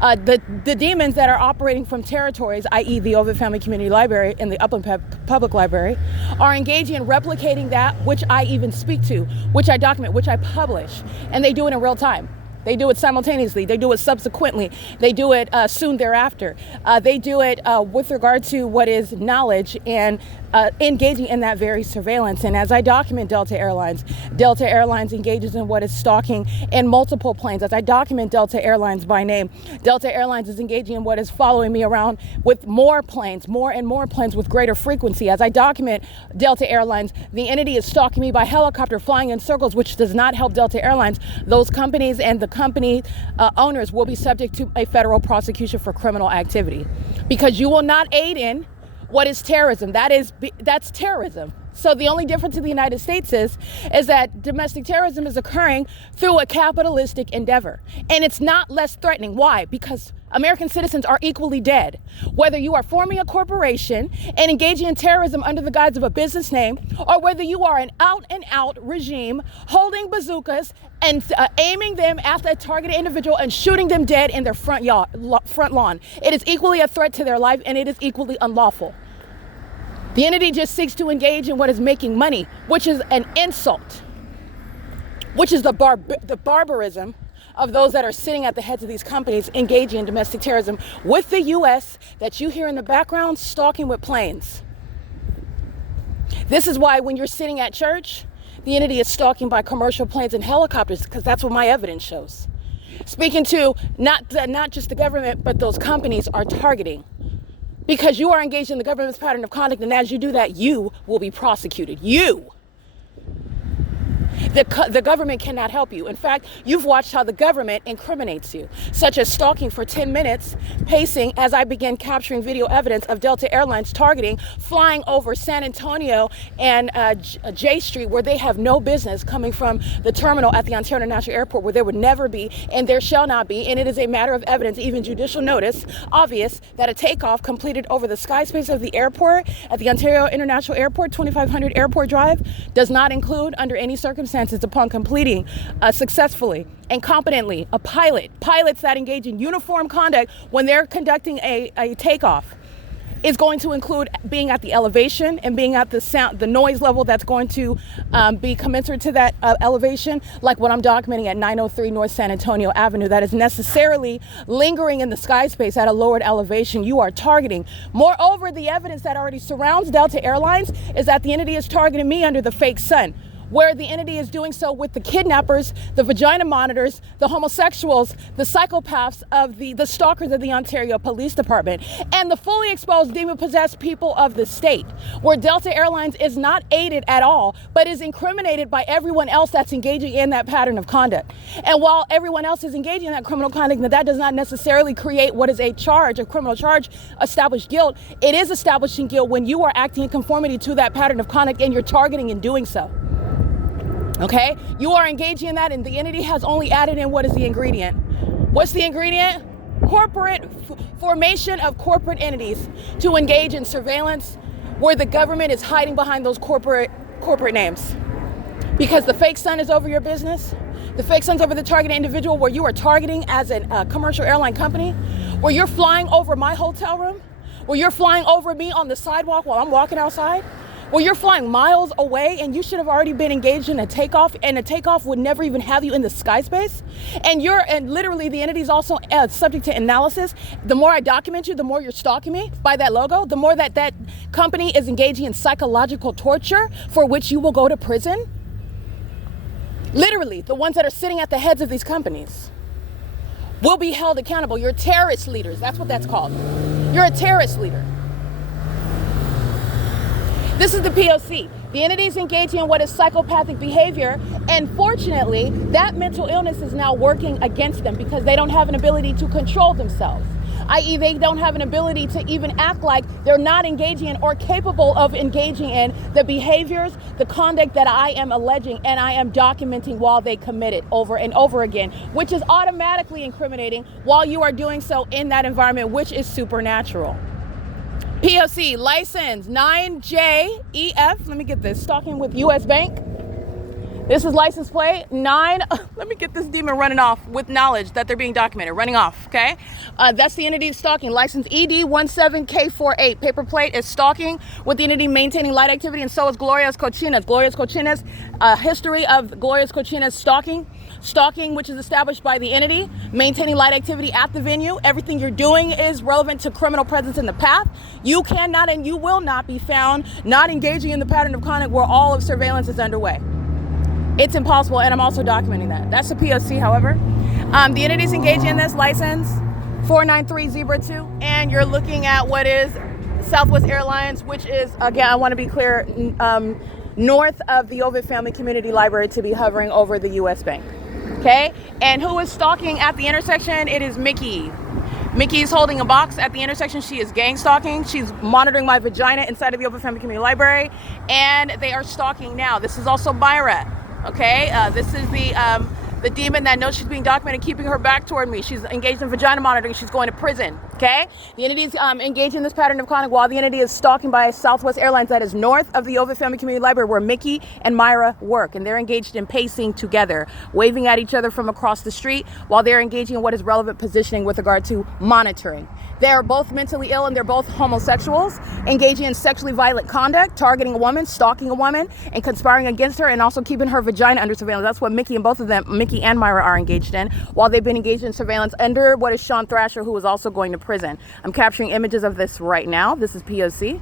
the demons that are operating from territories, i.e. the Ovid Family Community Library and the Upland Public Library, are engaging in replicating that which I even speak to, which I document, which I publish, and they do it in real time. They do it simultaneously. They do it subsequently. They do it soon thereafter. They do it with regard to what is knowledge and engaging in that very surveillance. And as I document Delta Airlines engages in what is stalking in multiple planes. As I document Delta Airlines by name, Delta Airlines is engaging in what is following me around with more planes, more and more planes with greater frequency. As I document Delta Airlines, the entity is stalking me by helicopter, flying in circles, which does not help Delta Airlines. Those companies and the company owners will be subject to a federal prosecution for criminal activity, because you will not aid in what is terrorism. That's terrorism. So the only difference in the United States is that domestic terrorism is occurring through a capitalistic endeavor. And it's not less threatening. Why? Because American citizens are equally dead. Whether you are forming a corporation and engaging in terrorism under the guise of a business name, or whether you are an out-and-out regime holding bazookas and aiming them at a targeted individual and shooting them dead in their front lawn. It is equally a threat to their life, and it is equally unlawful. The entity just seeks to engage in what is making money, which is an insult, which is the barbarism of those that are sitting at the heads of these companies engaging in domestic terrorism with the U.S. that you hear in the background stalking with planes. This is why when you're sitting at church, the entity is stalking by commercial planes and helicopters, because that's what my evidence shows. Speaking to not just the government, but those companies are targeting. Because you are engaged in the government's pattern of conduct, and as you do that, you will be prosecuted. You. The government cannot help you. In fact, you've watched how the government incriminates you, such as stalking for 10 minutes, pacing as I began capturing video evidence of Delta Airlines targeting, flying over San Antonio and J Street, where they have no business, coming from the terminal at the Ontario International Airport, where there would never be and there shall not be. And it is a matter of evidence, even judicial notice, obvious, that a takeoff completed over the sky space of the airport at the Ontario International Airport, 2500 Airport Drive, does not include, under any circumstances, upon completing successfully and competently pilots that engage in uniform conduct when they're conducting a takeoff, is going to include being at the elevation and being at the noise level that's going to be commensurate to that elevation, like what I'm documenting at 903 North San Antonio Avenue, that is necessarily lingering in the sky space at a lowered elevation. You are targeting. Moreover, the evidence that already surrounds Delta Airlines is that the entity is targeting me under the fake sun, where the entity is doing so with the kidnappers, the vagina monitors, the homosexuals, the psychopaths of the stalkers of the Ontario Police Department, and the fully exposed demon-possessed people of the state, where Delta Airlines is not aided at all, but is incriminated by everyone else that's engaging in that pattern of conduct. And while everyone else is engaging in that criminal conduct, that does not necessarily create what is a criminal charge, established guilt. It is establishing guilt when you are acting in conformity to that pattern of conduct and you're targeting in doing so. Okay, you are engaging in that, and the entity has only added in what is the ingredient. What's the ingredient? Formation of corporate entities to engage in surveillance where the government is hiding behind those corporate names. Because the fake sun is over your business, the fake sun's over the targeted individual, where you are targeting as a commercial airline company, where you're flying over my hotel room, where you're flying over me on the sidewalk while I'm walking outside, where you're flying miles away and you should have already been engaged in a takeoff, and a takeoff would never even have you in the sky space. And literally the entity is also subject to analysis. The more I document you, the more you're stalking me by that logo, the more that company is engaging in psychological torture for which you will go to prison. Literally, the ones that are sitting at the heads of these companies will be held accountable. You're terrorist leaders. That's what that's called. You're a terrorist leader. This is the P.O.C. The entity is engaging in what is psychopathic behavior, and fortunately, that mental illness is now working against them because they don't have an ability to control themselves, i.e. they don't have an ability to even act like they're not engaging in or capable of engaging in the behaviors, the conduct that I am alleging and I am documenting while they commit it over and over again, which is automatically incriminating while you are doing so in that environment, which is supernatural. P.O.C. license 9JEF. Let me get this. Stalking with U.S. Bank. This is license plate 9. Let me get this demon running off with knowledge that they're being documented. Running off, okay? That's the entity stalking. License ED17K48. Paper plate is stalking with the entity maintaining light activity, and so is Gloria's Cochinas. Gloria's Cochinas, history of Gloria's Cochinas stalking. Stalking, which is established by the entity, maintaining light activity at the venue. Everything you're doing is relevant to criminal presence in the path. You cannot and you will not be found not engaging in the pattern of conduct where all of surveillance is underway. It's impossible, and I'm also documenting that. That's the P.O.C, however. The entities engaging in this license 49302, and you're looking at what is Southwest Airlines, which is, again, I want to be clear, north of the Ovid Family Community Library, to be hovering over the U.S. Bank. Okay? And who is stalking at the intersection? It is Mickey. Mickey is holding a box at the intersection. She is gang stalking. She's monitoring my vagina inside of the Ovid Family Community Library, and they are stalking now. This is also Myra. Okay? This is the demon that knows she's being documented, keeping her back toward me. She's engaged in vagina monitoring. She's going to prison. Okay? The entity is engaged in this pattern of conduct while the entity is stalking by Southwest Airlines that is north of the Ovid Family Community Library where Mickey and Myra work. And they're engaged in pacing together, waving at each other from across the street while they're engaging in what is relevant positioning with regard to monitoring. They're both mentally ill and they're both homosexuals, engaging in sexually violent conduct, targeting a woman, stalking a woman, and conspiring against her, and also keeping her vagina under surveillance. That's what Mickey and both of them, Mickey and Myra, are engaged in, while they've been engaged in surveillance under what is Sean Thrasher, who is also going to prison. I'm capturing images of this right now. This is P.O.C.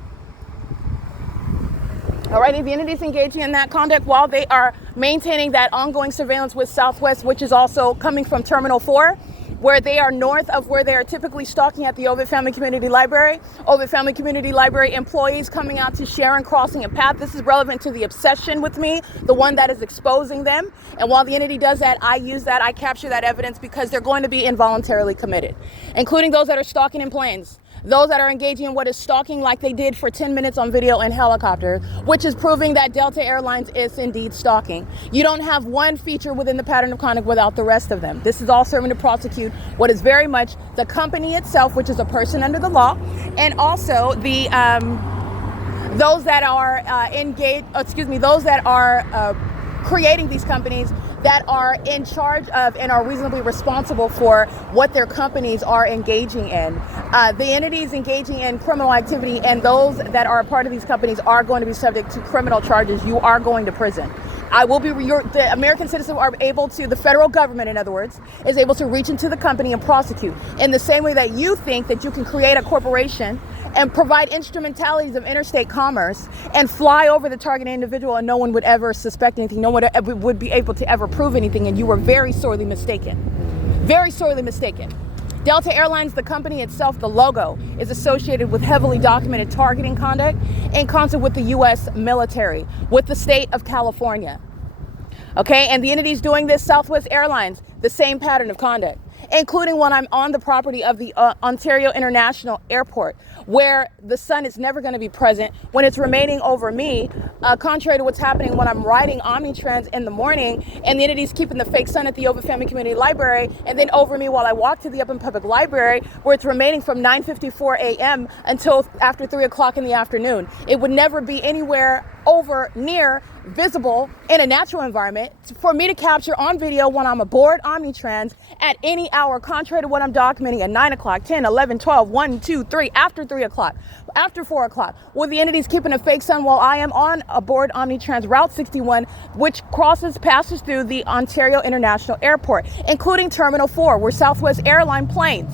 All right, the entities engaging in that conduct while they are maintaining that ongoing surveillance with Southwest, which is also coming from Terminal 4, where they are north of where they are typically stalking at the Ovid Family Community Library. Ovid Family Community Library employees coming out to Sharon crossing a path. This is relevant to the obsession with me, the one that is exposing them. And while the entity does that, I use that, I capture that evidence because they're going to be involuntarily committed, including those that are stalking in planes. Those that are engaging in what is stalking like they did for 10 minutes on video in helicopter, which is proving that Delta Airlines is indeed stalking. You don't have one feature within the pattern of conduct without the rest of them. This is all serving to prosecute what is very much the company itself, which is a person under the law, and also the those that are those that are creating these companies that are in charge of and are reasonably responsible for what their companies are engaging in. The entities engaging in criminal activity and those that are a part of these companies are going to be subject to criminal charges. You are going to prison. The American citizens are able to, the federal government, in other words, is able to reach into the company and prosecute in the same way that you think that you can create a corporation and provide instrumentalities of interstate commerce and fly over the target individual and no one would ever suspect anything. No one would be able to ever prove anything, and you were very sorely mistaken. Very sorely mistaken. Delta Airlines, the company itself, the logo, is associated with heavily documented targeting conduct in concert with the U.S. military, with the state of California. Okay, and the entities doing this, Southwest Airlines, the same pattern of conduct, including when I'm on the property of the Ontario International Airport, where the sun is never going to be present when it's remaining over me, contrary to what's happening when I'm riding Omnitrans in the morning and the entity's keeping the fake sun at the Ovid Family Community Library, and then over me while I walk to the Upland Public Library, where it's remaining from 9:54 a.m. until after 3 o'clock in the afternoon. It would never be anywhere over near visible in a natural environment for me to capture on video when I'm aboard Omnitrans at any hour, contrary to what I'm documenting at 9 o'clock, 10, 11, 12, 1, 2, 3, after 3 o'clock, after 4 o'clock, with the entities keeping a fake sun while I am on aboard Omnitrans Route 61, which passes through the Ontario International Airport, including Terminal 4, where Southwest Airline planes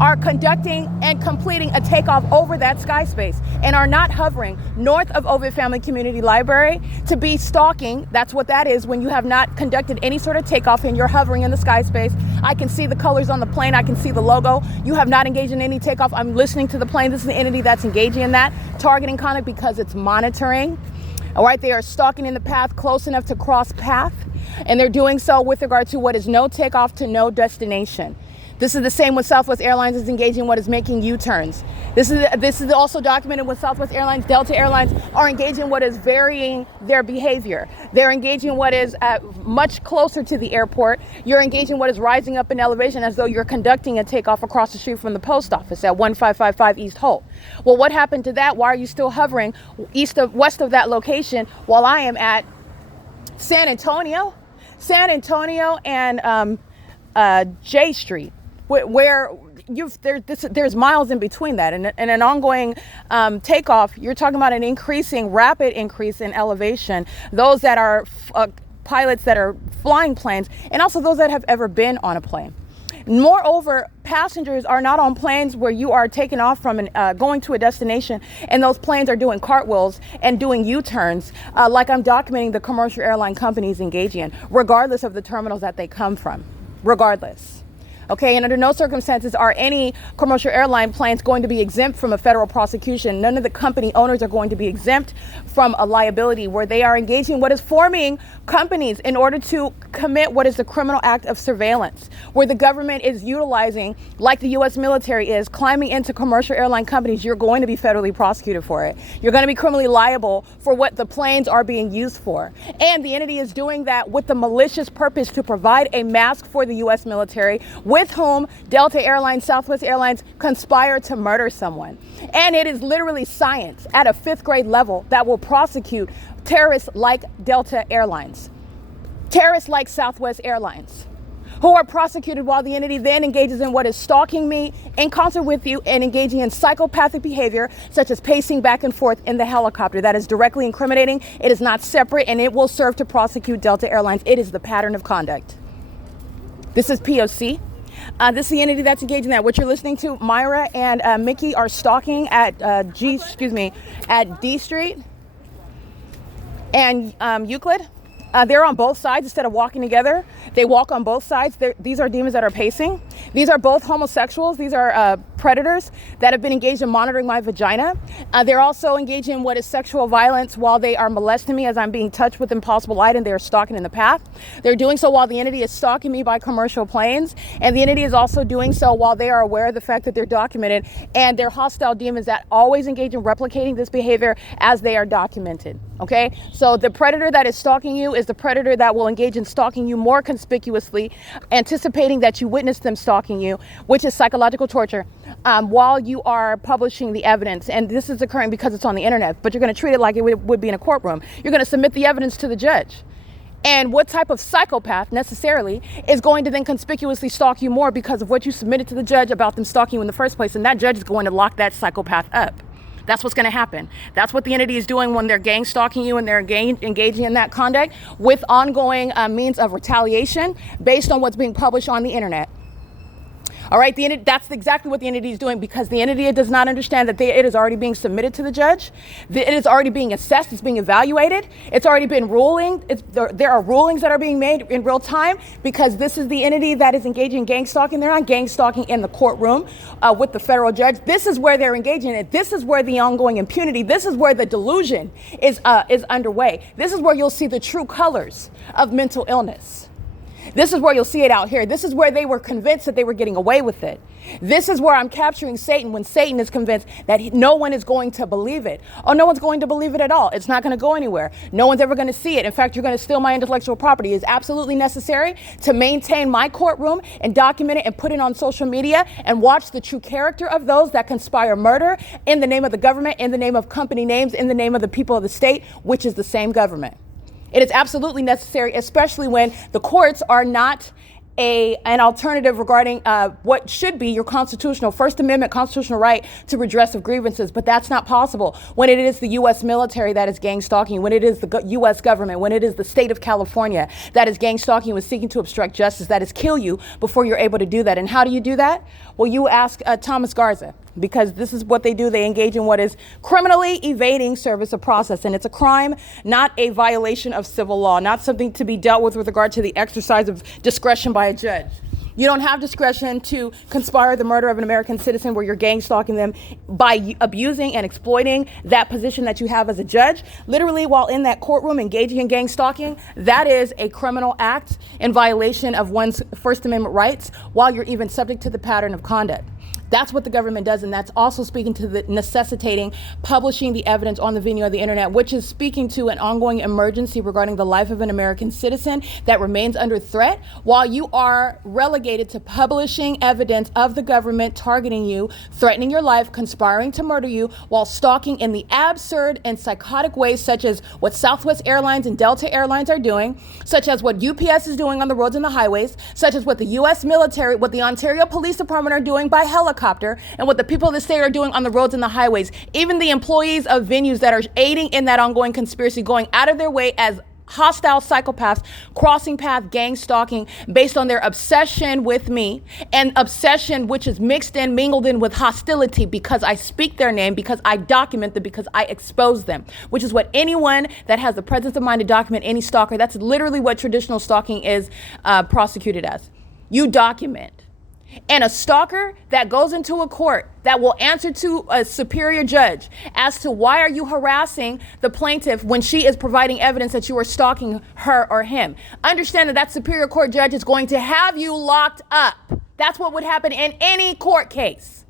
are conducting and completing a takeoff over that sky space and are not hovering north of Ovid Family Community Library to be stalking. That's what that is when you have not conducted any sort of takeoff and you're hovering in the sky space. I can see the colors on the plane. I can see the logo. You have not engaged in any takeoff. I'm listening to the plane. This is the entity that's engaging in that targeting conduct because it's monitoring. All right, they are stalking in the path close enough to cross path, and they're doing so with regard to what is no takeoff to no destination. This is the same with Southwest Airlines is engaging what is making U-turns. This is also documented with Southwest Airlines. Delta Airlines are engaging in what is varying their behavior. They're engaging in what is much closer to the airport. You're engaging in what is rising up in elevation as though you're conducting a takeoff across the street from the post office at 1555 East Holt. Well, what happened to that? Why are you still hovering west of that location while I am at San Antonio and J Street? Where there's miles in between that, and an ongoing takeoff. You're talking about an rapid increase in elevation. Those that are pilots that are flying planes, and also those that have ever been on a plane. Moreover, passengers are not on planes where you are taking off from and going to a destination, and those planes are doing cartwheels and doing U-turns, like I'm documenting the commercial airline companies engaging in, regardless of the terminals that they come from, regardless. Okay, and under no circumstances are any commercial airline planes going to be exempt from a federal prosecution. None of the company owners are going to be exempt from a liability where they are engaging what is forming companies in order to commit what is the criminal act of surveillance, where the government is utilizing, like the U.S. military is, climbing into commercial airline companies. You're going to be federally prosecuted for it. You're going to be criminally liable for what the planes are being used for. And the entity is doing that with the malicious purpose to provide a mask for the U.S. military, with whom Delta Airlines, Southwest Airlines conspire to murder someone. And it is literally science at a 5th grade level that will prosecute terrorists like Delta Airlines, terrorists like Southwest Airlines, who are prosecuted while the entity then engages in what is stalking me in concert with you and engaging in psychopathic behavior, such as pacing back and forth in the helicopter. That is directly incriminating. It is not separate, and it will serve to prosecute Delta Airlines. It is the pattern of conduct. This is P.O.C. This is the entity that's engaging in that. What you're listening to, Myra and Mickey are stalking at at D Street and Euclid. They're on both sides instead of walking together. They walk on both sides. These are demons that are pacing. These are both homosexuals. These are predators that have been engaged in monitoring my vagina. They're also engaged in what is sexual violence while they are molesting me as I'm being touched with impossible light, and they're stalking in the path. They're doing so while the entity is stalking me by commercial planes, and the entity is also doing so while they are aware of the fact that they're documented, and they're hostile demons that always engage in replicating this behavior as they are documented. Okay, so the predator that is stalking you is the predator that will engage in stalking you more conspicuously, anticipating that you witness them stalking you, which is psychological torture, while you are publishing the evidence. And this is occurring because it's on the internet, but you're going to treat it like it would be in a courtroom. You're going to submit the evidence to the judge. And what type of psychopath necessarily is going to then conspicuously stalk you more because of what you submitted to the judge about them stalking you in the first place? And that judge is going to lock that psychopath up. That's what's going to happen. That's what the entity is doing when they're gang stalking you and they're engaging in that conduct with ongoing means of retaliation based on what's being published on the internet. All right, that's exactly what the entity is doing, because the entity does not understand that it is already being submitted to the judge. It is already being assessed. It's being evaluated. It's already been ruling. There are rulings that are being made in real time, because this is the entity that is engaging in gang stalking. They're not gang stalking in the courtroom with the federal judge. This is where they're engaging in it. This is where the ongoing impunity, this is where the delusion is underway. This is where you'll see the true colors of mental illness. This is where you'll see it out here. This is where they were convinced that they were getting away with it. This is where I'm capturing Satan when Satan is convinced that no one is going to believe it. Oh, no one's going to believe it at all. It's not going to go anywhere. No one's ever going to see it. In fact, you're going to steal my intellectual property. It's absolutely necessary to maintain my courtroom and document it and put it on social media and watch the true character of those that conspire murder in the name of the government, in the name of company names, in the name of the people of the state, which is the same government. It is absolutely necessary, especially when the courts are not an alternative regarding what should be your constitutional First Amendment constitutional right to redress of grievances. But that's not possible when it is the U.S. military that is gang stalking, when it is the U.S. government, when it is the state of California that is gang stalking and seeking to obstruct justice, that is kill you before you're able to do that. And how do you do that? Well, you ask Thomas Garza, because this is what they do. They engage in what is criminally evading service of process. And it's a crime, not a violation of civil law, not something to be dealt with regard to the exercise of discretion by a judge. You don't have discretion to conspire the murder of an American citizen where you're gang stalking them by abusing and exploiting that position that you have as a judge. Literally, while in that courtroom engaging in gang stalking, that is a criminal act in violation of one's First Amendment rights while you're even subject to the pattern of conduct. That's what the government does, and that's also speaking to the necessitating publishing the evidence on the venue of the internet, which is speaking to an ongoing emergency regarding the life of an American citizen that remains under threat, while you are relegated to publishing evidence of the government targeting you, threatening your life, conspiring to murder you, while stalking in the absurd and psychotic ways such as what Southwest Airlines and Delta Airlines are doing, such as what UPS is doing on the roads and the highways, such as what the U.S. military, what the Ontario Police Department are doing by helicopter, and what the people of the state are doing on the roads and the highways. Even the employees of venues that are aiding in that ongoing conspiracy, going out of their way as hostile psychopaths crossing path gang stalking based on their obsession with me, and obsession which is mixed in, mingled in with hostility because I speak their name, because I document them, because I expose them, which is what anyone that has the presence of mind to document any stalker, that's literally what traditional stalking is prosecuted as. You document. And a stalker that goes into a court that will answer to a superior judge as to why are you harassing the plaintiff when she is providing evidence that you are stalking her or him. Understand that that superior court judge is going to have you locked up. That's what would happen in any court case.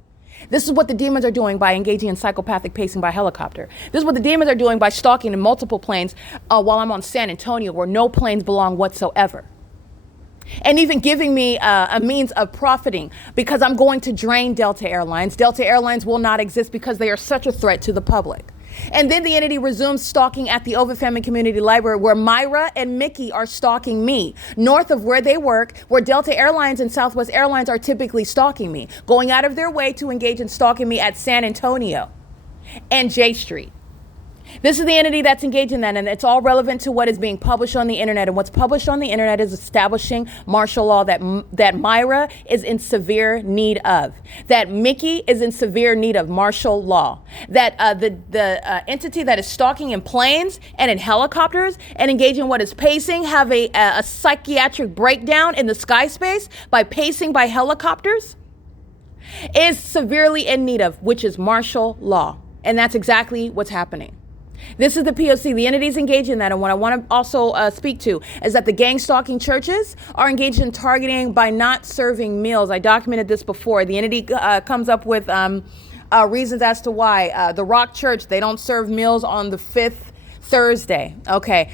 This is what the demons are doing by engaging in psychopathic pacing by helicopter. This is what the demons are doing by stalking in multiple planes while I'm on San Antonio where no planes belong whatsoever. And even giving me a means of profiting because I'm going to drain Delta Airlines. Delta Airlines will not exist because they are such a threat to the public. And then the entity resumes stalking at the Ovid Family Community Library where Myra and Mickey are stalking me, north of where they work, where Delta Airlines and Southwest Airlines are typically stalking me, going out of their way to engage in stalking me at San Antonio and J Street. This is the entity that's engaged in that, and it's all relevant to what is being published on the internet. And what's published on the internet is establishing martial law that Myra is in severe need of, that Mickey is in severe need of martial law, that the entity that is stalking in planes and in helicopters and engaging in what is pacing have a psychiatric breakdown in the sky space by pacing by helicopters is severely in need of, which is martial law. And that's exactly what's happening. This is the P.O.C. The entities engaged in that. And what I want to also speak to is that the gang stalking churches are engaged in targeting by not serving meals. I documented this before. The entity comes up with reasons as to why. The Rock Church, they don't serve meals on the 5th Thursday. Okay.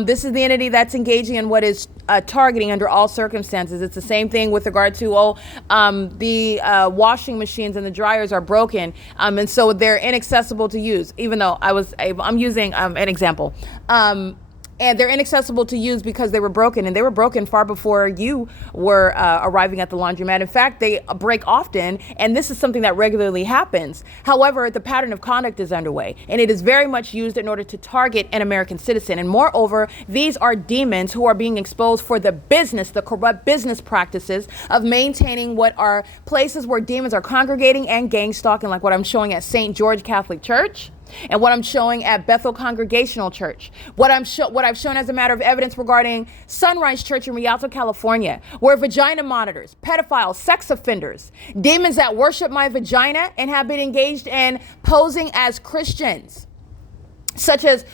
This is the entity that's engaging in what is targeting under all circumstances. It's the same thing with regard to, the washing machines and the dryers are broken. And so they're inaccessible to use, even though I'm using an example. And they're inaccessible to use because they were broken, and they were broken far before you were arriving at the laundromat. In fact, they break often, and this is something that regularly happens. However, the pattern of conduct is underway, and it is very much used in order to target an American citizen. And moreover, these are demons who are being exposed for the corrupt business practices of maintaining what are places where demons are congregating and gang stalking, like what I'm showing at St. George Catholic Church. And what I'm showing at Bethel Congregational Church, what I've shown as a matter of evidence regarding Sunrise Church in Rialto, California, where vagina monitors, pedophiles, sex offenders, demons that worship my vagina and have been engaged in posing as Christians, such as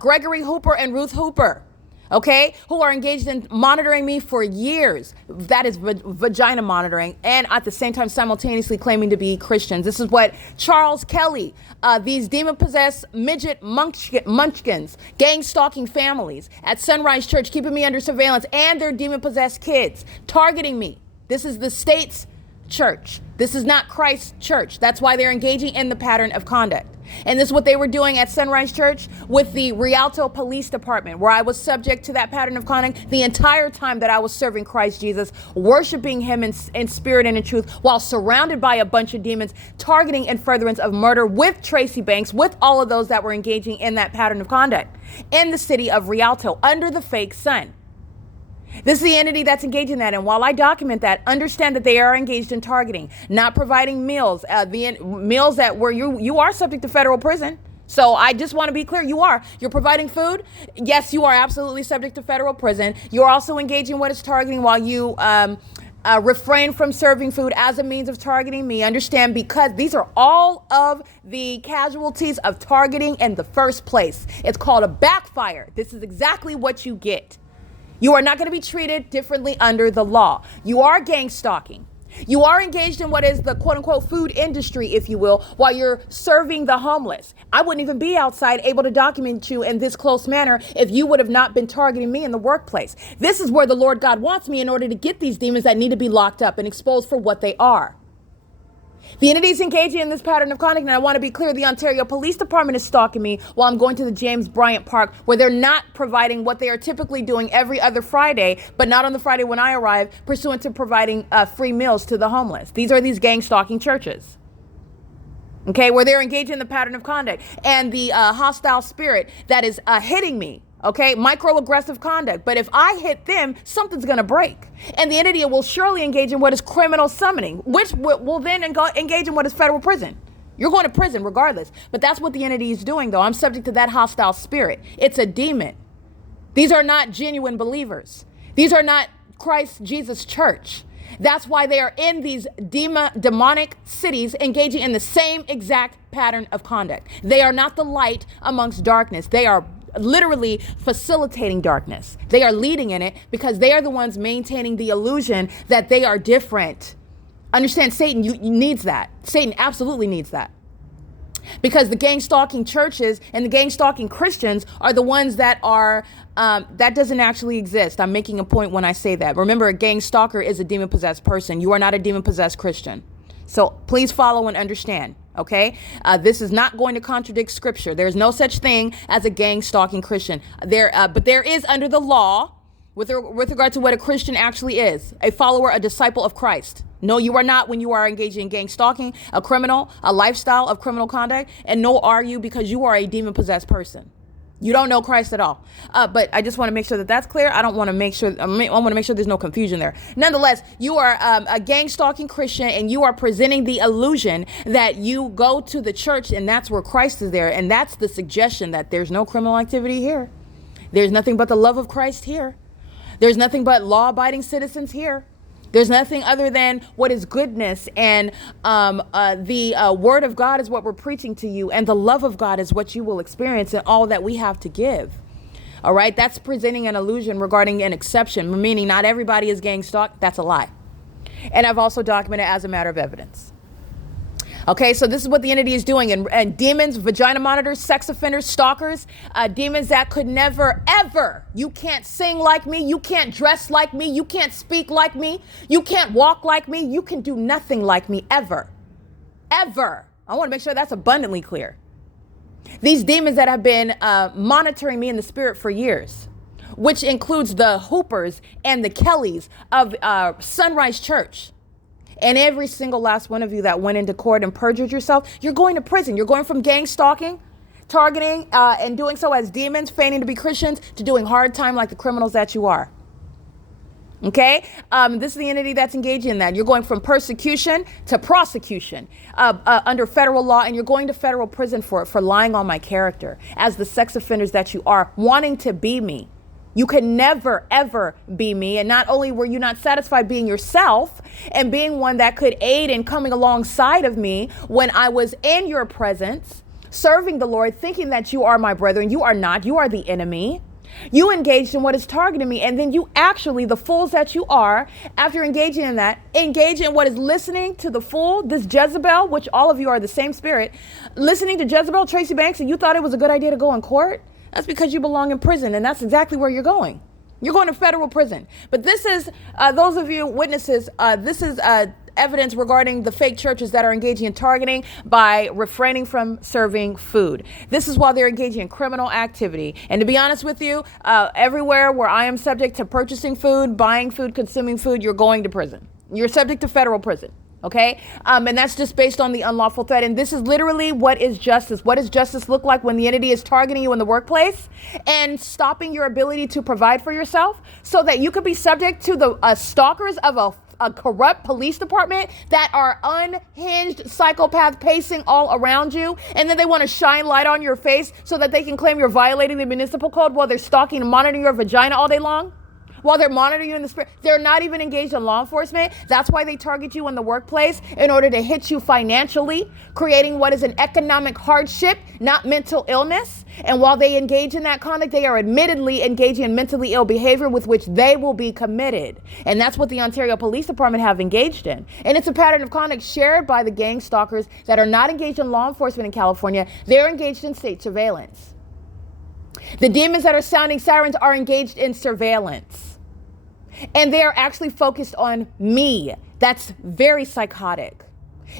Gregory Hooper and Ruth Hooper, okay, who are engaged in monitoring me for years. That is vagina monitoring, and at the same time simultaneously claiming to be Christians. This is what Charles Kelly, these demon-possessed midget munchkins, gang-stalking families at Sunrise Church, keeping me under surveillance, and their demon-possessed kids, targeting me. This is the state's church. This is not Christ's church. That's why they're engaging in the pattern of conduct. And this is what they were doing at Sunrise Church with the Rialto Police Department, where I was subject to that pattern of conduct the entire time that I was serving Christ Jesus, worshiping him in spirit and in truth, while surrounded by a bunch of demons, targeting in furtherance of murder with Tracy Banks, with all of those that were engaging in that pattern of conduct in the city of Rialto under the fake sun. This is the entity that's engaged in that. And while I document that, understand that they are engaged in targeting, not providing meals, meals that where you are subject to federal prison. So I just want to be clear, you're providing food. Yes, you are absolutely subject to federal prison. You're also engaging in what is targeting while you refrain from serving food as a means of targeting me. Understand, because these are all of the casualties of targeting in the first place. It's called a backfire. This is exactly what you get. You are not going to be treated differently under the law. You are gang stalking. You are engaged in what is the quote unquote food industry, if you will, while you're serving the homeless. I wouldn't even be outside able to document you in this close manner if you would have not been targeting me in the workplace. This is where the Lord God wants me in order to get these demons that need to be locked up and exposed for what they are. The entities engaging in this pattern of conduct, and I want to be clear, the Ontario Police Department is stalking me while I'm going to the James Bryant Park, where they're not providing what they are typically doing every other Friday, but not on the Friday when I arrive, pursuant to providing free meals to the homeless. These are these gang stalking churches, okay, where they're engaged in the pattern of conduct and the hostile spirit that is hitting me Okay, microaggressive conduct. But if I hit them, something's going to break. And the entity will surely engage in what is criminal summoning, which will then engage in what is federal prison. You're going to prison regardless. But that's what the entity is doing, though. I'm subject to that hostile spirit. It's a demon. These are not genuine believers. These are not Christ Jesus Church. That's why they are in these demonic cities engaging in the same exact pattern of conduct. They are not the light amongst darkness. They are literally facilitating darkness. They are leading in it because they are the ones maintaining the illusion that they are different. Understand, Satan needs that. Satan absolutely needs that. Because the gang stalking churches and the gang stalking Christians are the ones that are, that doesn't actually exist. I'm making a point when I say that. Remember, a gang stalker is a demon-possessed person. You are not a demon-possessed Christian. So please follow and understand, okay? This is not going to contradict scripture. There's no such thing as a gang stalking Christian. But there is under the law, with regard to what a Christian actually is, a follower, a disciple of Christ. No, you are not when you are engaging in gang stalking, a criminal, a lifestyle of criminal conduct, and no are you because you are a demon-possessed person. You don't know Christ at all. But I just want to make sure that that's clear. I want to make sure there's no confusion there. Nonetheless, you are a gang stalking Christian and you are presenting the illusion that you go to the church and that's where Christ is there. And that's the suggestion that there's no criminal activity here. There's nothing but the love of Christ here. There's nothing but law-abiding citizens here. There's nothing other than what is goodness, and the word of God is what we're preaching to you, and the love of God is what you will experience and all that we have to give. All right, that's presenting an illusion regarding an exception, meaning not everybody is gang stalked. That's a lie. And I've also documented as a matter of evidence. Okay, so this is what the entity is doing. And demons, vagina monitors, sex offenders, stalkers, demons that could never, ever, you can't sing like me, you can't dress like me, you can't speak like me, you can't walk like me, you can do nothing like me, ever. Ever. I want to make sure that's abundantly clear. These demons that have been monitoring me in the spirit for years, which includes the Hoopers and the Kellys of Sunrise Church. And every single last one of you that went into court and perjured yourself, you're going to prison. You're going from gang stalking, targeting, and doing so as demons, feigning to be Christians, to doing hard time like the criminals that you are. Okay? This is the entity that's engaging in that. You're going from persecution to prosecution under federal law, and you're going to federal prison for lying on my character as the sex offenders that you are, wanting to be me. You can never, ever be me. And not only were you not satisfied being yourself and being one that could aid in coming alongside of me when I was in your presence, serving the Lord, thinking that you are my brethren. You are not. You are the enemy. You engaged in what is targeting me. And then you actually, the fools that you are, after engaging in that, engage in what is listening to the fool, this Jezebel, which all of you are the same spirit, listening to Jezebel, Tracy Banks, and you thought it was a good idea to go in court. That's because you belong in prison, and that's exactly where you're going. You're going to federal prison. But this is, those of you witnesses, this is evidence regarding the fake churches that are engaging in targeting by refraining from serving food. This is while they're engaging in criminal activity. And to be honest with you, everywhere where I am subject to purchasing food, buying food, consuming food, you're going to prison. You're subject to federal prison. Okay. And that's just based on the unlawful threat. And this is literally what is justice. What does justice look like when the entity is targeting you in the workplace and stopping your ability to provide for yourself so that you could be subject to the stalkers of a corrupt police department that are unhinged psychopath pacing all around you. And then they want to shine light on your face so that they can claim you're violating the municipal code while they're stalking and monitoring your vagina all day long. While they're monitoring you in the spirit, they're not even engaged in law enforcement. That's why they target you in the workplace in order to hit you financially, creating what is an economic hardship, not mental illness. And while they engage in that conduct, they are admittedly engaging in mentally ill behavior with which they will be committed. And that's what the Ontario Police Department have engaged in. And it's a pattern of conduct shared by the gang stalkers that are not engaged in law enforcement in California. They're engaged in state surveillance. The demons that are sounding sirens are engaged in surveillance. And they are actually focused on me. That's very psychotic.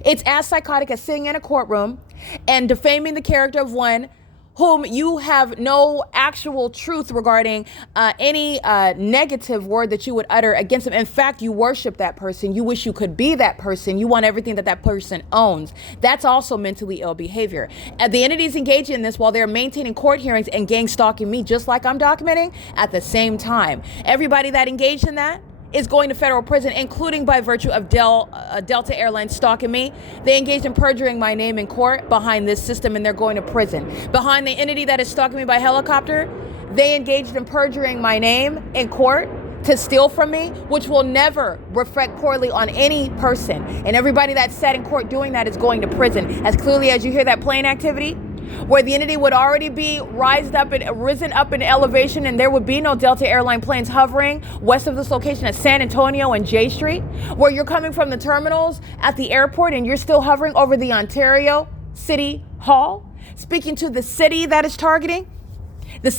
It's as psychotic as sitting in a courtroom and defaming the character of one whom you have no actual truth regarding any negative word that you would utter against them. In fact, you worship that person. You wish you could be that person. You want everything that that person owns. That's also mentally ill behavior. The entities engaged in this while they're maintaining court hearings and gang stalking me, just like I'm documenting, at the same time. Everybody that engaged in that is going to federal prison, including by virtue of Delta Airlines stalking me. They engaged in perjuring my name in court behind this system, and they're going to prison. Behind the entity that is stalking me by helicopter, they engaged in perjuring my name in court to steal from me, which will never reflect poorly on any person. And everybody that sat in court doing that is going to prison. As clearly as you hear that plane activity, where the entity would already be risen up in elevation, and there would be no Delta airline planes hovering west of this location at San Antonio and J Street, where you're coming from the terminals at the airport and you're still hovering over the Ontario City Hall, speaking to the city that is targeting with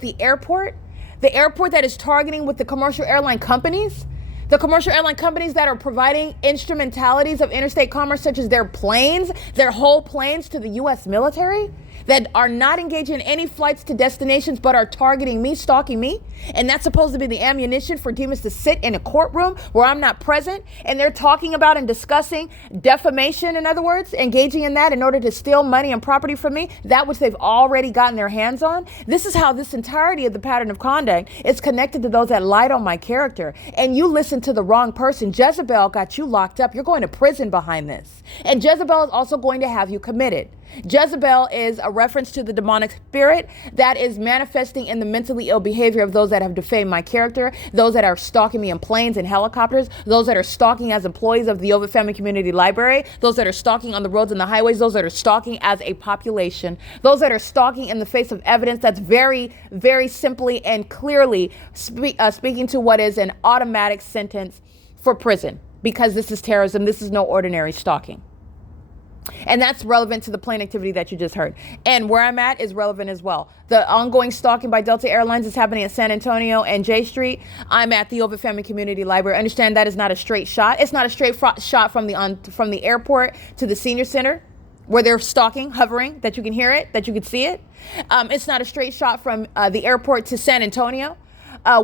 the airport that is targeting with the commercial airline companies. The commercial airline companies that are providing instrumentalities of interstate commerce, such as their planes, their whole planes to the U.S. military, that are not engaging in any flights to destinations but are targeting me, stalking me. And that's supposed to be the ammunition for demons to sit in a courtroom where I'm not present. And they're talking about and discussing defamation, in other words, engaging in that in order to steal money and property from me, that which they've already gotten their hands on. This is how this entirety of the pattern of conduct is connected to those that lied on my character. And you listen to the wrong person. Jezebel got you locked up. You're going to prison behind this. And Jezebel is also going to have you committed. Jezebel is a reference to the demonic spirit that is manifesting in the mentally ill behavior of those that have defamed my character, those that are stalking me in planes and helicopters, those that are stalking as employees of the Ovid Family Community Library, those that are stalking on the roads and the highways, those that are stalking as a population, those that are stalking in the face of evidence that's very, very simply and clearly speaking to what is an automatic sentence for prison, because this is terrorism. This is no ordinary stalking. And that's relevant to the plane activity that you just heard. And where I'm at is relevant as well. The ongoing stalking by Delta Airlines is happening at San Antonio and J Street. I'm at the Ovid Family Community Library. Understand that is not a straight shot. It's not a straight shot from the airport to the senior center, where they're stalking, hovering, that you can hear it, that you can see it. It's not a straight shot from the airport to San Antonio,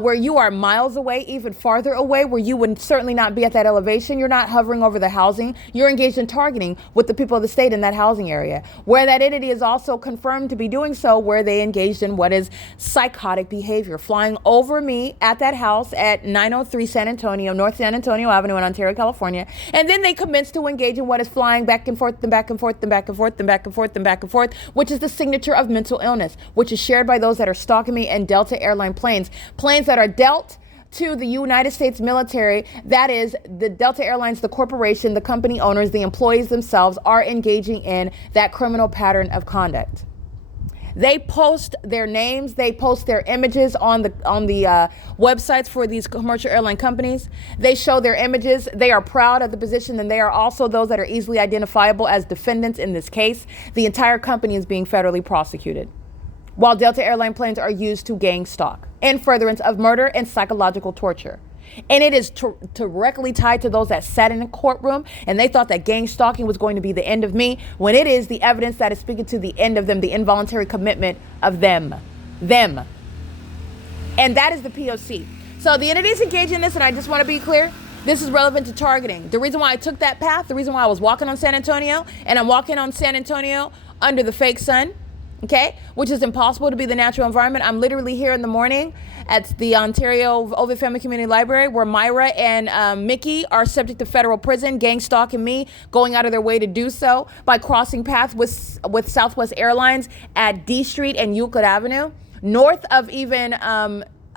where you are miles away, even farther away, where you would certainly not be at that elevation. You're not hovering over the housing. You're engaged in targeting with the people of the state in that housing area, where that entity is also confirmed to be doing so, where they engaged in what is psychotic behavior, flying over me at that house at 903 San Antonio, North San Antonio Avenue in Ontario, California. And then they commence to engage in what is flying back and forth and back and forth and back and forth and back and forth and back and forth, which is the signature of mental illness, which is shared by those that are stalking me and Delta airline planes that are dealt to the United States military. That is the Delta Airlines, the corporation, the company owners, the employees themselves are engaging in that criminal pattern of conduct. They post their names, they post their images on the websites for these commercial airline companies. They show their images. They are proud of the position, and they are also those that are easily identifiable as defendants in this case. The entire company is being federally prosecuted, while Delta airline planes are used to gang stalk in furtherance of murder and psychological torture. And it is directly tied to those that sat in a courtroom and they thought that gang stalking was going to be the end of me, when it is the evidence that is speaking to the end of them, the involuntary commitment of them. And that is the P.O.C. So the entities engaged in this, and I just want to be clear, this is relevant to targeting. The reason why I took that path, the reason why I was walking on San Antonio, and I'm walking on San Antonio under the fake sun, okay, which is impossible to be the natural environment. I'm literally here in the morning at the Ontario Ovid Family Community Library, where Myra and Mickey are subject to federal prison, gang stalking me, going out of their way to do so by crossing paths with Southwest Airlines at D Street and Euclid Avenue, north of even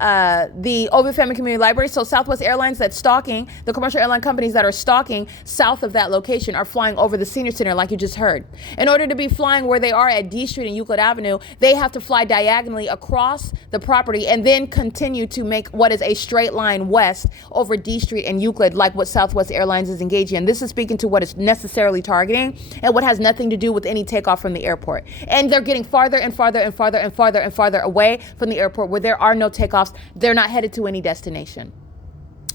the Ovid Family Community Library. So Southwest Airlines that's stalking, the commercial airline companies that are stalking south of that location are flying over the senior center, like you just heard. In order to be flying where they are at D Street and Euclid Avenue, they have to fly diagonally across the property and then continue to make what is a straight line west over D Street and Euclid, like what Southwest Airlines is engaging in. This is speaking to what is necessarily targeting and what has nothing to do with any takeoff from the airport. And they're getting farther and farther and farther and farther and farther away from the airport, where there are no takeoffs. They're not headed to any destination.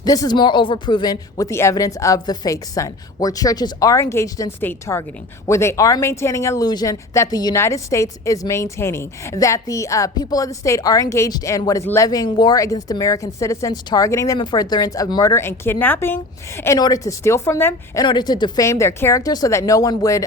This is moreover proven with the evidence of the fake sun, where churches are engaged in state targeting, where they are maintaining illusion that the United States is maintaining, that the people of the state are engaged in what is levying war against American citizens, targeting them in furtherance of murder and kidnapping in order to steal from them, in order to defame their character so that no one would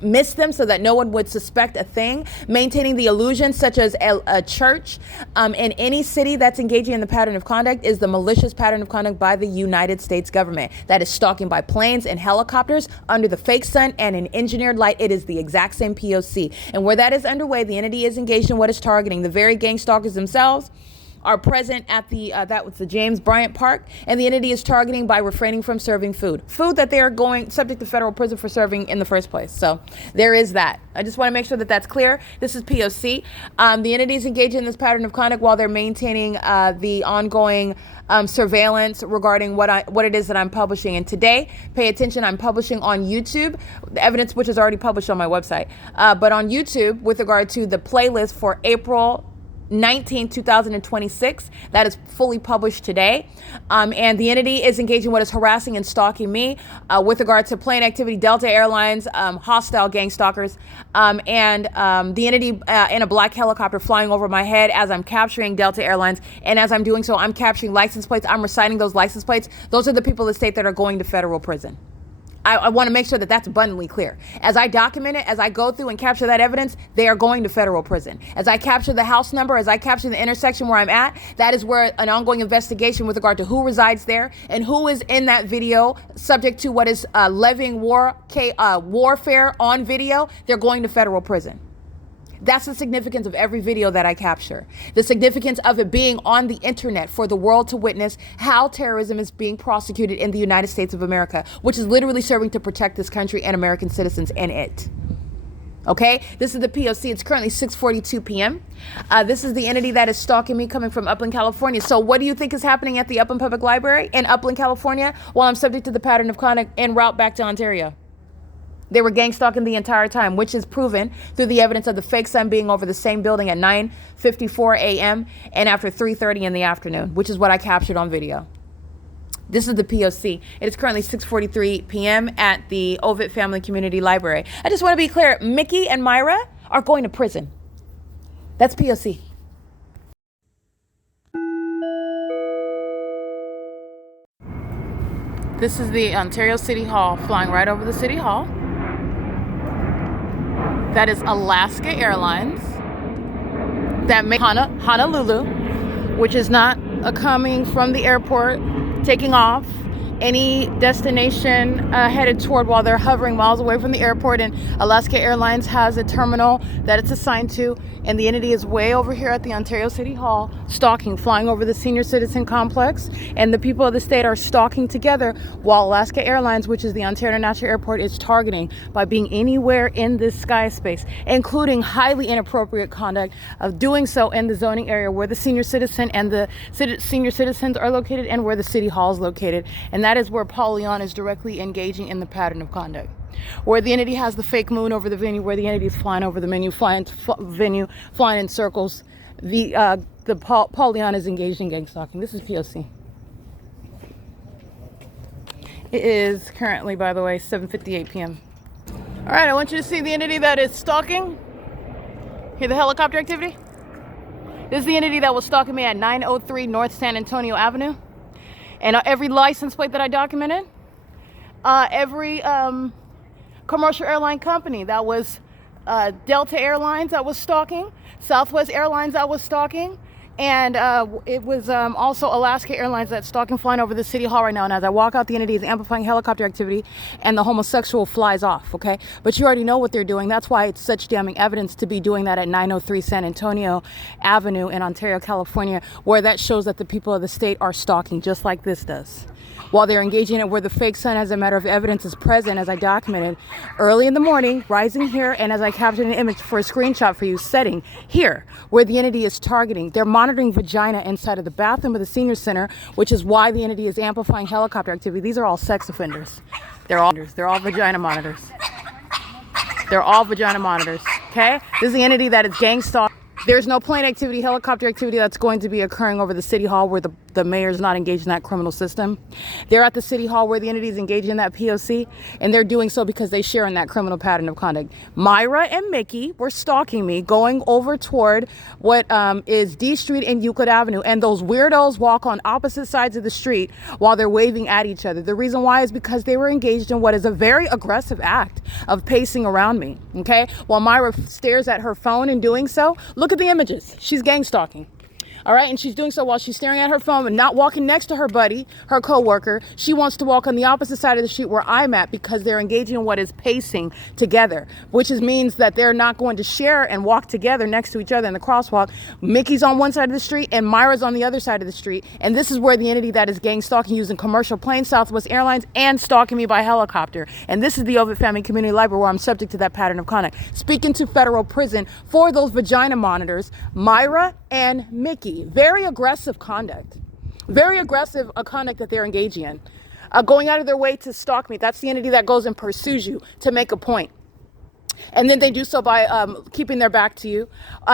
miss them, so that no one would suspect a thing, maintaining the illusion such as a church in any city that's engaging in the pattern of conduct is the malicious pattern of conduct by the United States government. That is stalking by planes and helicopters under the fake sun and an engineered light. It is the exact same P.O.C. And where that is underway, the entity is engaged in what is targeting. The very gang stalkers themselves are present at the that was the James Bryant Park, and the entity is targeting by refraining from serving food that they are going subject to federal prison for serving in the first place. So there is that. I just want to make sure that that's clear. This is P.O.C. The entity is engaged in this pattern of conduct while they're maintaining the ongoing surveillance regarding what it is that I'm publishing. And today, pay attention, I'm publishing on YouTube the evidence which is already published on my website, but on YouTube with regard to the playlist for April 19, 2026. That is fully published today. And the entity is engaging what is harassing and stalking me with regard to plane activity, Delta Airlines, hostile gang stalkers, and the entity in a black helicopter flying over my head as I'm capturing Delta Airlines. And as I'm doing so, I'm capturing license plates. I'm reciting those license plates. Those are the people of the state that are going to federal prison. I want to make sure that that's abundantly clear. As I document it, as I go through and capture that evidence, they are going to federal prison. As I capture the house number, as I capture the intersection where I'm at, that is where an ongoing investigation with regard to who resides there and who is in that video subject to what is levying warfare on video, they're going to federal prison. That's the significance of every video that I capture. The significance of it being on the internet for the world to witness how terrorism is being prosecuted in the United States of America, which is literally serving to protect this country and American citizens in it. Okay, this is the P.O.C. It's currently 6:42 p.m. This is the entity that is stalking me coming from Upland, California. So what do you think is happening at the Upland Public Library in Upland, California, while I'm subject to the pattern of conduct en route back to Ontario? They were gang stalking the entire time, which is proven through the evidence of the fake sun being over the same building at 9:54 a.m. and after 3:30 in the afternoon, which is what I captured on video. This is the P.O.C. It is currently 6:43 p.m. at the Ovid Family Community Library. I just want to be clear, Mickey and Myra are going to prison. That's P.O.C. This is the Ontario City Hall, flying right over the City Hall. That is Alaska Airlines. That makes Honolulu, which is not coming from the airport, taking off any destination headed toward while they're hovering miles away from the airport. And Alaska Airlines has a terminal that it's assigned to, and the entity is way over here at the Ontario City Hall, stalking, flying over the senior citizen complex, and the people of the state are stalking together while Alaska Airlines, which is the Ontario International Airport, is targeting by being anywhere in this sky space, including highly inappropriate conduct of doing so in the zoning area where the senior citizen and the senior citizens are located and where the city hall is located. And that is where Pollyanna is directly engaging in the pattern of conduct. Where the entity has the fake moon over the venue, where the entity is flying over the venue, flying in circles, the Pollyanna is engaged in gang stalking. This is P.O.C. It is currently, by the way, 7:58 p.m. All right, I want you to see the entity that is stalking. Hear the helicopter activity? This is the entity that was stalking me at 903 North San Antonio Avenue. And every license plate that I documented, every commercial airline company that was Delta Airlines that was stalking, Southwest Airlines that was stalking, and it was also Alaska Airlines that's stalking, flying over the City Hall right now. And as I walk out, the entity is amplifying helicopter activity, and the homosexual flies off, okay? But you already know what they're doing. That's why it's such damning evidence to be doing that at 903 San Antonio Avenue in Ontario, California, where that shows that the people of the state are stalking, just like this does. While they're engaging in it where the fake sun, as a matter of evidence, is present, as I documented early in the morning, rising here, and as I captured an image for a screenshot for you, setting here where the entity is targeting. They're monitoring vagina inside of the bathroom of the senior center, which is why the entity is amplifying helicopter activity. These are all sex offenders. They're all vagina monitors. They're all vagina monitors, okay? This is the entity that is gang stalking There's no plane activity, helicopter activity that's going to be occurring over the city hall where the mayor's not engaged in that criminal system. They're at the city hall where the entity is engaged in that P.O.C. and they're doing so because they share in that criminal pattern of conduct. Myra and Mickey were stalking me going over toward what is D Street and Euclid Avenue, and those weirdos walk on opposite sides of the street while they're waving at each other. The reason why is because they were engaged in what is a very aggressive act of pacing around me, okay? While Myra stares at her phone in doing so, look at the images. She's gang stalking. All right, and she's doing so while she's staring at her phone and not walking next to her buddy, her coworker. She wants to walk on the opposite side of the street where I'm at because they're engaging in what is pacing together, which means that they're not going to share and walk together next to each other in the crosswalk. Mickey's on one side of the street and Myra's on the other side of the street. And this is where the entity that is gang stalking using commercial planes, Southwest Airlines, and stalking me by helicopter. And this is the Ovid Family Community Library where I'm subject to that pattern of conduct. Speaking to federal prison for those vagina monitors, Myra and Mickey. Very aggressive conduct. Very aggressive conduct that they're engaging in. Going out of their way to stalk me. That's the entity that goes and pursues you to make a point. And then they do so by keeping their back to you.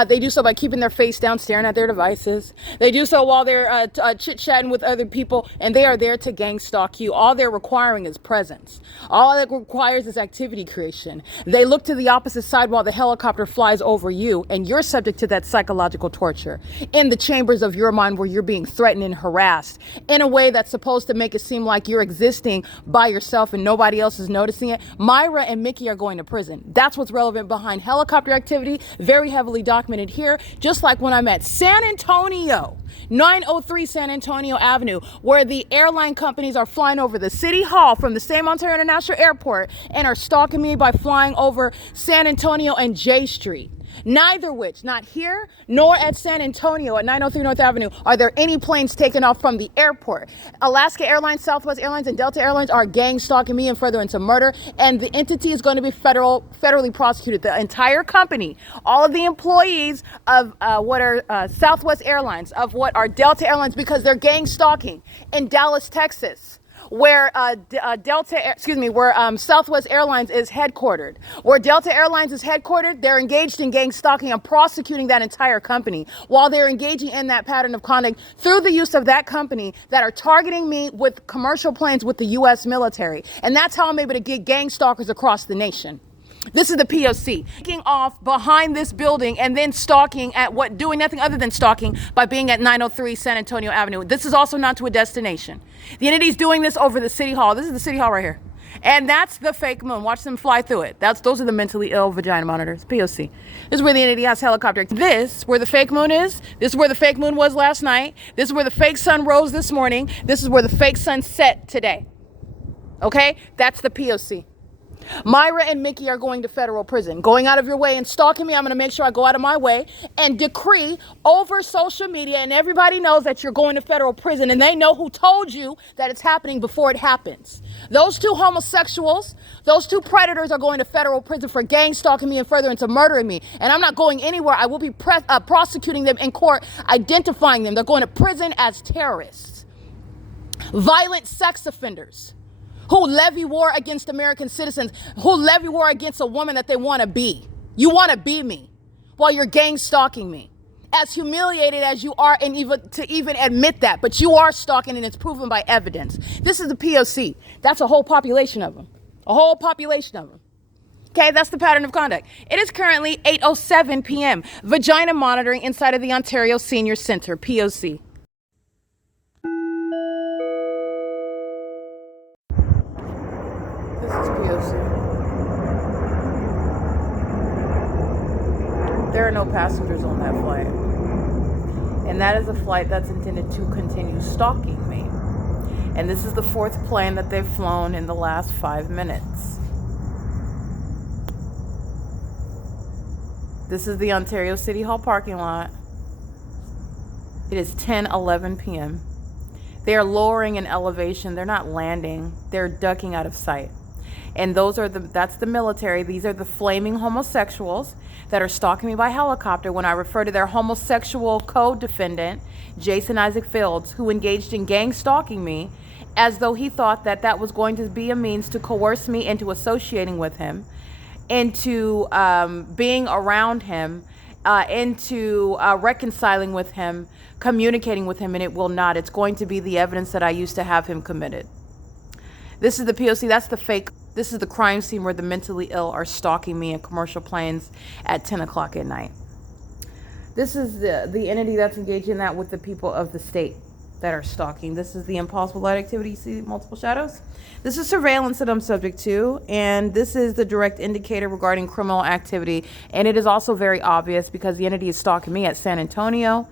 They do so by keeping their face down, staring at their devices. They do so while they're chit-chatting with other people, and they are there to gang stalk you. All they're requiring is presence. All it requires is activity creation. They look to the opposite side while the helicopter flies over you, and you're subject to that psychological torture in the chambers of your mind where you're being threatened and harassed in a way that's supposed to make it seem like you're existing by yourself and nobody else is noticing it. Myra and Mickey are going to prison. That's what's relevant behind helicopter activity, very heavily documented here, just like when I'm at San Antonio, 903 San Antonio Avenue, where the airline companies are flying over the city hall from the same Ontario International Airport and are stalking me by flying over San Antonio and J Street. Neither which, not here nor at San Antonio at 903 North Avenue, are there any planes taken off from the airport. Alaska Airlines, Southwest Airlines, and Delta Airlines are gang stalking me and further into murder, and the entity is going to be federally prosecuted. The entire company, all of the employees of what are Southwest Airlines, of what are Delta Airlines, because they're gang stalking in Dallas, Texas, where Southwest Airlines is headquartered. Where Delta Airlines is headquartered, they're engaged in gang stalking and prosecuting that entire company while they're engaging in that pattern of conduct through the use of that company that are targeting me with commercial planes with the U.S. military. And that's how I'm able to get gang stalkers across the nation. This is the P.O.C. Taking off behind this building and then stalking at doing nothing other than stalking by being at 903 San Antonio Avenue. This is also not to a destination. The entity's doing this over the city hall. This is the city hall right here. And that's the fake moon. Watch them fly through it. Those are the mentally ill vagina monitors, P.O.C. This is where the entity has helicopter. This, where the fake moon is. This is where the fake moon was last night. This is where the fake sun rose this morning. This is where the fake sun set today. Okay? That's the P.O.C. Myra and Mickey are going to federal prison. Going out of your way and stalking me, I'm going to make sure I go out of my way and decree over social media, and everybody knows that you're going to federal prison, and they know who told you that it's happening before it happens. Those two homosexuals, those two predators are going to federal prison for gang stalking me and further into murdering me. And I'm not going anywhere. I will be prosecuting them in court, identifying them. They're going to prison as terrorists, violent sex offenders, who levy war against American citizens, who levy war against a woman that they want to be. You want to be me while you're gang stalking me. As humiliated as you are, and even admit that, but you are stalking, and it's proven by evidence. This is the P.O.C. That's a whole population of them. A whole population of them. Okay, that's the pattern of conduct. It is currently 8:07 p.m. Vagina monitoring inside of the Ontario Senior Center, P.O.C. This is P.O.C. There are no passengers on that flight. And that is a flight that's intended to continue stalking me. And this is the fourth plane that they've flown in the last 5 minutes. This is the Ontario City Hall parking lot. It is 10:11 p.m. They are lowering in elevation. They're not landing. They're ducking out of sight. And that's the military. These are the flaming homosexuals that are stalking me by helicopter when I refer to their homosexual co-defendant, Jason Isaac Fields, who engaged in gang stalking me as though he thought that that was going to be a means to coerce me into associating with him, into being around him, into reconciling with him, communicating with him, and it will not. It's going to be the evidence that I used to have him committed. This is the P.O.C. That's the fake. This is the crime scene where the mentally ill are stalking me in commercial planes at 10 o'clock at night. This is the entity that's engaged in that with the people of the state that are stalking. This is the impossible light activity. You see multiple shadows? This is surveillance that I'm subject to, and this is the direct indicator regarding criminal activity. And it is also very obvious because the entity is stalking me at San Antonio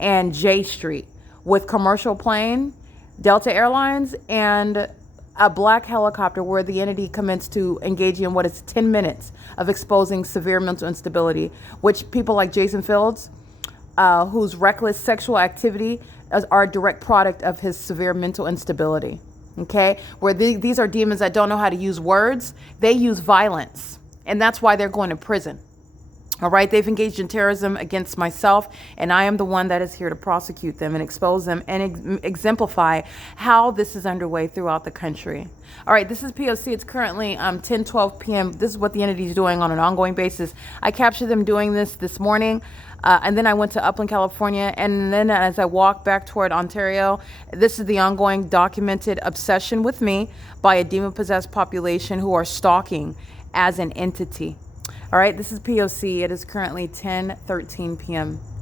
and J Street with commercial plane, Delta Airlines, and a black helicopter where the entity commenced to engage in what is 10 minutes of exposing severe mental instability, which people like Jason Fields, whose reckless sexual activity are a direct product of his severe mental instability. Okay, where these are demons that don't know how to use words, they use violence, and that's why they're going to prison. All right, they've engaged in terrorism against myself, and I am the one that is here to prosecute them and expose them and exemplify how this is underway throughout the country. All right, this is P.O.C. It's currently 10:12 p.m. This is what the entity is doing on an ongoing basis. I captured them doing this morning, and then I went to Upland, California, and then as I walked back toward Ontario, this is the ongoing documented obsession with me by a demon-possessed population who are stalking as an entity. All right, this is P.O.C. It is currently 10:13 p.m.